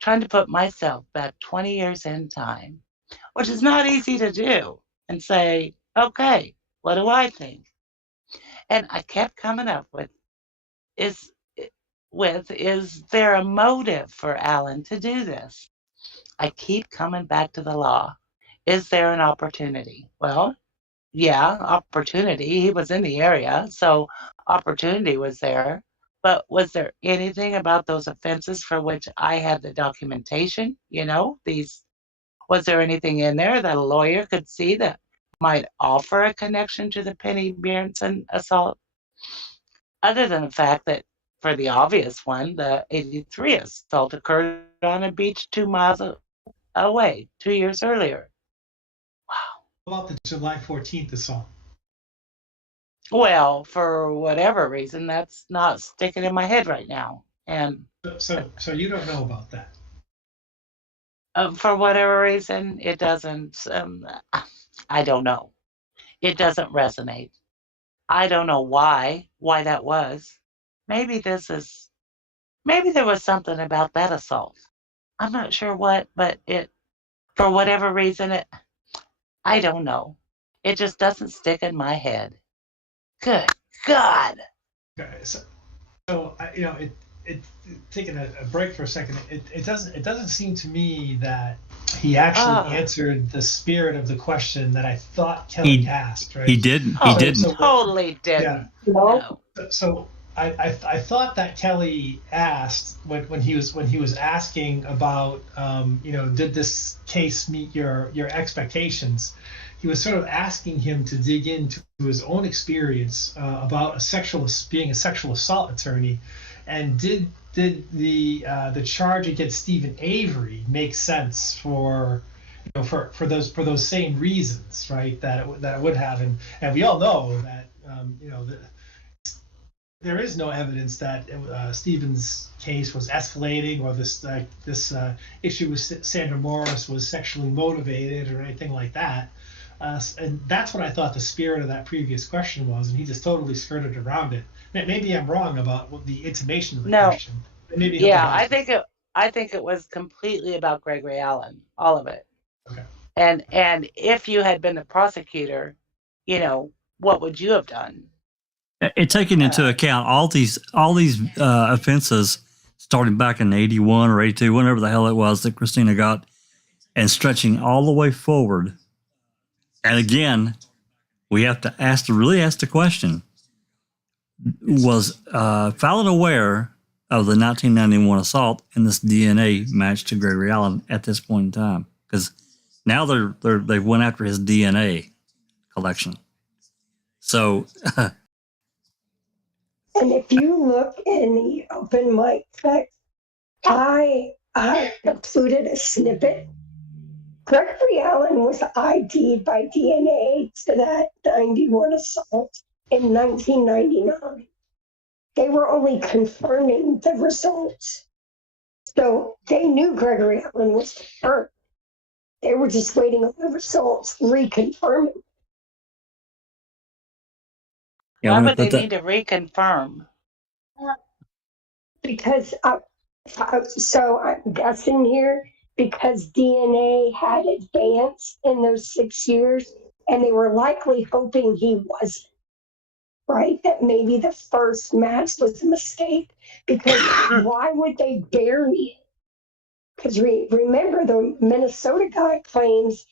trying to put myself back 20 years in time, which is not easy to do, and say, okay, what do I think? And I kept coming up with, is there a motive for Alan to do this? I keep coming back to the law. Is there an opportunity? Well, yeah, opportunity. He was in the area, so opportunity was there. But was there anything about those offenses for which I had the documentation? Was there anything in there that a lawyer could see that might offer a connection to the Penny Bjornson assault? Other than the fact that, for the obvious one, the 83 assault occurred on a beach 2 miles away 2 years earlier. Wow. What about the July 14th assault? Well, for whatever reason, that's not sticking in my head right now. And So you don't know about that? for whatever reason, it doesn't. I don't know. It doesn't resonate. I don't know why that was. Maybe there was something about that assault. I'm not sure what, but for whatever reason, I don't know. It just doesn't stick in my head. Good God. Okay, so taking a break for a second. It doesn't seem to me that he actually answered the spirit of the question that I thought Kelly asked. Right? He didn't. Oh, He didn't. Totally didn't. Yeah. No. So I thought that Kelly asked when he was asking about did this case meet your expectations. He was sort of asking him to dig into his own experience about being a sexual assault attorney, and did the charge against Stephen Avery make sense for those same reasons, right? That it would have, and we all know that there is no evidence that Stephen's case was escalating, or this issue with Sandra Morris was sexually motivated or anything like that. And that's what I thought the spirit of that previous question was, and he just totally skirted around it. Maybe I'm wrong about the intimation of the question. Maybe I think it was completely about Gregory Allen, all of it. Okay. And if you had been the prosecutor, what would you have done? It taking into account all these offenses starting back in 81 or 82, whenever the hell it was that Christina got, and stretching all the way forward. And again, we have to really ask the question: was Fallon aware of the 1991 assault and this DNA match to Gregory Allen at this point in time? Because now they went after his DNA collection. So. And if you look in the open mic text, I included a snippet. Gregory Allen was ID'd by DNA to that 91 assault in 1999. They were only confirming the results. So they knew Gregory Allen was confirmed. They were just waiting on the results, reconfirming. Why would they need to reconfirm? Because, so I'm guessing here, because DNA had advanced in those 6 years, and they were likely hoping he wasn't, right? That maybe the first match was a mistake, because why would they bury it? Because remember, the Minnesota guy claims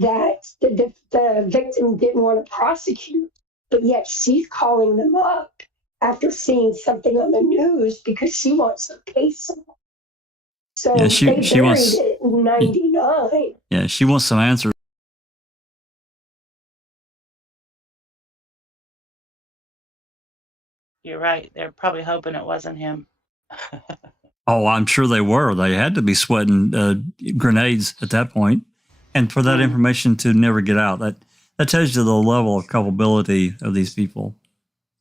that the victim didn't want to prosecute, but yet she's calling them up after seeing something on the news because she wants her case solved. So Yeah, she wants it in 99. Yeah, she wants some answers. You're right. They're probably hoping it wasn't him. Oh, I'm sure they were. They had to be sweating grenades at that point. And for that information to never get out, that tells you the level of culpability of these people.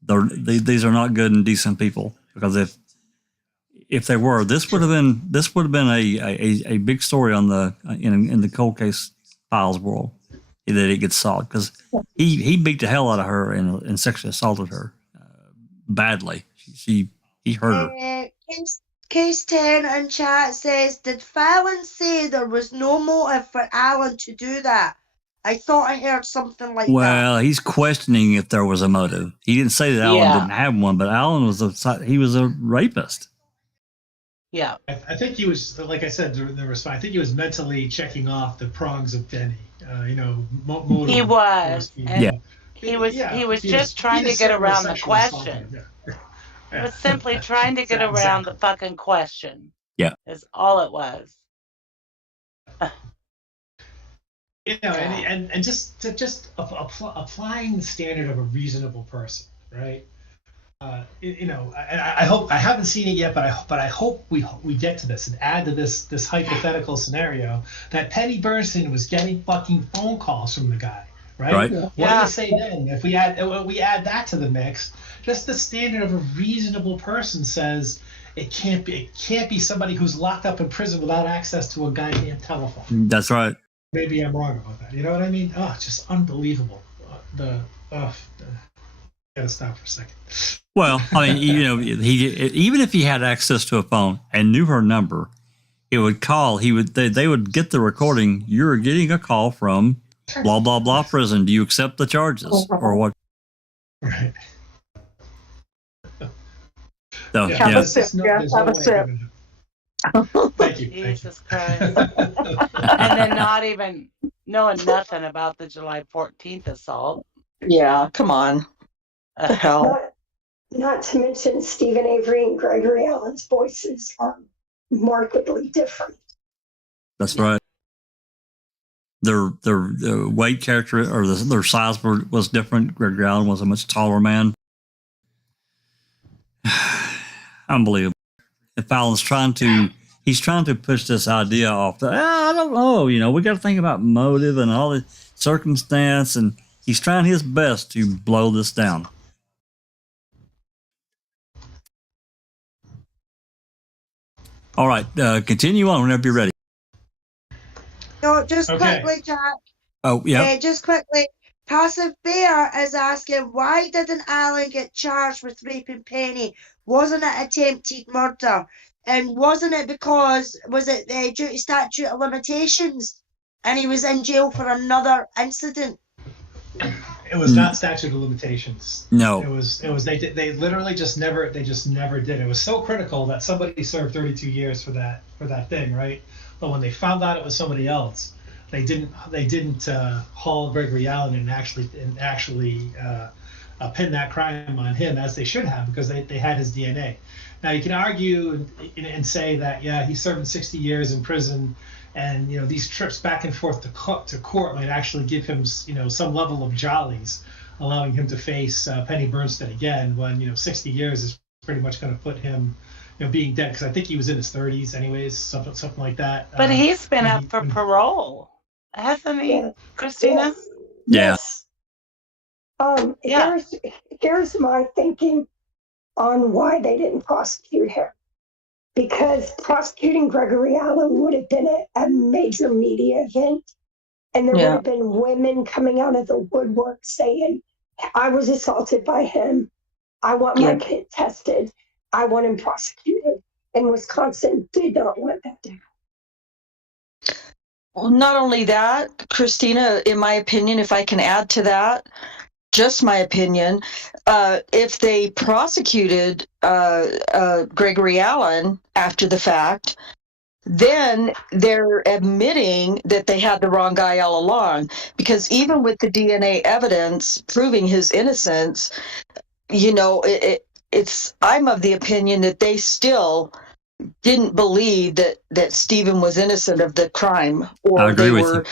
These are not good and decent people, because if they were, this would have been a big story on in the cold case files world, that it gets solved, because he beat the hell out of her and sexually assaulted her badly. He hurt her. Case 10 in chat says, did Fallon say there was no motive for Alan to do that? I thought I heard something like that. Well, he's questioning if there was a motive. He didn't say that Alan didn't have one, but Alan was a rapist. Yeah. I think he was, like I said, the response, I think he was mentally checking off the prongs of Denny. Motive. He was. Yeah. He was just trying to get around the question. It was simply trying to get around the fucking question. Yeah. Is all it was. And just applying the standard of a reasonable person, right? I hope, I haven't seen it yet, but I hope we get to this and add to this hypothetical scenario that Penny Bernstein was getting fucking phone calls from the guy, right? What do you say then? If we add that to the mix, just the standard of a reasonable person says it can't be somebody who's locked up in prison without access to a goddamn telephone. That's right. Maybe I'm wrong about that. You know what I mean? Oh, just unbelievable. Gotta stop for a second. Well, I mean, even if he had access to a phone and knew her number, he would call. They would get the recording. You're getting a call from blah blah blah prison. Do you accept the charges or what? Right. So, Have a sip. Have a sip. Thank you. Jesus Christ. And then not even knowing nothing about the July 14th assault. Yeah, come on. The hell. Not to mention Stephen Avery and Gregory Allen's voices are markedly different. That's right. Their weight character or their size was different. Gregory Allen was a much taller man. Unbelievable. And Fallon's trying to push this idea off. I don't know. We got to think about motive and all the circumstance, and he's trying his best to blow this down. All right, continue on whenever you're ready. No, just quickly, Jack. Oh, yeah. Just quickly. Passive Bear is asking, why didn't Alan get charged with raping Penny? Wasn't it attempted murder? And wasn't it because, was it due to statute of limitations? And he was in jail for another incident? It was not statute of limitations. No. It was they literally just never did. It was so critical that somebody served 32 years for that thing, right? But when they found out it was somebody else, they didn't haul Gregory Allen and actually pin that crime on him, as they should have, because they had his DNA. Now you can argue and say that, yeah, he's serving 60 years in prison, and these trips back and forth to court might actually give him some level of jollies, allowing him to face Penny Bernstein again, when 60 years is pretty much going to put him being dead, because I think he was in his 30s anyways, something like that. But he's been up for parole, hasn't he, Yeah. Christina? Yes. Yeah. Here's my thinking on why they didn't prosecute him. Because prosecuting Gregory Allen would have been a major media event, and there would have been women coming out of the woodwork saying, I was assaulted by him. I want my kid tested. I want him prosecuted. And Wisconsin did not want that to happen. Well, not only that, Christina, in my opinion, if I can add to that, just my opinion, if they prosecuted Gregory Allen after the fact, then they're admitting that they had the wrong guy all along. Because even with the DNA evidence proving his innocence, I'm of the opinion that they still didn't believe that Stephen was innocent of the crime, or I agree with you.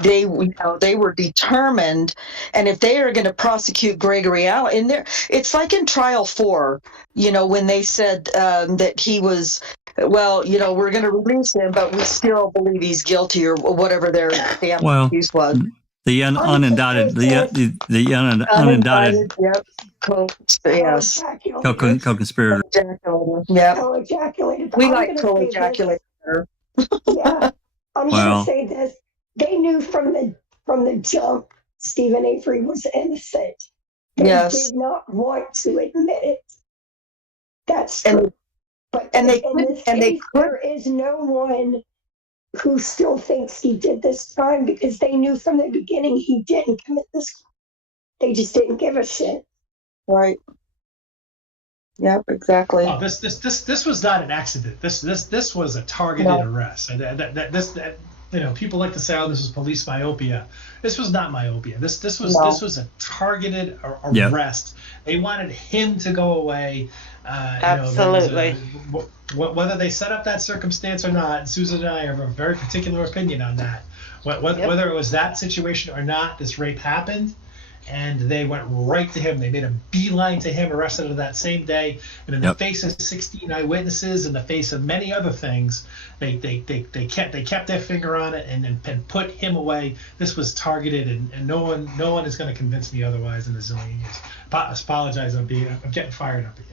they were determined. And if they are going to prosecute Gregory Allen, it's like in trial 4, when they said that he was, we're going to release him, but we still believe he's guilty, or whatever their excuse was. The unindicted, the unindicted, yep, yes, co-conspirator. Yep. Co-ejaculated. We like co-ejaculator. Yeah, I'm going to say this. They knew from the jump Stephen Avery was innocent. They did not want to admit it. That's true. There is no one who still thinks he did this crime, because they knew from the beginning he didn't commit this crime. They just didn't give a shit. Right. Yep, exactly. Oh, this was not an accident. This was a targeted arrest. People like to say, "Oh, this is police myopia." This was not myopia. This was a targeted arrest. They wanted him to go away. Absolutely. Whether they set up that circumstance or not, Susan and I have a very particular opinion on that. Whether it was that situation or not, this rape happened, and they went right to him. They made a beeline to him, arrested him that same day. And in the face of 16 eyewitnesses, in the face of many other things, they kept their finger on it and put him away. This was targeted, and no one is going to convince me otherwise in a zillion years. Apologize, I'm getting fired up again.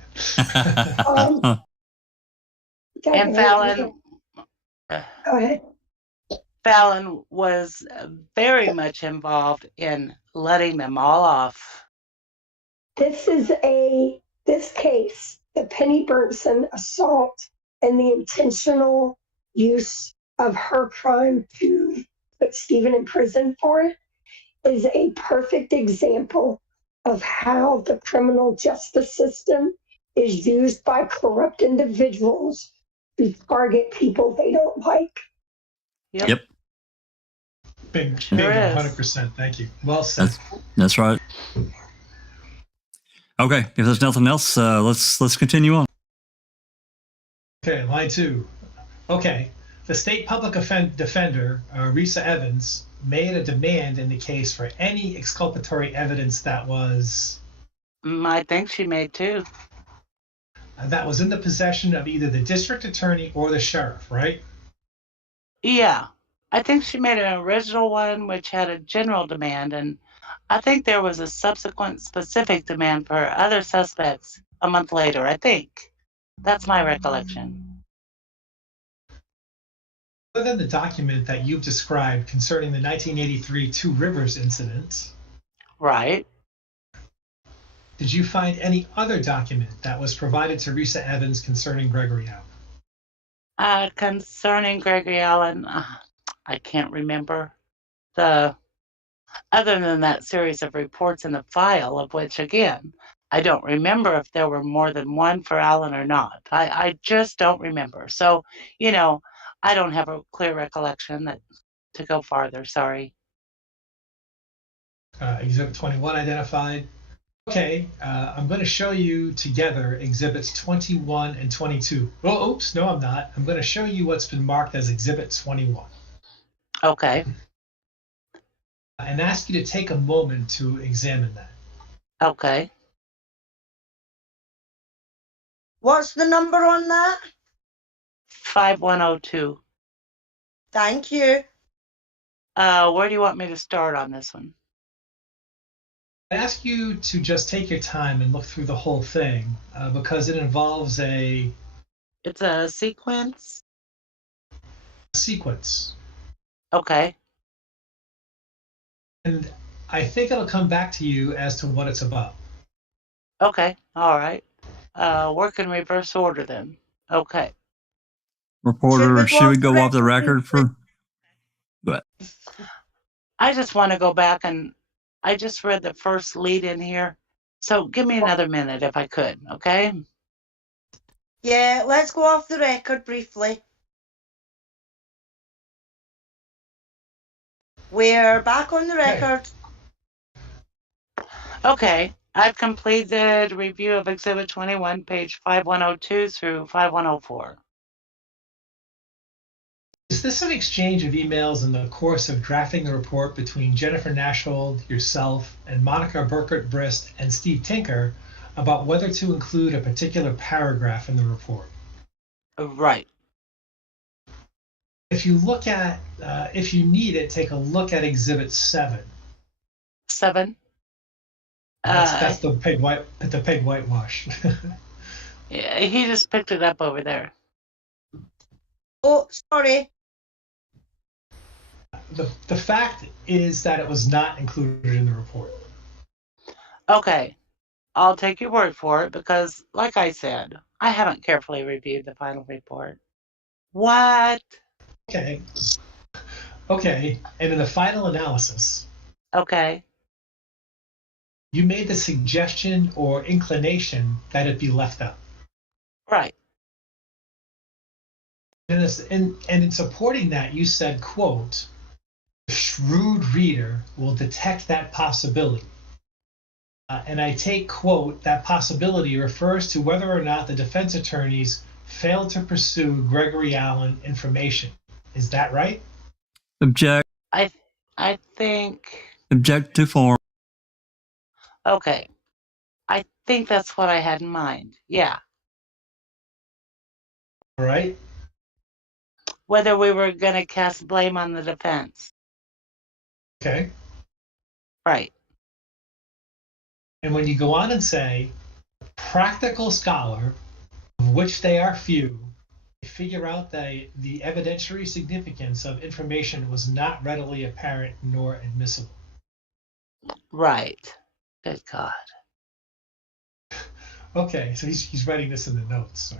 And Fallon. Go ahead. Fallon was very much involved in letting them all off. This case, the Penny Bernstein assault and the intentional use of her crime to put Stephen in prison for it, is a perfect example of how the criminal justice system is used by corrupt individuals to target people they don't like. Yep. Big 100%. Thank you. Well said. That's right. Okay, if there's nothing else, let's continue on. Okay, line 2. Okay, the state public defender, Risa Evans, made a demand in the case for any exculpatory evidence that was... I think she made 2. That was in the possession of either the district attorney or the sheriff, right? Yeah. I think she made an original one which had a general demand, and I think there was a subsequent specific demand for other suspects a month later, I think. That's my recollection. Other than the document that you've described concerning the 1983 Two Rivers incident, right? Did you find any other document that was provided to Risa Evans concerning Gregory Allen? Concerning Gregory Allen, I can't remember. other than that series of reports in the file, of which, again, I don't remember if there were more than one for Alan or not. I just don't remember. So, I don't have a clear recollection to go farther. Sorry. Exhibit 21 identified. Okay, I'm going to show you together exhibits 21 and 22. Oh, oops, no, I'm not. I'm going to show you what's been marked as exhibit 21. Okay. And ask you to take a moment to examine that. Okay. What's the number on that? 5102. Thank you. Where do you want me to start on this one? I ask you to just take your time and look through the whole thing because it involves a It's a sequence. sequence. Okay. And I think it'll come back to you as to what it's about. Okay. All right. Work in reverse order then. Okay. Reporter, should we go off the record for? But I just want to go back, and I just read the first lead in here. So give me another minute if I could, okay? Yeah, let's go off the record briefly. We're back on the record. Okay. I've completed review of Exhibit 21, page 5102 through 5104. Is this an exchange of emails in the course of drafting the report between Jennifer Nashvold, yourself, and Monica Burkert-Brist and Steve Tinker about whether to include a particular paragraph in the report? Right. If you look at, if you need it, take a look at Exhibit 7. 7? That's the pig whitewash. Yeah, he just picked it up over there. Oh, sorry. The fact is that it was not included in the report. Okay. I'll take your word for it because, like I said, I haven't carefully reviewed the final report. What? Okay. Okay. And in the final analysis, Okay. you made the suggestion or inclination that it be left out. Right. And in supporting that, you said, quote, "The shrewd reader will detect that possibility." And I take, quote, "that possibility refers to whether or not the defense attorneys failed to pursue Gregory Allen information." Is that right? Object. I think. Object to form. Okay. I think that's what I had in mind. Yeah. All right. Whether we were going to cast blame on the defense. Okay. Right. And when you go on and say, "practical scholar, of which they are few, figure out that the evidentiary significance of information was not readily apparent nor admissible." Right. Good God. Okay, so he's writing this in the notes.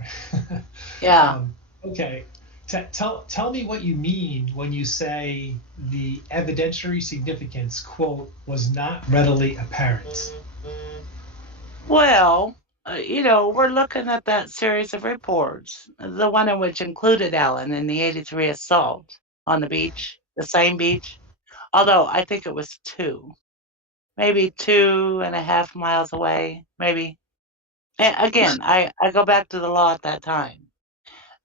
Yeah. Okay, tell me what you mean when you say the evidentiary significance, quote, "was not readily apparent." Well, we're looking at that series of reports, the one in which included Allen in the 83 assault on the beach, the same beach, although I think it was 2, maybe 2.5 miles away, maybe. And again, I go back to the law at that time.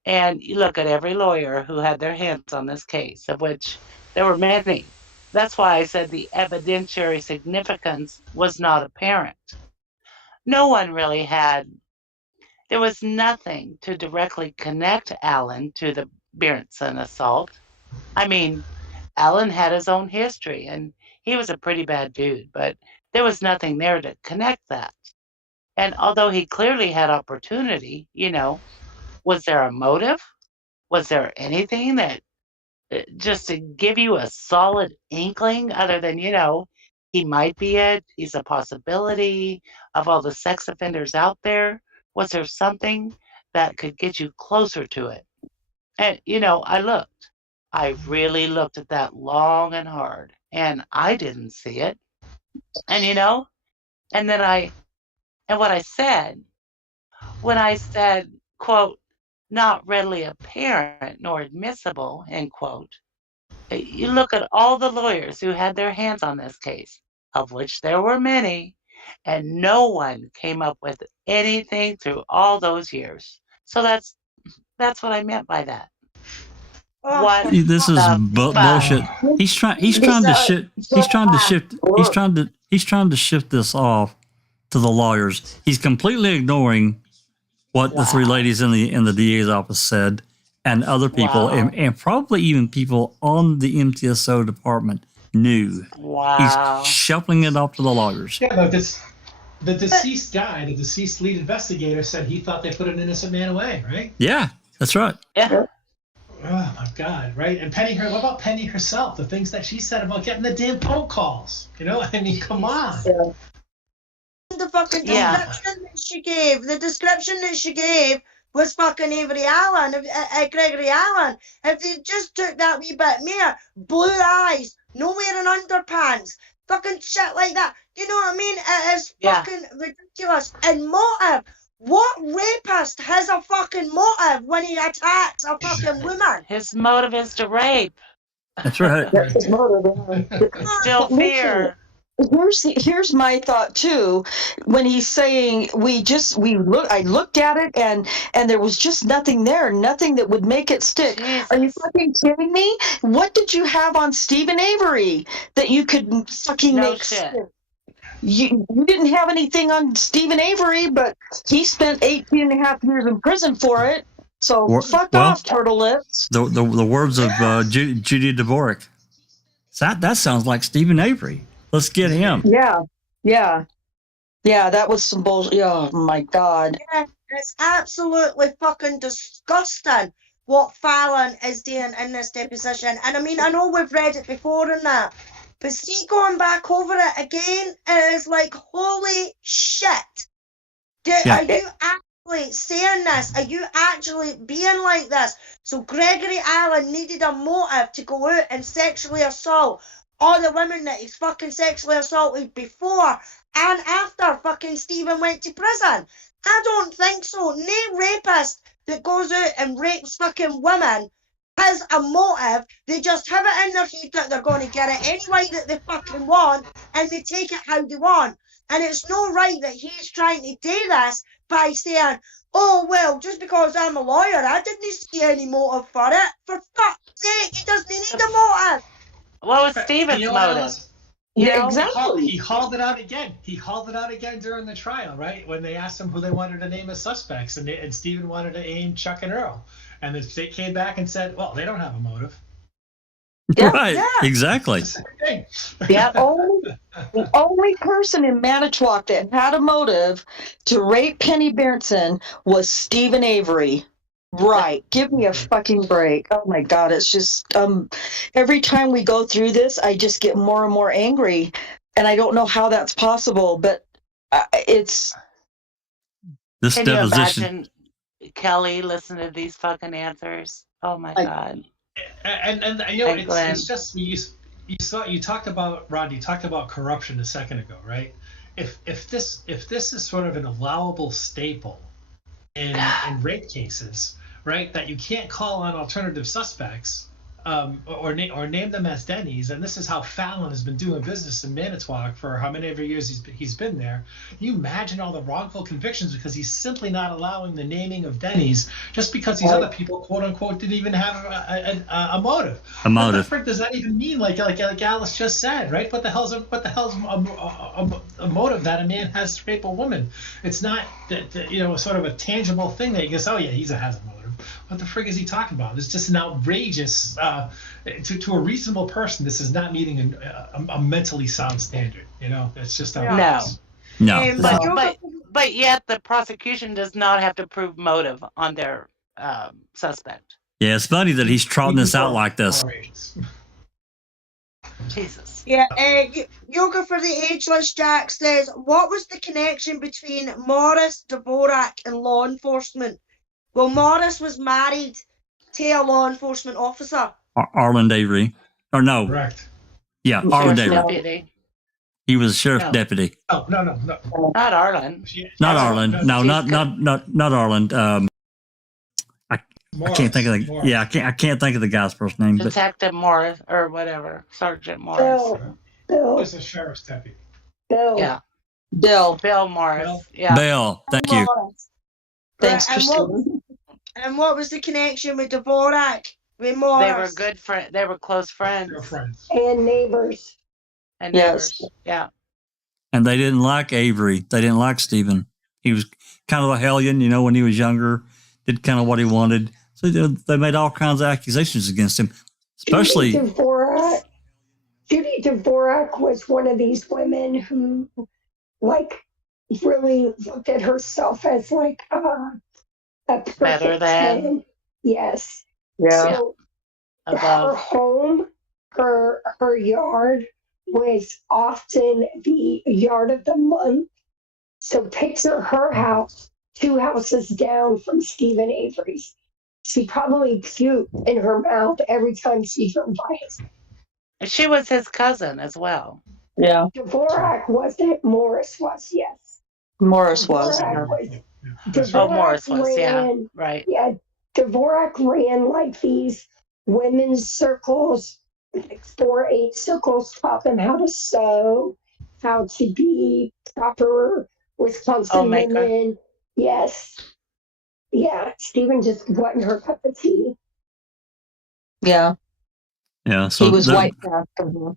And you look at every lawyer who had their hands on this case, of which there were many. That's why I said the evidentiary significance was not apparent. No one really had, there was nothing to directly connect Allen to the Berenson assault. I mean, Allen had his own history and he was a pretty bad dude, but there was nothing there to connect that. And although he clearly had opportunity, was there a motive? Was there anything that just to give you a solid inkling other than, he might be it, he's a possibility of all the sex offenders out there? Was there something that could get you closer to it? And, I really looked at that long and hard. and I didn't see it. And and then what I said, when I said, quote, not readily apparent nor admissible, end quote, you look at all the lawyers who had their hands on this case, of which there were many, and no one came up with anything through all those years. So that's what I meant by that. Oh, What See, this is the bullshit. fuck? He's trying to shift this off to the lawyers. He's completely ignoring what the three ladies in the DA's office said, and other people, Wow. and probably even people on the MTSO department knew. Wow. He's shuffling it off to the lawyers. Yeah, but the deceased guy, the deceased lead investigator, said he thought they put an innocent man away, right? Yeah, that's right. Yeah. Oh my God, right? And what about Penny herself? The things that she said about getting the damn phone calls. I mean, come on. Yeah. the fucking description that she gave. The description that she gave was fucking Avery Allen, Gregory Allen. If they just took that wee bit more, blue eyes, no wearing underpants, fucking shit like that. You know what I mean? It is fucking ridiculous. And motive. What rapist has a fucking motive when he attacks a fucking woman? His motive is to rape. That's right. That's his motive. Still fear. Here's my thought too. When he's saying I looked at it and there was just nothing there, nothing that would make it stick. Jesus. Are you fucking kidding me? What did you have on Stephen Avery that you could fucking make stick? You didn't have anything on Stephen Avery, but he spent 18 and a half years in prison for it. So fuck off, Turtle Lips. The words of Judy Dvorak. That sounds like Stephen Avery. Let's get him. Yeah, that was some bullshit. Oh my God. Yeah, it's absolutely fucking disgusting what Fallon is doing in this deposition. And I mean, I know we've read it before and that, but see, going back over it again, it is like, holy shit. Are you actually saying this? Are you actually being like this? So Gregory Allen needed a motive to go out and sexually assault all the women that he's fucking sexually assaulted before and after fucking Stephen went to prison. I don't think so. No rapist that goes out and rapes fucking women has a motive. They just have it in their head that they're going to get it any way that they fucking want, and they take it how they want. And it's no right that he's trying to do this by saying, oh, well, just because I'm a lawyer, I didn't see any motive for it. For fuck's sake, he doesn't need a motive. What was Stephen's motive? Yeah, exactly. He hauled it out again. He hauled it out again during the trial, right? When they asked him who they wanted to name as suspects, and Stephen wanted to aim Chuck and Earl. And the state came back and said, well, they don't have a motive. Yeah, right, exactly. The only person in Manitowoc that had a motive to rape Penny Berenson was Stephen Avery. Right. Give me a fucking break. Oh my God. It's just, every time we go through this, I just get more and more angry, and I don't know how that's possible, but it's. This Can you deposition. imagine Kelly listen to these fucking answers? Oh my God. And it's just, you talked about, Rod, you talked about corruption a second ago, right? If this is sort of an allowable staple in rape cases, right, that you can't call on alternative suspects or name them as Denny's, and this is how Fallon has been doing business in Manitowoc for how many years he's been there. Can you imagine all the wrongful convictions because he's simply not allowing the naming of Denny's just because these other people, quote unquote, didn't even have a motive. A motive. What the frick does that even mean? Like Alice just said, right? What the hell's a motive that a man has to rape a woman? It's not that sort of a tangible thing that you can say, oh yeah, has a motive. What the frig is he talking about? It's just an outrageous, to a reasonable person, this is not meeting a mentally sound standard. It's just outrageous. No. But yet the prosecution does not have to prove motive on their suspect. Yeah, it's funny that he's trotting this out like this. Jesus. Yeah, Yoga for the Ageless Jack says, what was the connection between Morris, Dvorak, and law enforcement? Well, Morris was married to a law enforcement officer. Arlen Avery. Or no. Correct. Yeah, Arlen Sheriff's Avery. deputy. He was a sheriff No. deputy. Oh, no. Not Arlen. Not No, Arlen. No, She's not Arlen. I can't think of the Morris. I can't think of the guy's first name. But Detective Morris or whatever. Sergeant Morris. Bill. Bill. Was a sheriff's deputy. Bill. Yeah. Bill. Bill Morris. Bill? Yeah. Bell, thank you. Thanks, Right, and what, Christine. and what was the connection with Dvorak? With They Morris? were good friends. They were close friends. They're friends. And neighbors. And Yes. neighbors. Yeah. And they didn't like Avery. They didn't like Stephen. He was kind of a hellion, you know, when he was younger, did kind of what he wanted. So they made all kinds of accusations against him, especially. Judy Dvorak was one of these women who, like, really looked at herself as like a perfect Better than. 10. Yes. Yeah. So her Above. home, her yard was often the yard of the month. So picture her house 2 houses down from Stephen Avery's. She probably puked in her mouth every time she drove by his. And she was his cousin as well. Yeah. Dvorak wasn't. Morris was, yes. Morris was. Dvorak was. That's Oh, right. Morris was. Yeah. ran- Right. Yeah, Dvorak ran like these women's circles, like 4-8 circles, taught them how to sew, how to be proper Wisconsin Homemaker. women. Yes. Yeah, Stephen just wasn't her cup of tea. Yeah. Yeah. So He was the- white. Pastor.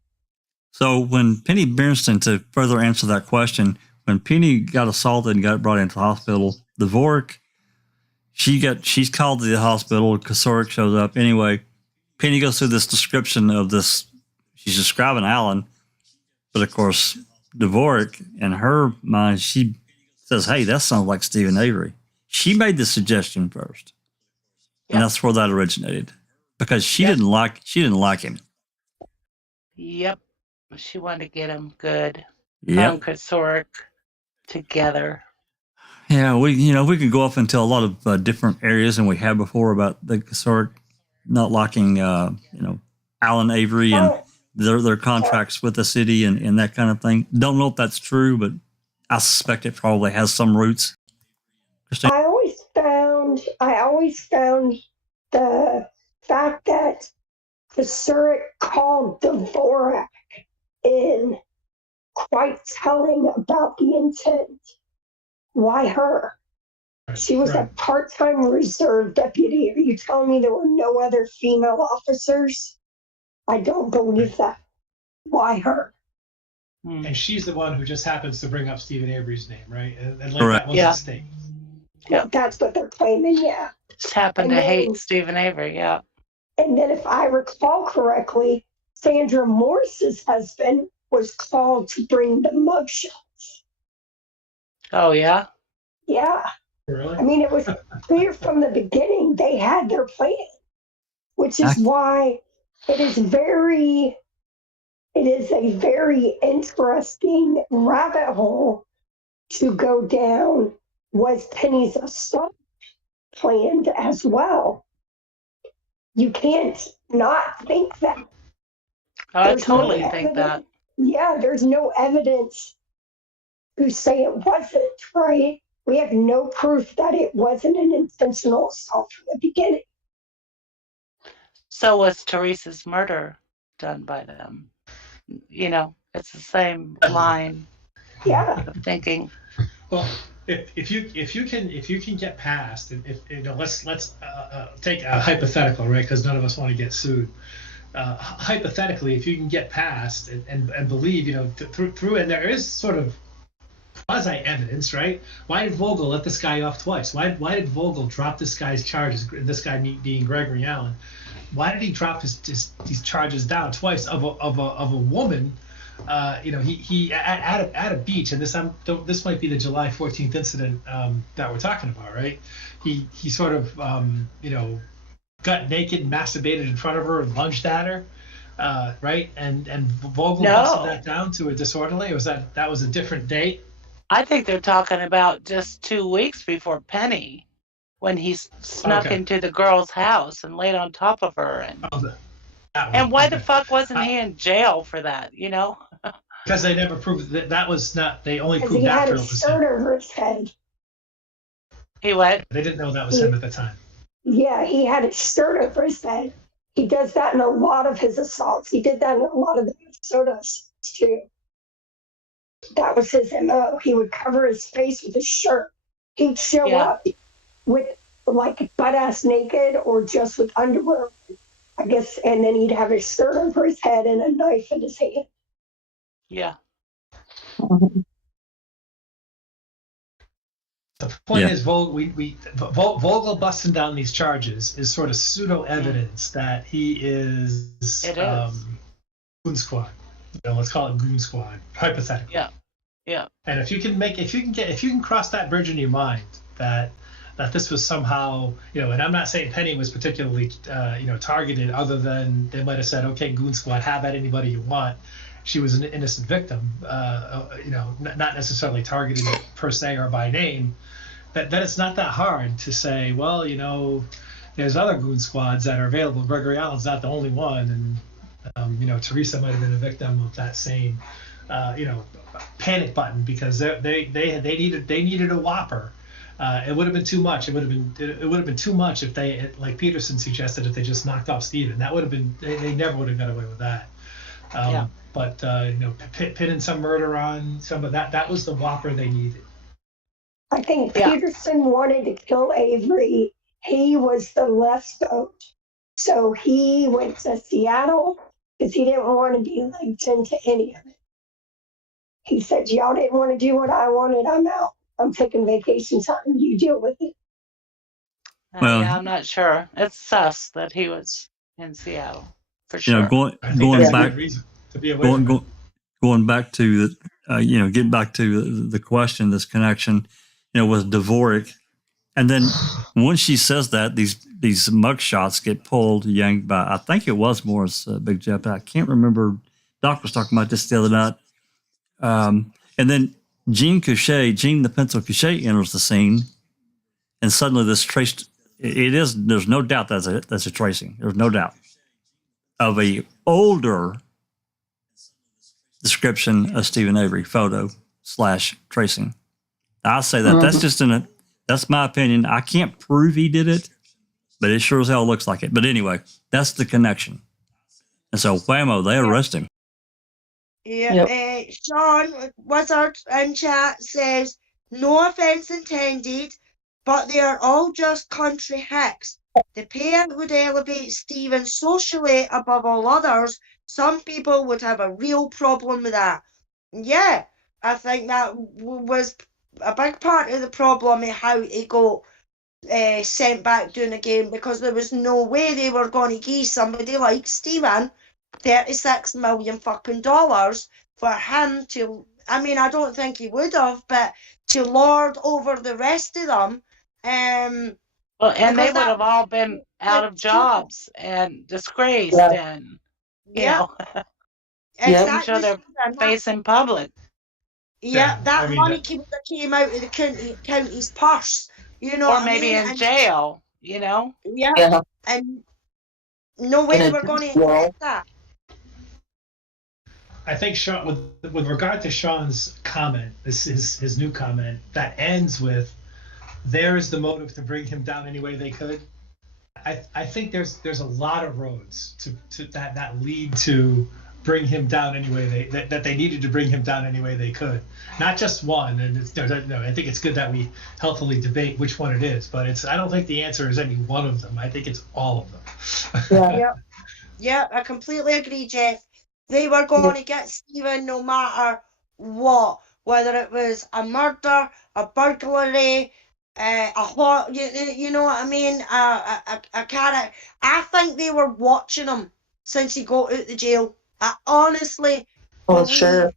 So when Penny Berenstain, to further answer that question, when Penny got assaulted and got brought into the hospital, Dvorak, she's called to the hospital. Kosarik shows up. Anyway, Penny goes through this description of this. She's describing Alan, but of course, Dvorak, in her mind, she says, "Hey, that sounds like Stephen Avery." She made the suggestion first, and that's where that originated, because she didn't like him. Yep. She wanted to get him good. Yep. Kosarik together. Yeah, we can go off into a lot of different areas than we have before about the Kosarik not liking Alan Avery and their contracts with the city and that kind of thing. Don't know if that's true, but I suspect it probably has some roots. Christine? I always found the fact that Kosarik called Dvorak in quite telling about the intent. Why her? She was a part-time reserve deputy. Are you telling me there were no other female officers? I don't believe that. Why her? And she's the one who just happens to bring up Stephen Avery's name, right? And like Correct. that was Yeah. a mistake. Yeah. That's what they're claiming, yeah. Just happened And to hate then- Stephen Avery. Yeah. And then if I recall correctly, Sandra Morse's husband was called to bring the mugshot. Oh, yeah. Yeah. Really? I mean, it was clear from the beginning they had their plan, which is why it is a very interesting rabbit hole to go down. Was Penny's assault planned as well? You can't not think that. I There's no totally think that. evidence. Yeah, there's no evidence to say it wasn't, right? We have no proof that it wasn't an intentional assault from the beginning. So was Teresa's murder done by them? It's the same line Yeah. of thinking. Well, if you can get past, let's take a hypothetical, right? Because none of us want to get sued. Hypothetically, if you can get past and believe, through and there is sort of quasi evidence, right? Why did Vogel let this guy off twice? Why did Vogel drop this guy's charges? This guy being Gregory Allen. Why did he drop these charges down twice of a woman? He at a beach, and this might be the July 14th incident that we're talking about, right? He sort of got naked, masturbated in front of her, and lunged at her, right? And Vogel busted that down to a disorderly. Or was that was a different date? I think they're talking about just 2 weeks before Penny, when he snuck into the girl's house and laid on top of her. And And why the fuck wasn't he in jail for that? You know? Because they never proved that was not. They only Because proved he had after a it was shirt him. over his head. He what? They didn't know that was him at the time. Yeah, he had a shirt over his head. He does that in a lot of his assaults. He did that in a lot of the Minnesota assaults too. That was his MO. He would cover his face with a shirt. He'd show up with like butt ass naked or just with underwear, I guess, and then he'd have his shirt over his head and a knife in his hand. Yeah. The point is, Vogel busting down these charges is sort of pseudo evidence that he is goon squad. Let's call it goon squad, hypothetically. Yeah. And if you can cross that bridge in your mind that this was somehow, and I'm not saying Penny was particularly targeted, other than they might have said, okay, goon squad, have at anybody you want. She was an innocent victim, not necessarily targeted per se or by name. That it's not that hard to say, well, there's other goon squads that are available. Gregory Allen's not the only one, and Teresa might have been a victim of that same, panic button because they needed a whopper. It would have been too much. It would have been too much if they, like Peterson suggested, if they just knocked off Steven. That would have been. They never would have got away with that. But pinning some murder on some of that was the whopper they needed. I think Peterson wanted to kill Avery. He was the less vote. So he went to Seattle because he didn't want to be linked into any of it. He said, y'all didn't want to do what I wanted. I'm out. I'm taking vacation time. You deal with it. Well, I'm not sure. It's sus that he was in Seattle, for sure. Going back, to be away going back to the, getting back to the question, this connection, with Dvorak, and then once she says that, these mug shots get pulled, yanked by, I think it was Morris, Big Jeff. I can't remember. Doc was talking about this the other night. And then Jean the pencil Couchet enters the scene, and suddenly this trace, there's no doubt that's a tracing. There's no doubt of a older description of Stephen Avery, photo / tracing. I say that that's just that's my opinion. I can't prove he did it, but it sure as hell looks like it. But anyway, that's the connection. And so whammo, they arrest him. Yeah, Sean Wizard in chat says, no offence intended, but they are all just country hicks. The pair would elevate Stephen socially above all others. Some people would have a real problem with that. Yeah, I think that was a big part of the problem of how he got sent back doing the game, because there was no way they were going to give somebody like Stephen $36 million fucking dollars for him to, I mean, I don't think he would have, but to lord over the rest of them. Well, and they would have all been out of jobs and disgraced and, you know, exactly. show their face in public. Yeah, that money came out of the county's purse, or maybe in jail, Yeah, and no way they were going to accept that. I think Sean, with regard to Sean's comment, this is his new comment that ends with, "There is the motive to bring him down any way they could." I think there's a lot of roads to that lead to bring him down any way that they needed to bring him down any way they could. Not just one, and I think it's good that we healthily debate which one it is, but I don't think the answer is any one of them. I think it's all of them. Yeah, I completely agree, Jeff. They were going to get Stephen no matter what, whether it was a murder, a burglary, you know what I mean? A carrot. I think they were watching him since he got out of the jail. I honestly believe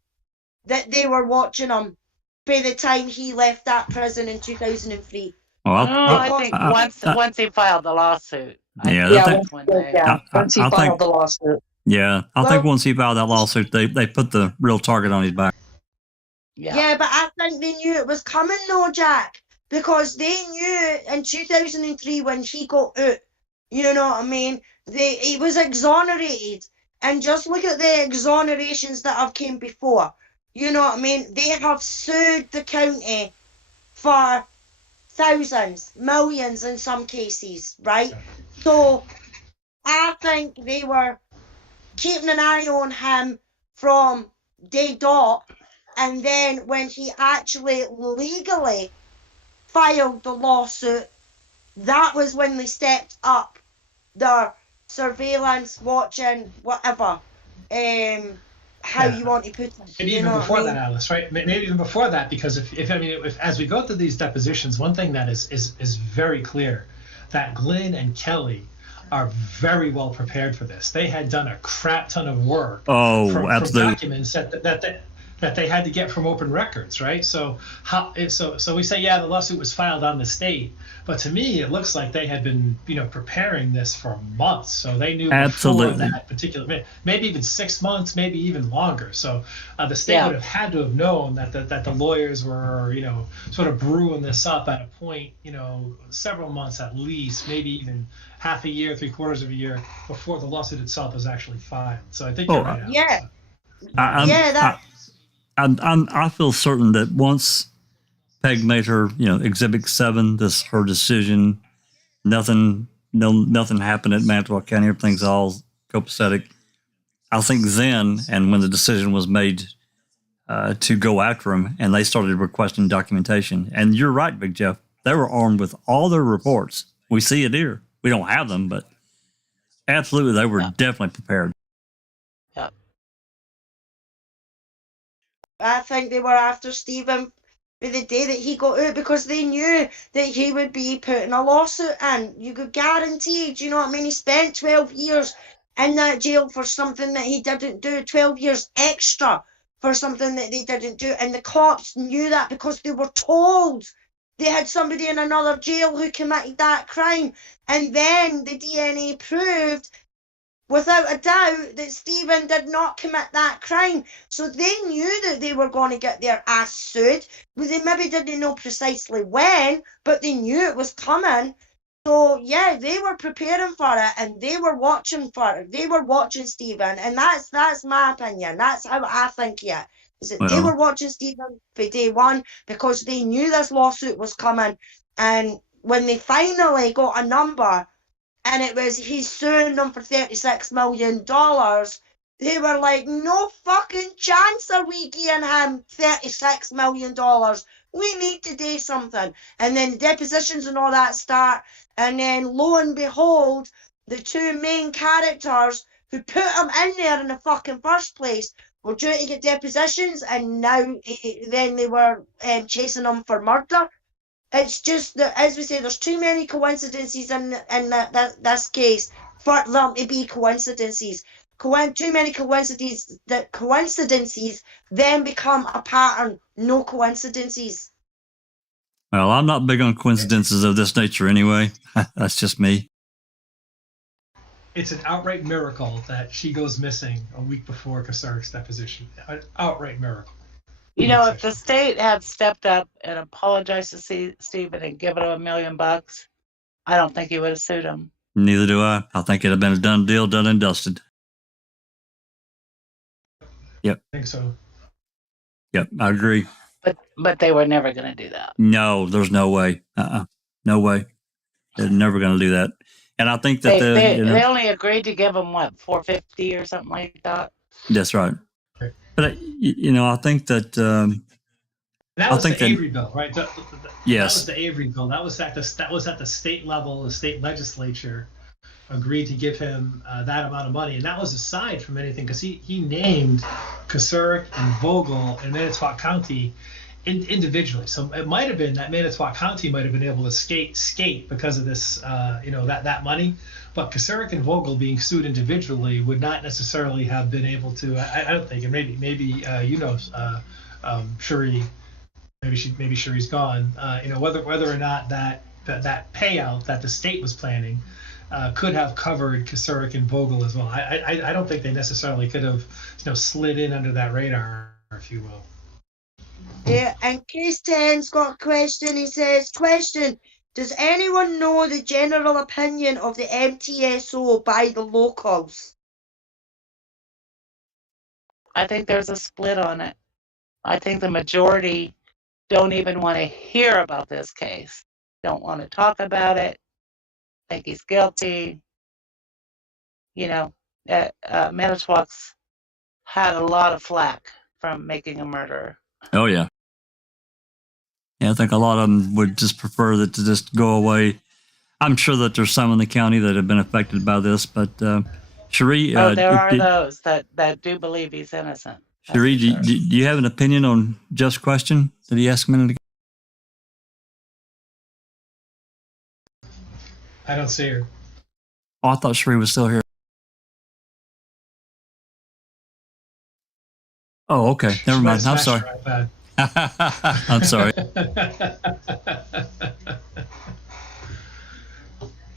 that they were watching him by the time he left that prison in 2003. I think once he filed the lawsuit. Once he filed the lawsuit. Yeah, I think once he filed that lawsuit, they put the real target on his back. Yeah, but I think they knew it was coming though, Jack, because they knew in 2003 when he got out, You know what I mean? He was exonerated. And just look at the exonerations that have came before. You know what I mean? They have sued the county for thousands, millions in some cases, right? So I think they were keeping an eye on him from day dot. And then when he actually legally filed the lawsuit, that was when they stepped up their surveillance, watching, whatever, how you want to put it. And you even know before what I mean? that, Alice, right? Maybe even before that, because if as we go through these depositions, one thing that is very clear, that Glenn and Kelly are very well prepared for this. They had done a crap ton of work from documents that they had to get from open records, right? So so we say, yeah, the lawsuit was filed on the state, but to me, it looks like they had been, preparing this for months. So they knew before that particular, maybe even 6 months, maybe even longer. So the state would have had to have known that the lawyers were, sort of brewing this up at a point, several months at least, maybe even half a year, 3/4 of a year before the lawsuit itself was actually filed. So I think you're right. Yeah. I feel certain that once Peg made her, Exhibit 7, her decision, nothing happened at Manitowoc County. Everything's all copacetic. I think then, and when the decision was made to go after him, and they started requesting documentation. And you're right, Big Jeff. They were armed with all their reports. We see it here. We don't have them, but absolutely, they were definitely prepared. I think they were after Stephen by the day that he got out because they knew that he would be putting a lawsuit in. You could guarantee, do you know what I mean? He spent 12 years in that jail for something that he didn't do, 12 years extra for something that they didn't do. And the cops knew that because they were told they had somebody in another jail who committed that crime. And then the DNA proved without a doubt that Stephen did not commit that crime. So they knew that they were going to get their ass sued. They maybe didn't know precisely when, but they knew it was coming. So yeah, they were preparing for it and they were watching for it. They were watching Stephen, and that's my opinion. That's how I think it is. That they were watching Stephen for day one because they knew this lawsuit was coming. And when they finally got a number, and it was he's suing them for $36 million, they were like, no fucking chance are we giving him $36 million. We need to do something. And then the depositions and all that start, and then lo and behold, the two main characters who put him in there in the fucking first place were due to get depositions, and now then they were chasing him for murder. It's just that, as we say, there's too many coincidences in this case for them to be coincidences. Too many coincidences then become a pattern, no coincidences. Well, I'm not big on coincidences of this nature anyway. That's just me. It's an outright miracle that she goes missing a week before Kasarik's deposition. An outright miracle. If the state had stepped up and apologized to Stephen and given him $1 million, I don't think he would have sued him. Neither do I. I think it'd have been a done deal, done and dusted. Yep. I think so. Yep, I agree. But they were never going to do that. No, there's no way. No way. They're never going to do that. And I think that they only agreed to give him what, $450 or something like that. That's right. But I think that that was the Avery bill, right? Yes, that was the Avery bill. That was at the state level. The state legislature agreed to give him that amount of money, and that was aside from anything because he named Kasarik and Vogel and Manitowoc County individually. So it might have been that Manitowoc County might have been able to skate because of this, that money. But Kasarik and Vogel being sued individually would not necessarily have been able to. I don't think, and maybe Cherie, maybe Cherie's gone. Whether or not that payout that the state was planning could have covered Kasarik and Vogel as well. I don't think they necessarily could have slid in under that radar, if you will. Yeah, and Case 10's got a question. He says, question, Does anyone know the general opinion of the MTSO by the locals? I think there's a split on it. I think the majority don't even want to hear about this case, don't want to talk about it, think he's guilty. You know, Manitowoc's had a lot of flack from making a murderer. Oh, yeah. Yeah, I think a lot of them would just prefer that to just go away. I'm sure that there's some in the county that have been affected by this, but Cherie... there are those that do believe he's innocent. Cherie, do you have an opinion on Jeff's question that he asked a minute ago? I don't see her. Oh, I thought Cherie was still here. Oh, okay. Never mind. I'm sorry. I'm sorry.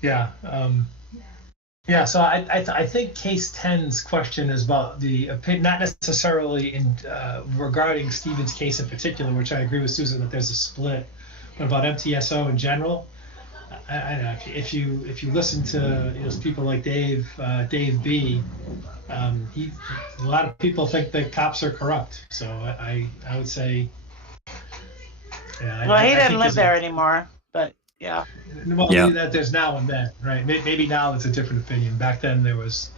Yeah. So I think case 10's question is about the opinion, not necessarily in regarding Stephen's case in particular, which I agree with Susan that there's a split, but about MTSO in general. I know if you listen to people like Dave B, a lot of people think that cops are corrupt. So I would say, yeah. Well, he didn't live there anymore, but yeah. Well, yeah. That there's now and then, right? Maybe now it's a different opinion. Back then there was,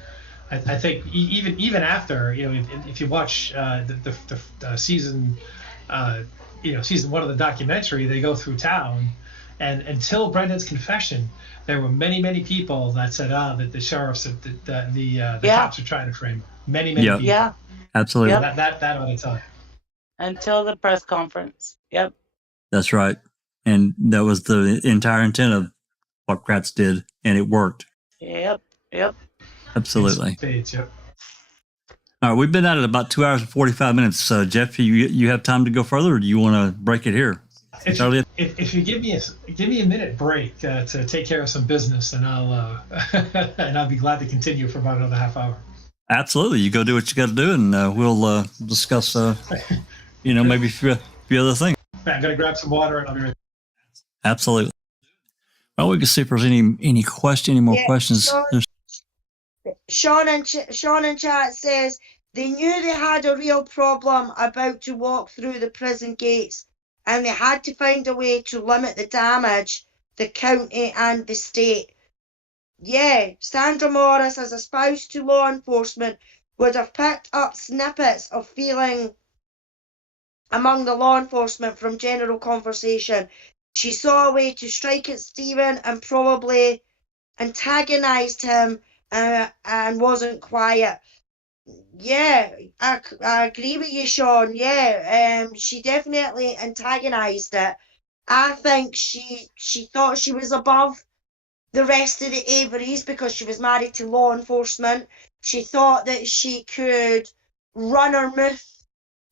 I think even after if you watch the season, season 1 of the documentary, they go through town. And until Brendan's confession, there were many people that said, that the sheriffs, the cops are trying to frame him. Many people. Yeah, absolutely. Yep. That on its own. Until the press conference. Yep. That's right. And that was the entire intent of what Kratz did, and it worked. Yep. Absolutely. Spades, yep. All right, we've been at it about 2 hours and 45 minutes. Jeff, you have time to go further, or do you want to break it here? If you give me a minute break to take care of some business, and I'll be glad to continue for about another half hour. Absolutely, you go do what you got to do, and we'll discuss, maybe a few other things. I'm gonna grab some water, and I'll be right back. Absolutely. Well, we can see if there's any more questions. Sean in chat says they knew they had a real problem about to walk through the prison gates, and they had to find a way to limit the damage, the county and the state. Yeah, Sandra Morris, as a spouse to law enforcement, would have picked up snippets of feeling among the law enforcement from general conversation. She saw a way to strike at Stephen and probably antagonized him and wasn't quiet. Yeah, I agree with you, Sean. Yeah, she definitely antagonized it. I think she thought she was above the rest of the Averys because she was married to law enforcement. She thought that she could run her mouth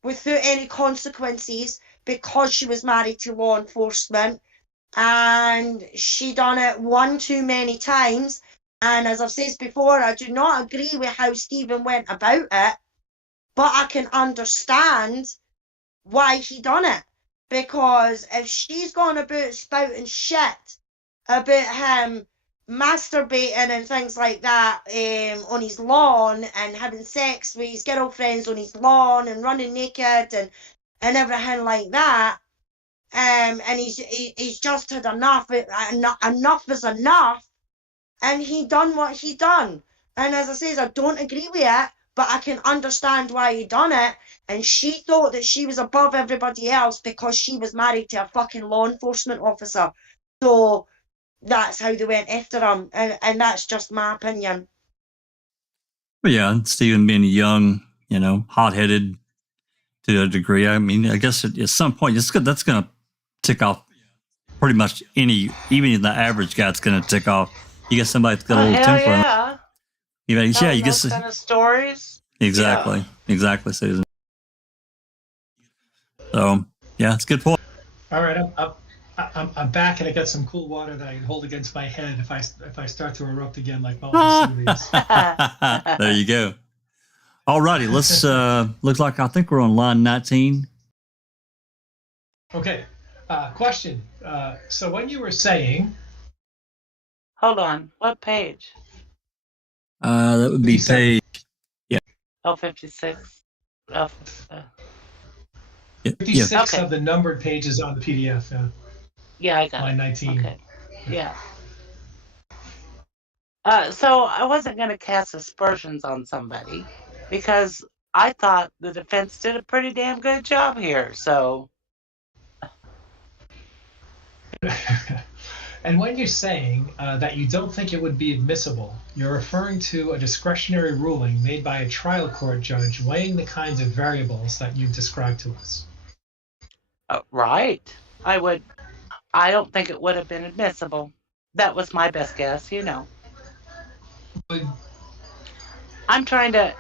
without any consequences because she was married to law enforcement, and she done it one too many times. And as I've said before, I do not agree with how Stephen went about it, but I can understand why he done it. Because if she's gone about spouting shit about him masturbating and things like that on his lawn and having sex with his girlfriends on his lawn and running naked and everything like that, and he's just had enough. Enough is enough. And he done what he done. And as I says, I don't agree with it, but I can understand why he done it. And she thought that she was above everybody else because she was married to a fucking law enforcement officer. So that's how they went after him. And that's just my opinion. Well, yeah, Stephen being young, hot-headed to a degree. I mean, I guess at some point, that's going to tick off pretty much even the average guy. It's going to tick off. You get somebody that's got a little temper. Yeah. You get those kind of stories. Exactly, Susan. So yeah, it's a good point. All right, I'm back, and I got some cool water that I can hold against my head if I start to erupt again like Moses. There you go. All righty, let's looks like I think we're on line 19. Okay. Question. So when you were saying, Hold on. What page? That would be 57. page. Oh, 56. Oh, 56 Okay. of the numbered pages on the PDF. yeah, I got Line it. 19. Okay. Yeah. So I wasn't going to cast aspersions on somebody because I thought the defense did a pretty damn good job here. So, And when you're saying that you don't think it would be admissible, you're referring to a discretionary ruling made by a trial court judge weighing the kinds of variables that you've described to us. right. I don't think it would have been admissible. That was my best guess, you know. Would- I'm trying to,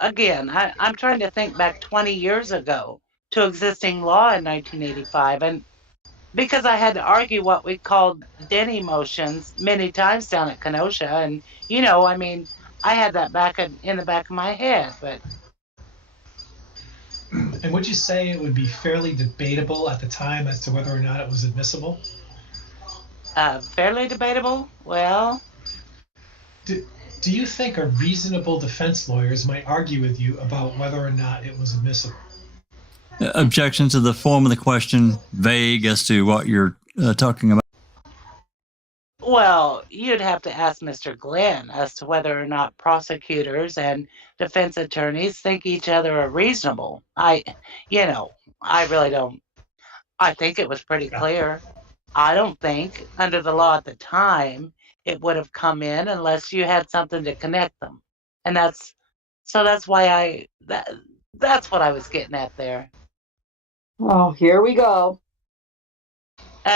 again, I'm trying to think back 20 years ago to existing law in 1985. And because I had to argue what we called Denny motions many times down at Kenosha. And, I had that back in the back of my head. But And would you say it would be fairly debatable at the time as to whether or not it was admissible? fairly debatable? Well, Do you think a reasonable defense lawyers might argue with you about whether or not it was admissible? Objection to the form of the question, vague as to what you're talking about. Well, you'd have to ask Mr. Glenn as to whether or not prosecutors and defense attorneys think each other are reasonable. I really don't. I think it was pretty clear. I don't think, under the law at the time, it would have come in unless you had something to connect them. And that's why that's what I was getting at there. Oh, here we go.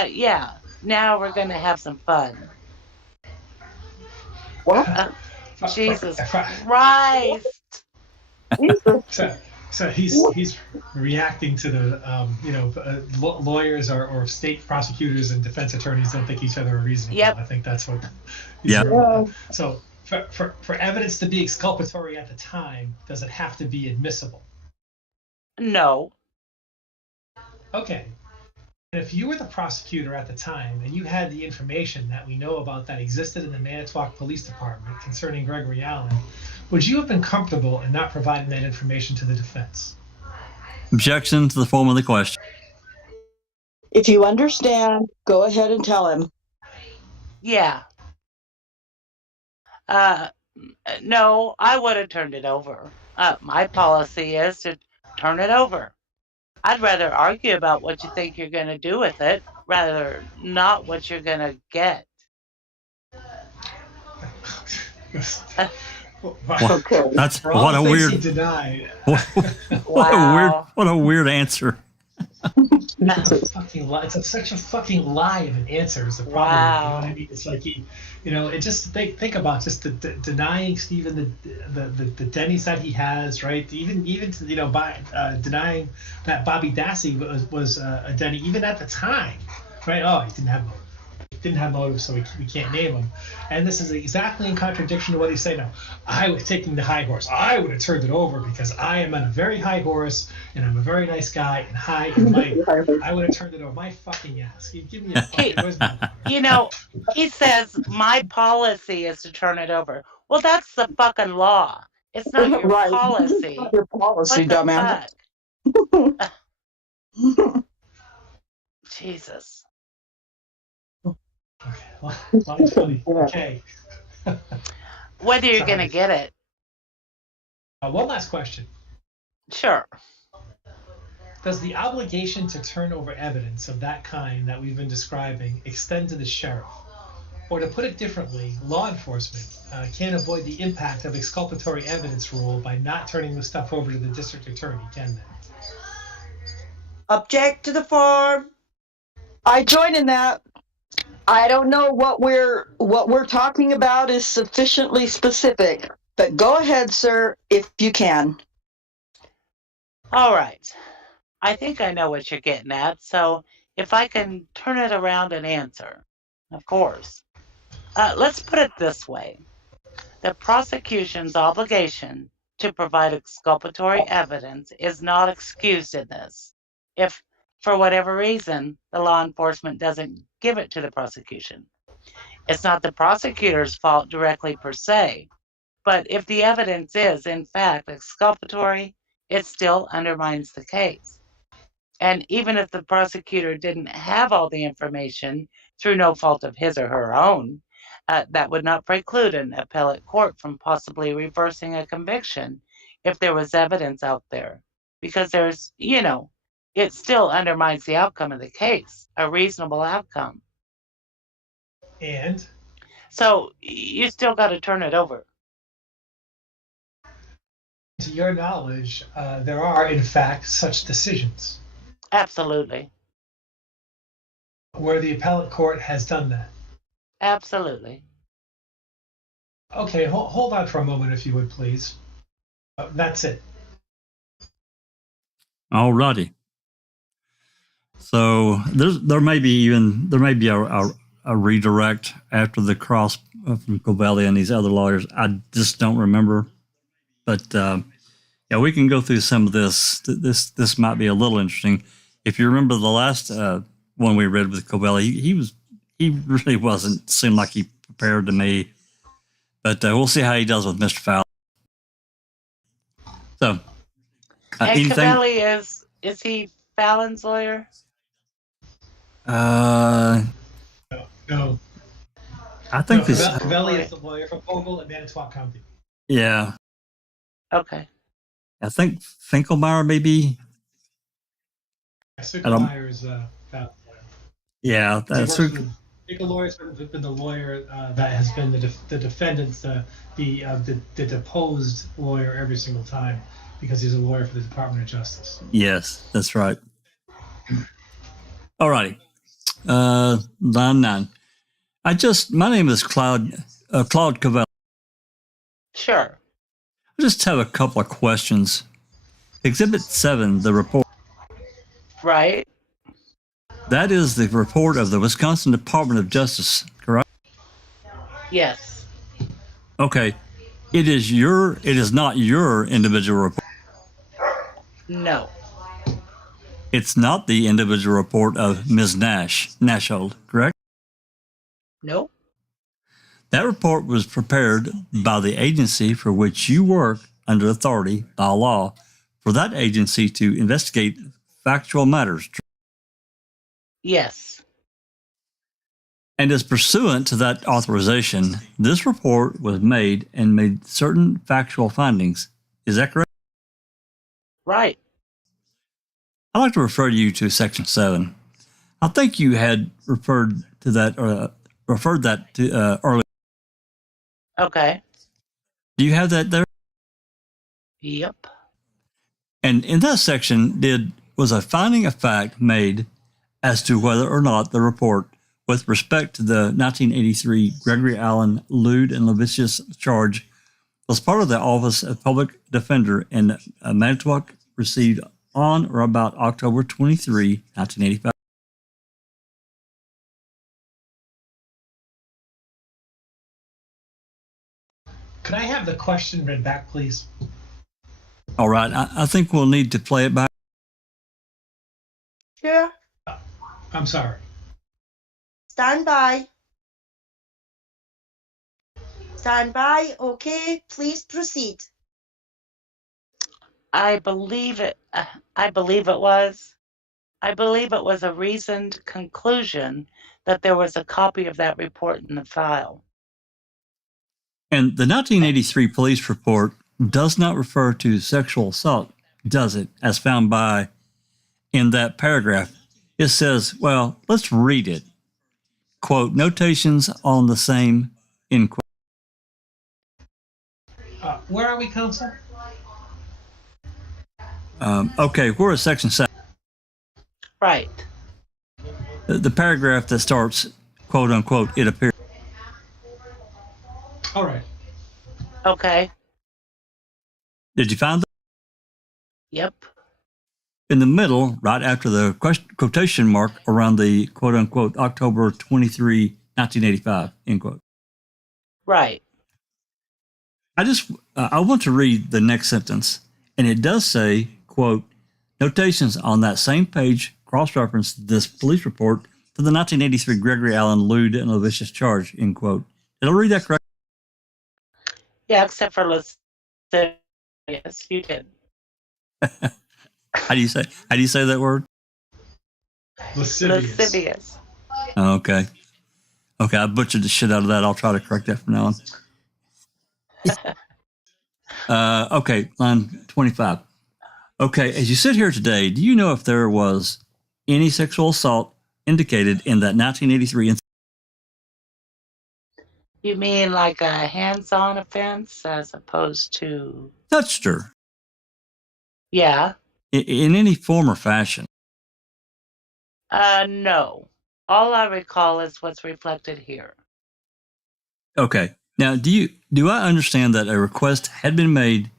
Yeah, now we're going to have some fun. What? Jesus Christ. So he's reacting to the lawyers or state prosecutors and defense attorneys don't think each other are reasonable. Yep. I think that's what. Yeah. So for evidence to be exculpatory at the time, does it have to be admissible? No. Okay. And if you were the prosecutor at the time and you had the information that we know about that existed in the Manitowoc Police Department concerning Gregory Allen, would you have been comfortable in not providing that information to the defense? Objection to the form of the question. If you understand, go ahead and tell him. Yeah. No, I would have turned it over. My policy is to turn it over. I'd rather argue about what you think you're going to do with it, rather not what you're going to get. Okay. That's For all what a the things weird. he denied. What a weird answer. It's such a fucking lie of an answer is the problem. Wow. You know what I mean? It's like it just think about just the denying Stephen the Denny's that he has, right? Even by denying that Bobby Dassey was a Denny even at the time, right? Oh, he didn't have motive. Didn't have motive, so we can't name him. And this is exactly in contradiction to what he's saying now. I was taking the high horse. I would have turned it over because I am on a very high horse and I'm a very nice guy and high and mighty. I would have turned it over my fucking ass. You give me a fucking where's my He says my policy is to turn it over. Well, that's the fucking law. It's not your Right. policy. Your policy, What the dumbass. fuck? Jesus. Okay, line 20. Okay. Whether you're Sorry. going to get it. One last question. Sure. Does the obligation to turn over evidence of that kind that we've been describing extend to the sheriff? Or to put it differently, law enforcement can't avoid the impact of exculpatory evidence rule by not turning the stuff over to the district attorney, can they? Object to the form. I join in that. I don't know what we're talking about is sufficiently specific, but go ahead, sir, if you can. All right. I think I know what you're getting at. So if I can turn it around and answer, of course. Let's put it this way. The prosecution's obligation to provide exculpatory evidence is not excused in this. If For whatever reason, the law enforcement doesn't give it to the prosecution. It's not the prosecutor's fault directly per se, but if the evidence is, in fact, exculpatory, it still undermines the case. And even if the prosecutor didn't have all the information through no fault of his or her own, that would not preclude an appellate court from possibly reversing a conviction if there was evidence out there. Because there's, it still undermines the outcome of the case, a reasonable outcome. And So you still got to turn it over. to your knowledge, there are, in fact, such decisions Absolutely. where the appellate court has done that. Absolutely. Okay, hold on for a moment, if you would, please. That's it. All righty. So there may be a redirect after the cross from Covelli and these other lawyers. I just don't remember. But yeah, we can go through some of this. This might be a little interesting. If you remember the last one we read with Covelli, he really seemed like he prepared to me. But we'll see how he does with Mr. Fallon. So, And anything? Covelli is he Fallon's lawyer? No. I think this. Covelli is the lawyer for Vogel at Manitowoc County. Yeah, Okay. I think Finkelmeyer maybe. Silkman is Yeah, that's Finkelmeyer has been the lawyer that has been the defendant's the deposed lawyer every single time because he's a lawyer for the Department of Justice. Yes, that's right. All righty. Line 9. My name is Claude Covelli. Sure. I just have a couple of questions. Exhibit 7, the report. Right. That is the report of the Wisconsin Department of Justice, correct? Yes. Okay. It is not your individual report. No. It's not the individual report of Ms. Nashold, correct? Nope. That report was prepared by the agency for which you work under authority by law for that agency to investigate factual matters. Yes. And as pursuant to that authorization, this report was made and made certain factual findings. Is that correct? Right. I'd like to refer you to Section 7. I think you had referred to that earlier. Okay. Do you have that there? Yep. And in that section, was a finding of fact made as to whether or not the report, with respect to the 1983 Gregory Allen lewd and lascivious charge, was part of the Office of Public Defender in Manitowoc, received on or about October 23, 1985. Could I have the question read back, please? All right. I think we'll need to play it back. Sure. I'm sorry. Stand by. Stand by. Okay, please proceed. I believe it was a reasoned conclusion that there was a copy of that report in the file. And the 1983 police report does not refer to sexual assault, does it? As found in that paragraph. It says, well, let's read it. Quote, notations on the same, end quote. Where are we, counsel? Okay, we're at Section 7. Right. The paragraph that starts, quote unquote, it appears. All right. Okay. Did you find that? Yep. In the middle, right after the quotation mark around the quote unquote October 23, 1985, end quote. Right. I want to read the next sentence, and it does say, quote, notations on that same page, cross-referenced this police report to the 1983 Gregory Allen lewd and lascivious charge, end quote. Did I read that correctly? Yeah, except for lascivious. Yes, you did. How do you say that word? Lascivious. Lascivious. Oh, okay. Okay, I butchered the shit out of that. I'll try to correct that from now on. Okay, line 25. Okay, as you sit here today, do you know if there was any sexual assault indicated in that 1983 incident? You mean like a hands-on offense as opposed to... Touched her Yeah. in any form or fashion? No. All I recall is what's reflected here. Okay. Now, do I understand that a request had been made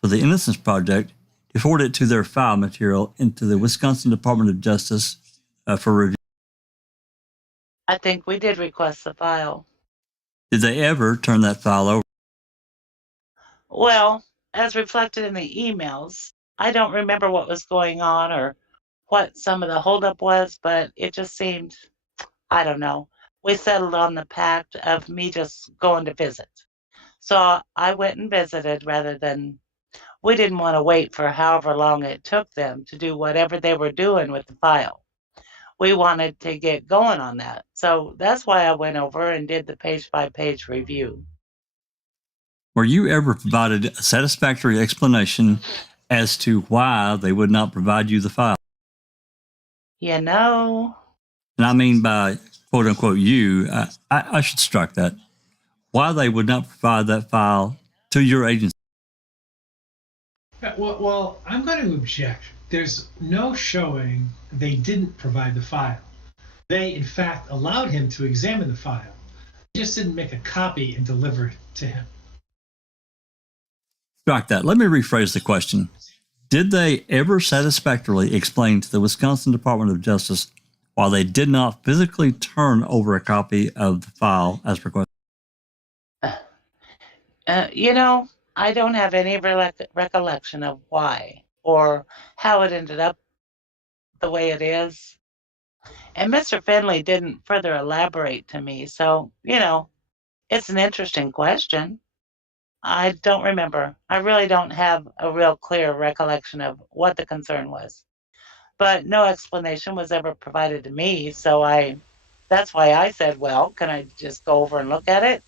for the Innocence Project to forward it to their file material into the Wisconsin Department of Justice for review? I think we did request the file. Did they ever turn that file over? Well, as reflected in the emails, I don't remember what was going on or what some of the holdup was, but it just seemed, I don't know. We settled on the pact of me just going to visit. So I went and visited rather than, we didn't want to wait for however long it took them to do whatever they were doing with the file. We wanted to get going on that. So that's why I went over and did the page-by-page review. Were you ever provided a satisfactory explanation as to why they would not provide you the file? You know. And I mean by quote unquote you, I should strike that. Why they would not provide that file to your agency? Well, I'm going to object. There's no showing they didn't provide the file. They, in fact, allowed him to examine the file. They just didn't make a copy and deliver it to him. Strike that. Let me rephrase the question. Did they ever satisfactorily explain to the Wisconsin Department of Justice why they did not physically turn over a copy of the file as requested? You know, I don't have any recollection of why or how it ended up the way it is. And Mr. Finley didn't further elaborate to me. So, you know, it's an interesting question. I don't remember. I really don't have a real clear recollection of what the concern was. But no explanation was ever provided to me. So that's why I said, well, can I just go over and look at it?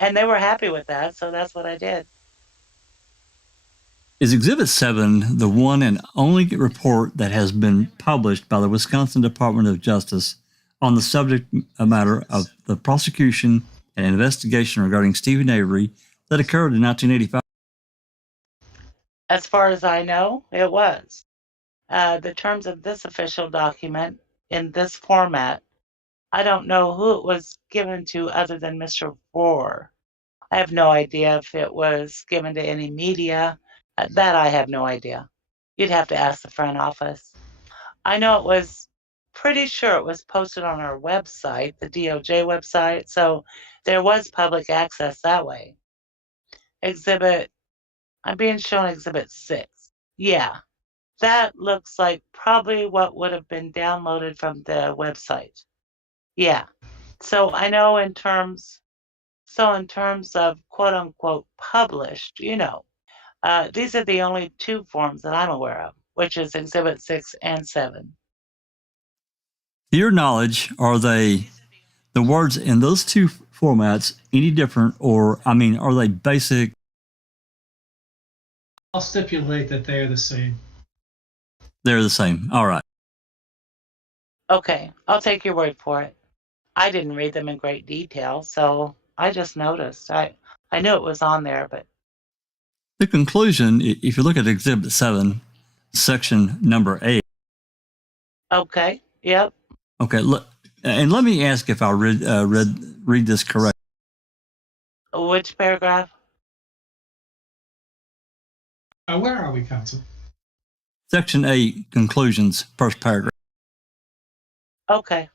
And they were happy with that. So that's what I did. Is Exhibit 7 the one and only report that has been published by the Wisconsin Department of Justice on the subject matter of the prosecution and investigation regarding Stephen Avery that occurred in 1985? As far as I know, it was. The terms of this official document in this format, I don't know who it was given to other than Mr. Rohr. I have no idea if it was given to any media. That I have no idea. You'd have to ask the front office. I know it was pretty sure it was posted on our website, the DOJ website, so there was public access that way. I'm being shown Exhibit 6. Yeah, that looks like probably what would have been downloaded from the website. Yeah, so I know in terms of quote unquote published, you know, these are the only two forms that I'm aware of, which is Exhibit 6 and 7. To your knowledge, are the words in those two formats any different, or, I mean, are they basic? I'll stipulate that they are the same. They're the same. All right. Okay, I'll take your word for it. I didn't read them in great detail, so I just noticed. I knew it was on there, but... The conclusion, if you look at Exhibit 7, section number 8. Okay, yep. Okay, and let me ask if I read this correct. Which paragraph? Where are we, counsel? Section 8, conclusions, first paragraph. Okay.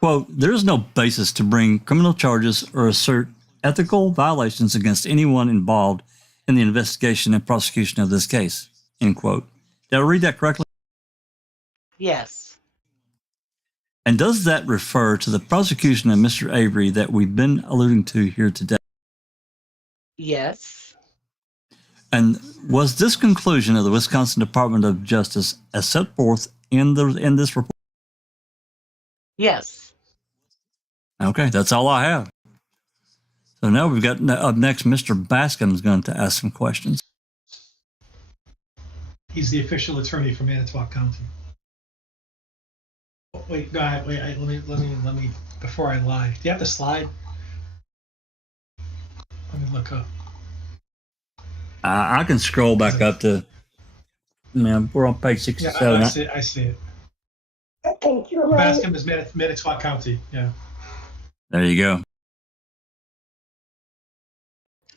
Quote, there is no basis to bring criminal charges or assert ethical violations against anyone involved in the investigation and prosecution of this case, end quote. Did I read that correctly? Yes. And does that refer to the prosecution of Mr. Avery that we've been alluding to here today? Yes. And was this conclusion of the Wisconsin Department of Justice as set forth in this report? Yes. Okay, that's all I have. So now we've got up next, Mr. Bascom is going to ask some questions. He's the official attorney for Manitowoc County. Oh, wait, go ahead. Wait, let me. Before I lie, do you have the slide? Let me look up. I can scroll back up to. Man, we're on page 67. Yeah, I see it. I think you're right. Bascom is Manitowoc County. Yeah. There you go.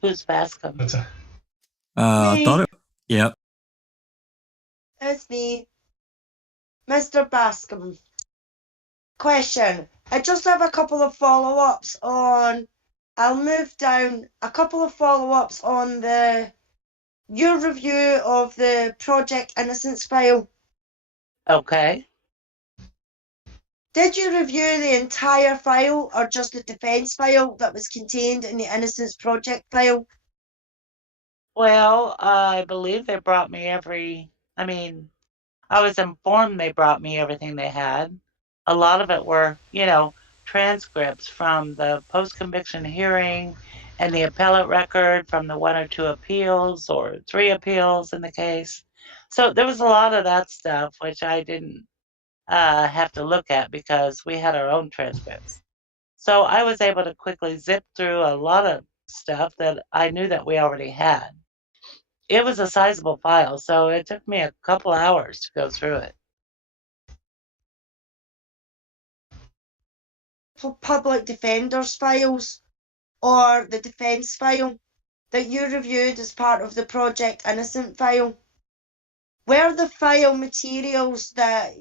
Who's Bascom? That's a. I thought it. Yep. It's me, Mr. Bascom. Question. I just have a couple of follow-ups on. I'll move down a couple of follow-ups on your review of the Project Innocence file. Okay. Did you review the entire file or just the defense file that was contained in the Innocence Project file? Well, I believe they brought me I was informed they brought me everything they had. A lot of it were, transcripts from the post-conviction hearing and the appellate record from the 1 or 2 appeals or 3 appeals in the case. So there was a lot of that stuff, which I didn't have to look at because we had our own transcripts. So I was able to quickly zip through a lot of stuff that I knew that we already had. It was a sizable file, so it took me a couple hours to go through it. For public defenders files or the defense file that you reviewed as part of the Project Innocent file, were the file materials that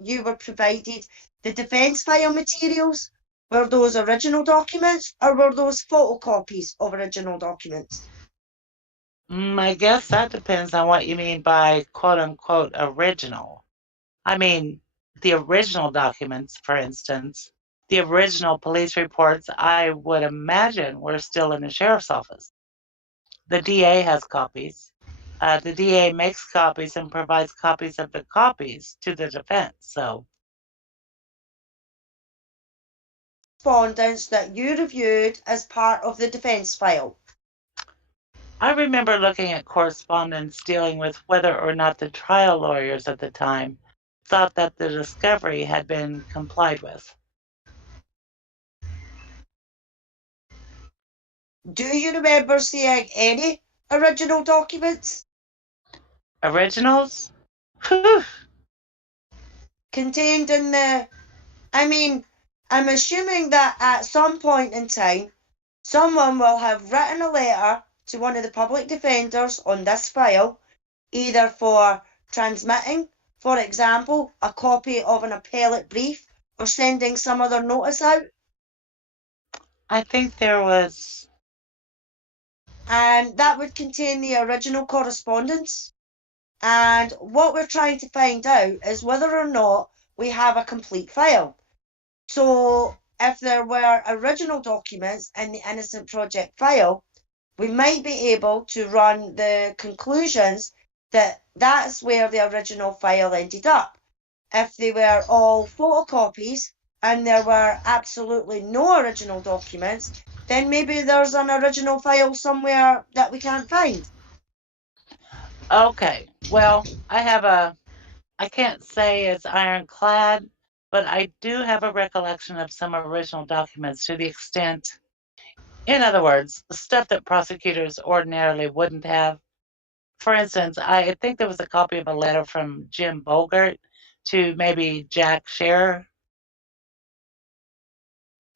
you were provided the defense file materials? Were those original documents or were those photocopies of original documents? I guess that depends on what you mean by quote unquote original. I mean, the original documents, for instance, the original police reports, I would imagine were still in the sheriff's office. The DA has copies. The DA makes copies and provides copies of the copies to the defense. So, correspondence that you reviewed as part of the defense file. I remember looking at correspondence dealing with whether or not the trial lawyers at the time thought that the discovery had been complied with. Do you remember seeing any original documents? Originals? Whew. Contained in the... I'm assuming that at some point in time, someone will have written a letter to one of the public defenders on this file, either for transmitting, for example, a copy of an appellate brief or sending some other notice out. I think there was... And that would contain the original correspondence. And what we're trying to find out is whether or not we have a complete file. So if there were original documents in the Innocent Project file, we might be able to run the conclusions that that's where the original file ended up. If they were all photocopies and there were absolutely no original documents, then maybe there's an original file somewhere that we can't find. Okay, well, I can't say it's ironclad, but I do have a recollection of some original documents to the extent, in other words, stuff that prosecutors ordinarily wouldn't have. For instance, I think there was a copy of a letter from Jim Bogert to maybe Jack Scherer.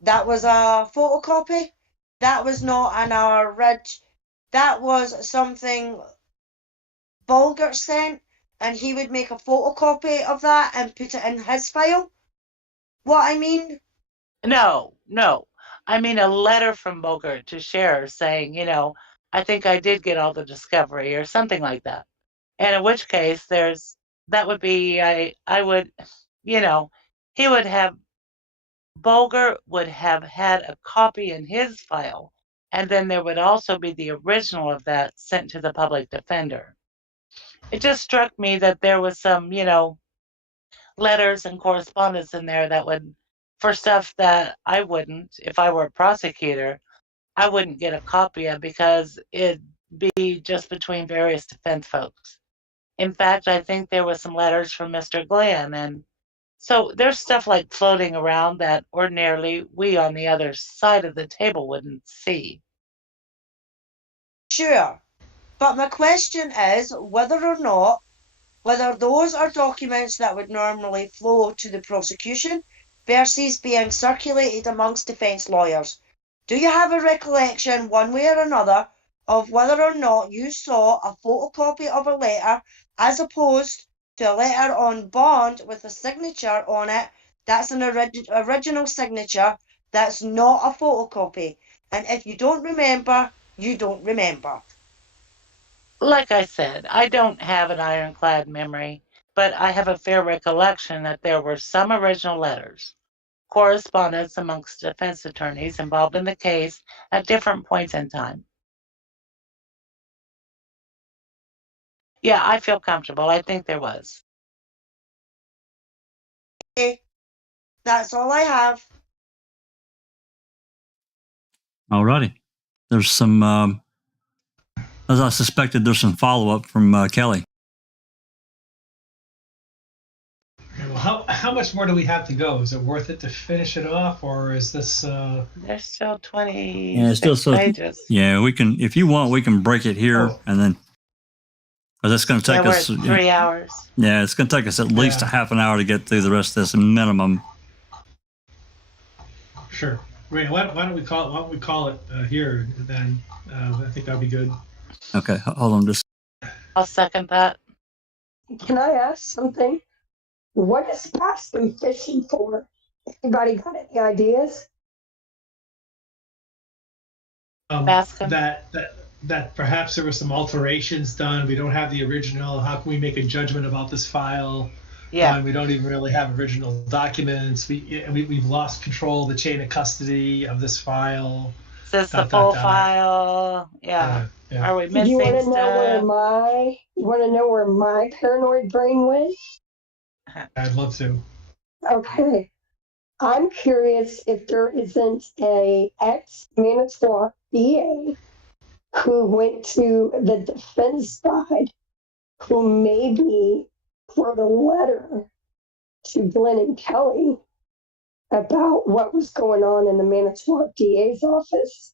That was a photocopy. That was not that was something Bogert sent, and he would make a photocopy of that and put it in his file. What I mean? No. I mean a letter from Bogert to Scherer saying, I think I did get all the discovery or something like that. And in which case there's that would be, I would, you know, he would have, Boger would have had a copy in his file, and then there would also be the original of that sent to the public defender. It just struck me that there was some, letters and correspondence in there that would, for stuff that I wouldn't, if I were a prosecutor, I wouldn't get a copy of because it'd be just between various defense folks. In fact, I think there was some letters from Mr. Glenn, and so there's stuff like floating around that ordinarily we on the other side of the table wouldn't see. Sure, but my question is whether those are documents that would normally flow to the prosecution versus being circulated amongst defence lawyers. Do you have a recollection, one way or another, of whether or not you saw a photocopy of a letter as opposed to a letter on bond with a signature on it that's an original signature that's not a photocopy? And if you don't remember, you don't remember. Like I said, I don't have an ironclad memory, but I have a fair recollection that there were some original letters, correspondence amongst defense attorneys involved in the case at different points in time. Yeah, I feel comfortable. I think there was. Okay, that's all I have. Alrighty. There's some, as I suspected, there's some follow-up from Kelly. Okay, well, how much more do we have to go? Is it worth it to finish it off, or is this? There's still 20 pages. Yeah, we can, if you want, we can break it here and then. But that's going to take us 3 hours. Yeah, it's going to take us at least a half an hour to get through the rest of this minimum. Sure. Wait, why don't we call it here then? I think that'd be good. Okay, hold on just. I'll second that. Can I ask something? What is Bascom fishing for? Anybody got any ideas? Bascom? That perhaps there were some alterations done. We don't have the original. How can we make a judgment about this file? Yeah. We don't even really have original documents. We've lost control of the chain of custody of this file. Is this the full file? Yeah. Are we missing You want to stuff? know where my paranoid brain went? I'd love to. Okay. I'm curious if there isn't a ex-Manitowoc DA who went to the defense side who maybe wrote a letter to Glenn and Kelly about what was going on in the Manitowoc DA's office.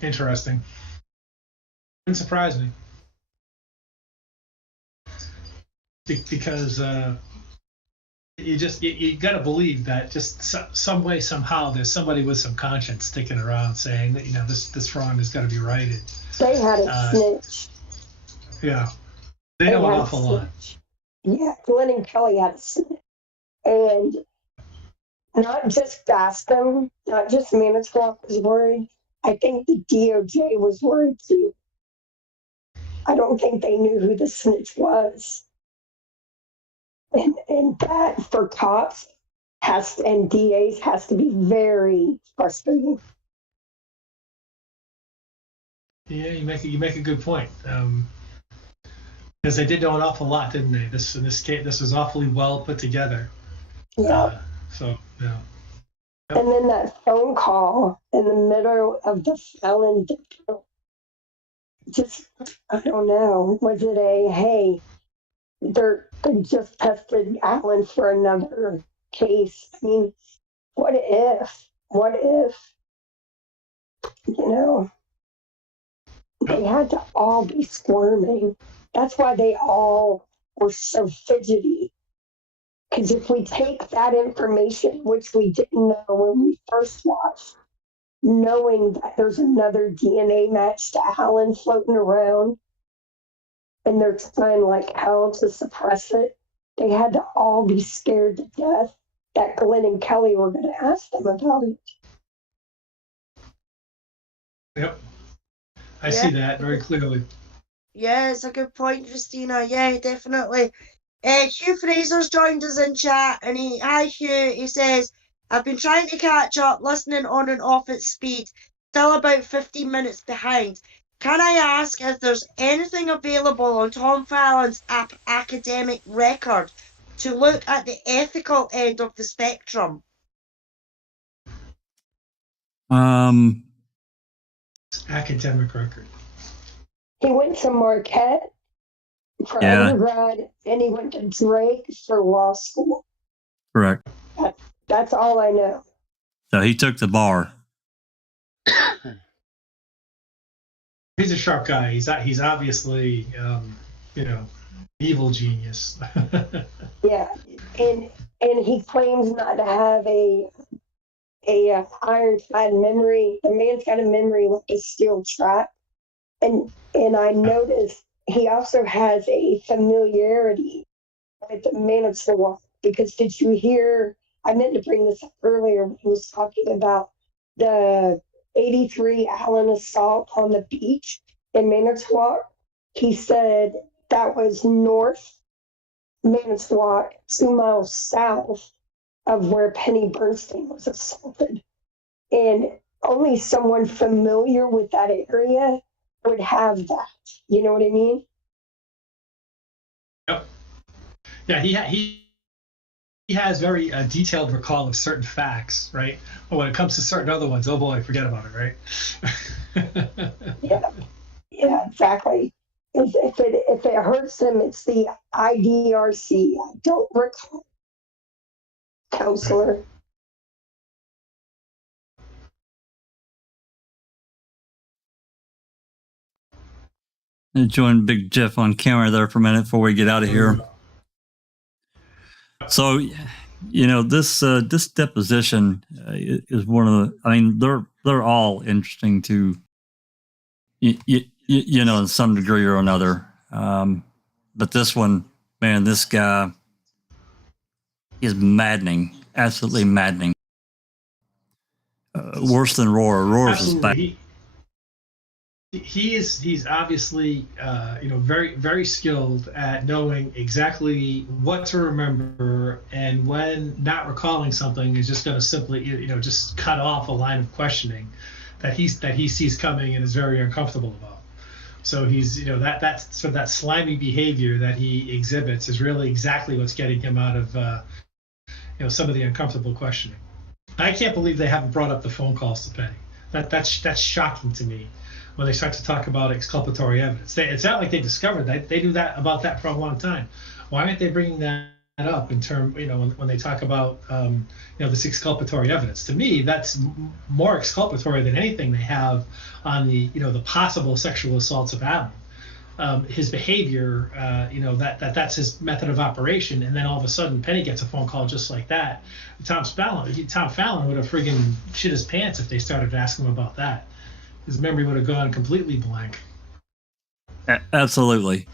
Interesting. Wouldn't surprise me. Because you got to believe that just some way, somehow, there's somebody with some conscience sticking around saying that, this wrong has got to be righted. They had a snitch. Yeah. They know an awful lot. Yeah, Glenn and Kelly had a snitch. And not just Bascom, not just Manitowoc was worried. I think the DOJ was worried too. I don't think they knew who the snitch was. And that for cops and DAs has to be very frustrating. Yeah, you make a good point. Because they did know an awful lot, didn't they? In this case, this was awfully well put together. Yeah. Yeah. And then that phone call in the middle of the Fallon depot. Just, I don't know. Was it hey, they just tested Alan for another case? I mean, what if, they had to all be squirming. That's why they all were so fidgety. Because if we take that information, which we didn't know when we first watched, knowing that there's another DNA match to Alan floating around, and they're trying like hell to suppress it, they had to all be scared to death that Glenn and Kelly were going to ask them about it. Yep. I see that very clearly. Yeah, it's a good point, Christina. Yeah, definitely. Hugh Fraser's joined us in chat, and hi Hugh, he says, I've been trying to catch up, listening on and off at speed, still about 15 minutes behind. Can I ask if there's anything available on Tom Fallon's academic record to look at the ethical end of the spectrum? Academic record. He went to Marquette for undergrad, and he went to Drake for law school. Correct. That's all I know. So he took the bar. He's a sharp guy. He's obviously, evil genius. Yeah, and he claims not to have a ironclad memory. The man's got a memory like a steel trap. And I noticed he also has a familiarity with the Manitowoc, because did you hear, I meant to bring this up earlier when he was talking about the 83 Allen assault on the beach in Manitowoc. He said that was north Manitowoc, 2 miles south of where Penny Bernstein was assaulted. And only someone familiar with that area would have that. You know what I mean? Yep. Yeah, he has very detailed recall of certain facts, right? But when it comes to certain other ones, oh boy, forget about it, right? Yeah, exactly. If it hurts him, it's the IDRC. I don't recall. Counselor. Join Big Jeff on camera there for a minute before we get out of here. So, this deposition is one of the. I mean, they're all interesting to, in some degree or another. But this one, man, this guy is maddening, absolutely maddening. Worse than Roar. Roar's is bad. He's obviously very, very skilled at knowing exactly what to remember, and when not recalling something is just going to simply just cut off a line of questioning that he sees coming and is very uncomfortable about. So he's that's sort of that slimy behavior that he exhibits is really exactly what's getting him out of some of the uncomfortable questioning. I can't believe they haven't brought up the phone calls to Penny. That's shocking to me. When they start to talk about exculpatory evidence, it's not like they discovered that. They knew about that for a long time. Why aren't they bringing that up in term, when they talk about this exculpatory evidence? To me, that's more exculpatory than anything they have on the the possible sexual assaults of Adam. His behavior, that's his method of operation, and then all of a sudden Penny gets a phone call just like that. Tom Fallon would have friggin' shit his pants if they started asking him about that. His memory would have gone completely blank. Absolutely.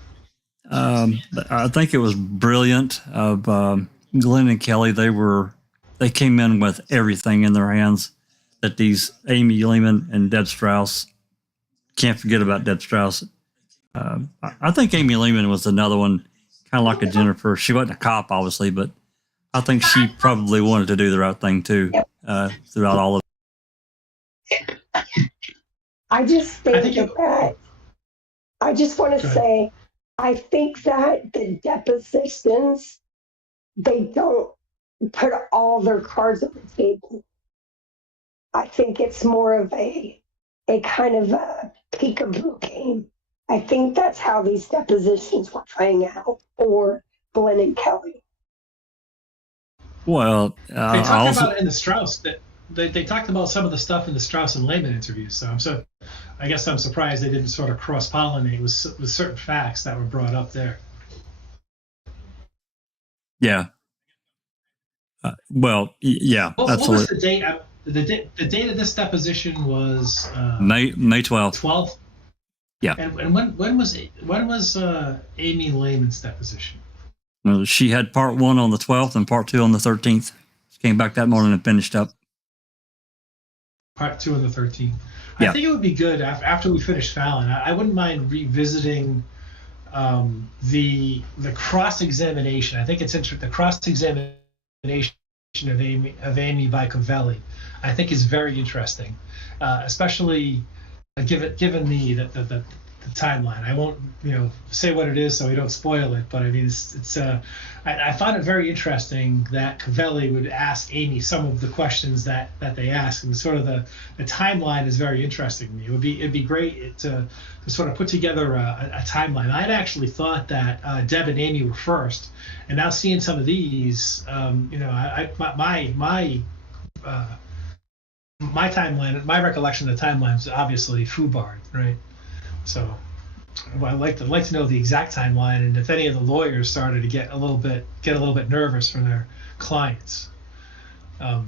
I think it was brilliant of Glenn and Kelly. They came in with everything in their hands. That these Amy Lehman and Deb Strauss, can't forget about Deb Strauss. I think Amy Lehman was another one, kind of like a Jennifer. She wasn't a cop, obviously, but I think she probably wanted to do the right thing too throughout all of it. I just think that I just want to say, I think that the depositions, they don't put all their cards on the table. I think it's more of a kind of a peekaboo game. I think that's how these depositions were playing out for Glenn and Kelly. Well, they talked about it in the Strauss. They talked about some of the stuff in the Strauss and Lehman interviews. So I guess I'm surprised they didn't sort of cross-pollinate with certain facts that were brought up there. Yeah. Yeah. What absolutely. was the date? The date of this deposition was May 12th. 12th. Yeah. And when was Amy Lehman's deposition? Well, she had part 1 on the 12th and part 2 on the 13th. She came back that morning and finished up. Part 2 on the 13th. I think it would be good after we finish Fallon. I wouldn't mind revisiting the cross-examination. I think it's interesting. The cross-examination of Amy by Covelli, I think, is very interesting, especially given the timeline. I won't say what it is so we don't spoil it, but I mean it's I found it very interesting that Covelli would ask Amy some of the questions that they ask, and sort of the timeline is very interesting to me. It'd be great to sort of put together a timeline. I'd actually thought that Deb and Amy were first, and now seeing some of these, my timeline, my recollection of the timeline is obviously FUBAR, right? So I'd like to know the exact timeline, and if any of the lawyers started to get a little bit nervous for their clients. Yeah,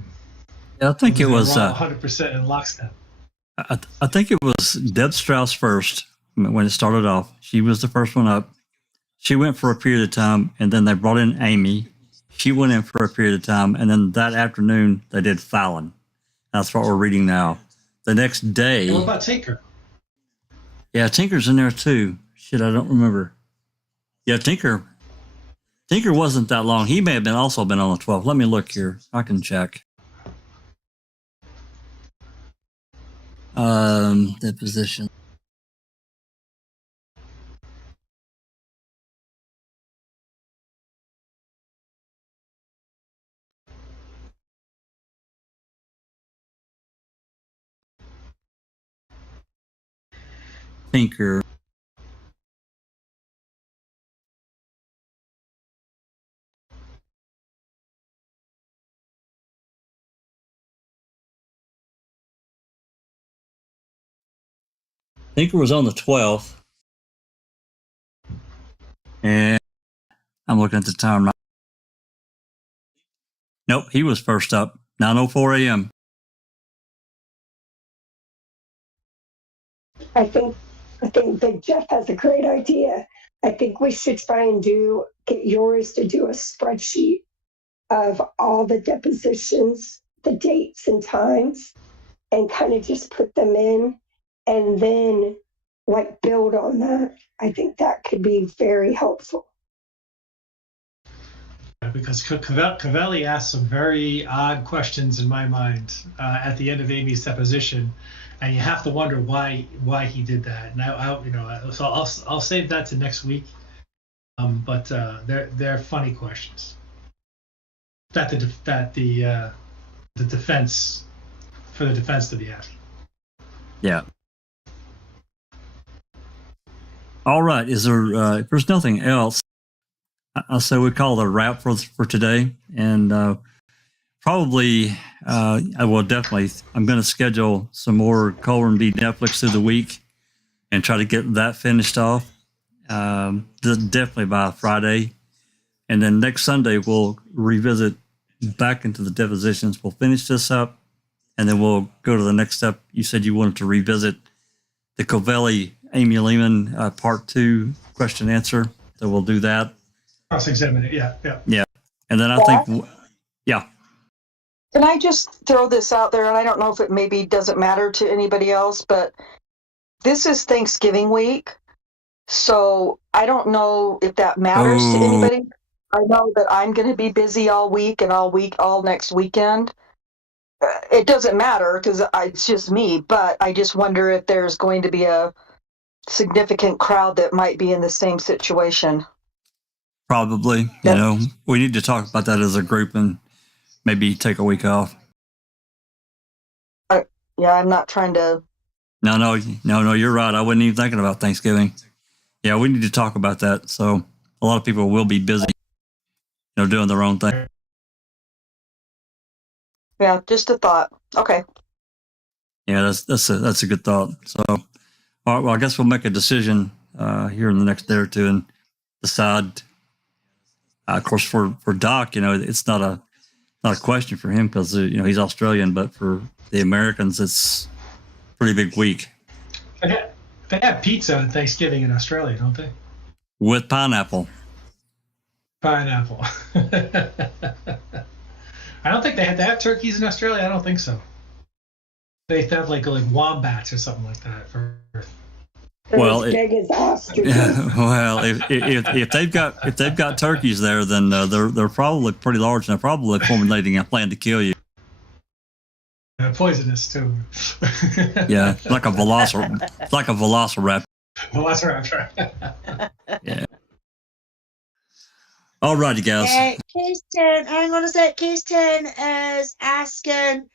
I think it was 100% in lockstep. I think it was Deb Strauss first when it started off. She was the first one up. She went for a period of time, and then they brought in Amy. She went in for a period of time, and then that afternoon they did Fallon. That's what we're reading now. The next day. And what about Tinker? Yeah, Tinker's in there too. Shit, I don't remember. Yeah, Tinker wasn't that long. He may have also been on the 12th. Let me look here. I can check. Deposition. Tinker. Tinker was on the 12th. And I'm looking at the time right. Nope, he was first up. 9:04 a.m. I think Big Jeff has a great idea. I think we should try and get yours to do a spreadsheet of all the depositions, the dates and times, and kind of just put them in, and then like build on that. I think that could be very helpful. Because Covelli asked some very odd questions in my mind at the end of Amy's deposition, and you have to wonder why he did that. And so I'll save that to next week. But they're funny questions that the defense to be asking. Yeah. All right. Is there? If there's nothing else, I'll say we call it a wrap for today, and probably I will definitely. I'm going to schedule some more Colburn v. Netflix through the week and try to get that finished off. Definitely by Friday, and then next Sunday we'll revisit back into the depositions. We'll finish this up, and then we'll go to the next step. You said you wanted to revisit the Covelli Amy Lehman part 2 question answer, so we'll do that. Cross-examine it, yeah. And then I think, yeah. Can I just throw this out there? And I don't know if it maybe doesn't matter to anybody else, but this is Thanksgiving week. So I don't know if that matters to anybody. I know that I'm going to be busy all week and all next weekend. It doesn't matter because it's just me, but I just wonder if there's going to be a significant crowd that might be in the same situation. Probably, we need to talk about that as a group and maybe take a week off. Yeah, I'm not trying to. No, you're right. I wasn't even thinking about Thanksgiving. Yeah, we need to talk about that. So a lot of people will be busy, doing their own thing. Yeah, just a thought. Okay. Yeah, that's a good thought. So, all right, well, I guess we'll make a decision here in the next day or two and decide. Of course, for Doc, it's not a question for him because he's Australian, but for the Americans, it's a pretty big week. They have pizza on Thanksgiving in Australia, don't they? With pineapple. Pineapple. I don't think they have turkeys in Australia. I don't think so. They have like wombats or something like that. They're Well, as big as ostriches. well, if they've got turkeys there, then they're probably pretty large, and they're probably formulating a plan to kill you. Poisonous too. Yeah, like a velociraptor. Velociraptor. Yeah. All righty, guys. Case 10, hang on a sec. Case 10 is asking,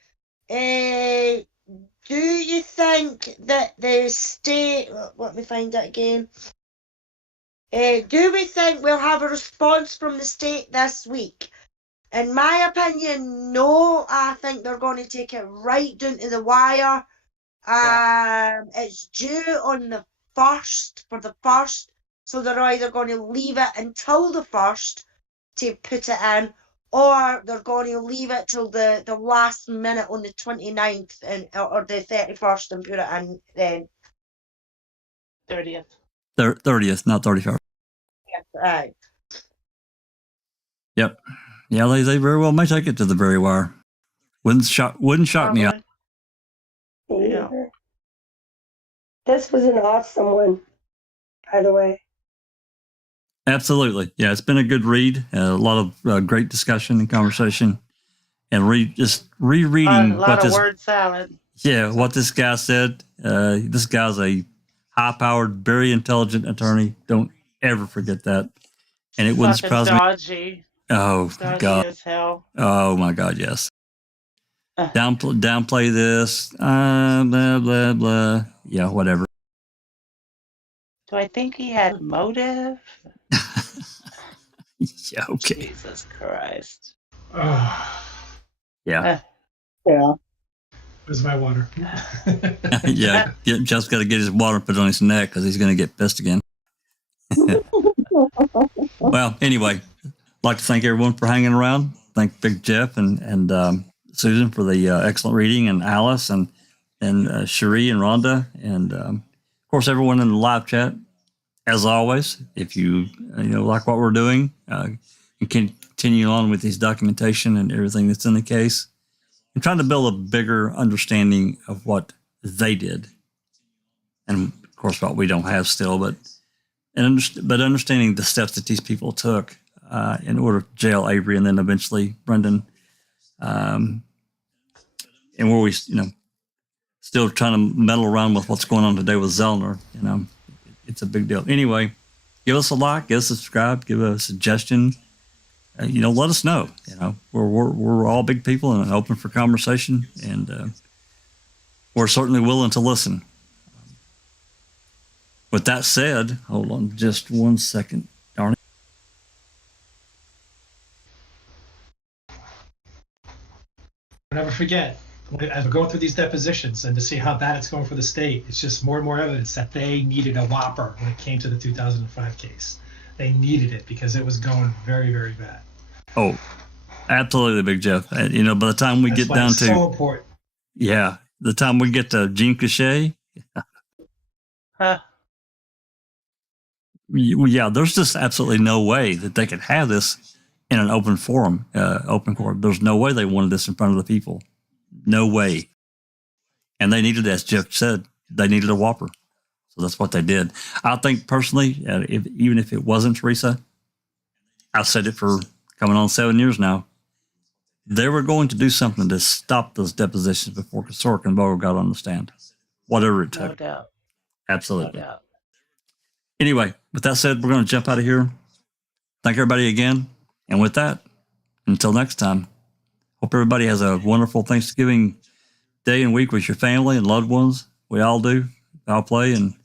do you think that the state, let me find it again. Do we think we'll have a response from the state this week? In my opinion, no. I think they're going to take it right down to the wire. It's due on the 1st, for the 1st. So they're either going to leave it until the 1st to put it in, or they're going to leave it till the last minute on the 29th or the 31st and put it in then. 30th. 30th, not 31st. Right. Yep. Yeah, they very well may take it to the very wire. Wouldn't shock me out. Yeah. This was an awesome one, by the way. Absolutely. Yeah, it's been a good read. A lot of great discussion and conversation, and just rereading A lot of word salad. Yeah, what this guy said. This guy's a high-powered, very intelligent attorney. Don't ever forget that. And it wouldn't surprise me. Dodgy. Oh God. As hell. Oh my God. Yes. Downplay this. Blah blah blah. Yeah, whatever. Do I think he had motive? Yeah. Okay. Jesus Christ. Yeah. Yeah. Where's my water? Yeah. Jeff's got to get his water put on his neck because he's going to get pissed again. Well, anyway, I'd like to thank everyone for hanging around. Thank Big Jeff and Susan for the excellent reading, and Alice and Cherie and Rhonda, and of course everyone in the live chat. As always, if you like what we're doing, you can continue on with this documentation and everything that's in the case, and trying to build a bigger understanding of what they did, and of course what we don't have still, but understanding the steps that these people took in order to jail Avery and then eventually Brendan, and where we still trying to meddle around with what's going on today with Zellner. It's a big deal. Anyway, give us a like, give us a subscribe, give a suggestion. Let us know. We're all big people and open for conversation, and we're certainly willing to listen. With that said, hold on just 1 second. Darn it. I'll never forget, as we're going through these depositions and to see how bad it's going for the state, it's just more and more evidence that they needed a whopper when it came to the 2005 case. They needed it because it was going very, very bad. Oh, absolutely, Big Jeff. By the time we get down to so important. Yeah, the time we get to Jean Cachet, yeah, there's just absolutely no way that they could have this in an open forum, open court. There's no way they wanted this in front of the people. No way. And they needed, as Jeff said, they needed a whopper. So that's what they did. I think personally, even if it wasn't Teresa, I've said it for coming on 7 years now, they were going to do something to stop those depositions before Sork and Vogel got on the stand. Whatever it took. No doubt. Absolutely. No doubt. Anyway, with that said, we're going to jump out of here. Thank everybody again. And with that, until next time, hope everybody has a wonderful Thanksgiving day and week with your family and loved ones. We all do. Foul Play and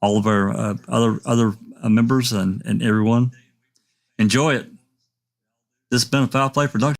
all of our other members and everyone. Enjoy it. This has been a Foul Play production.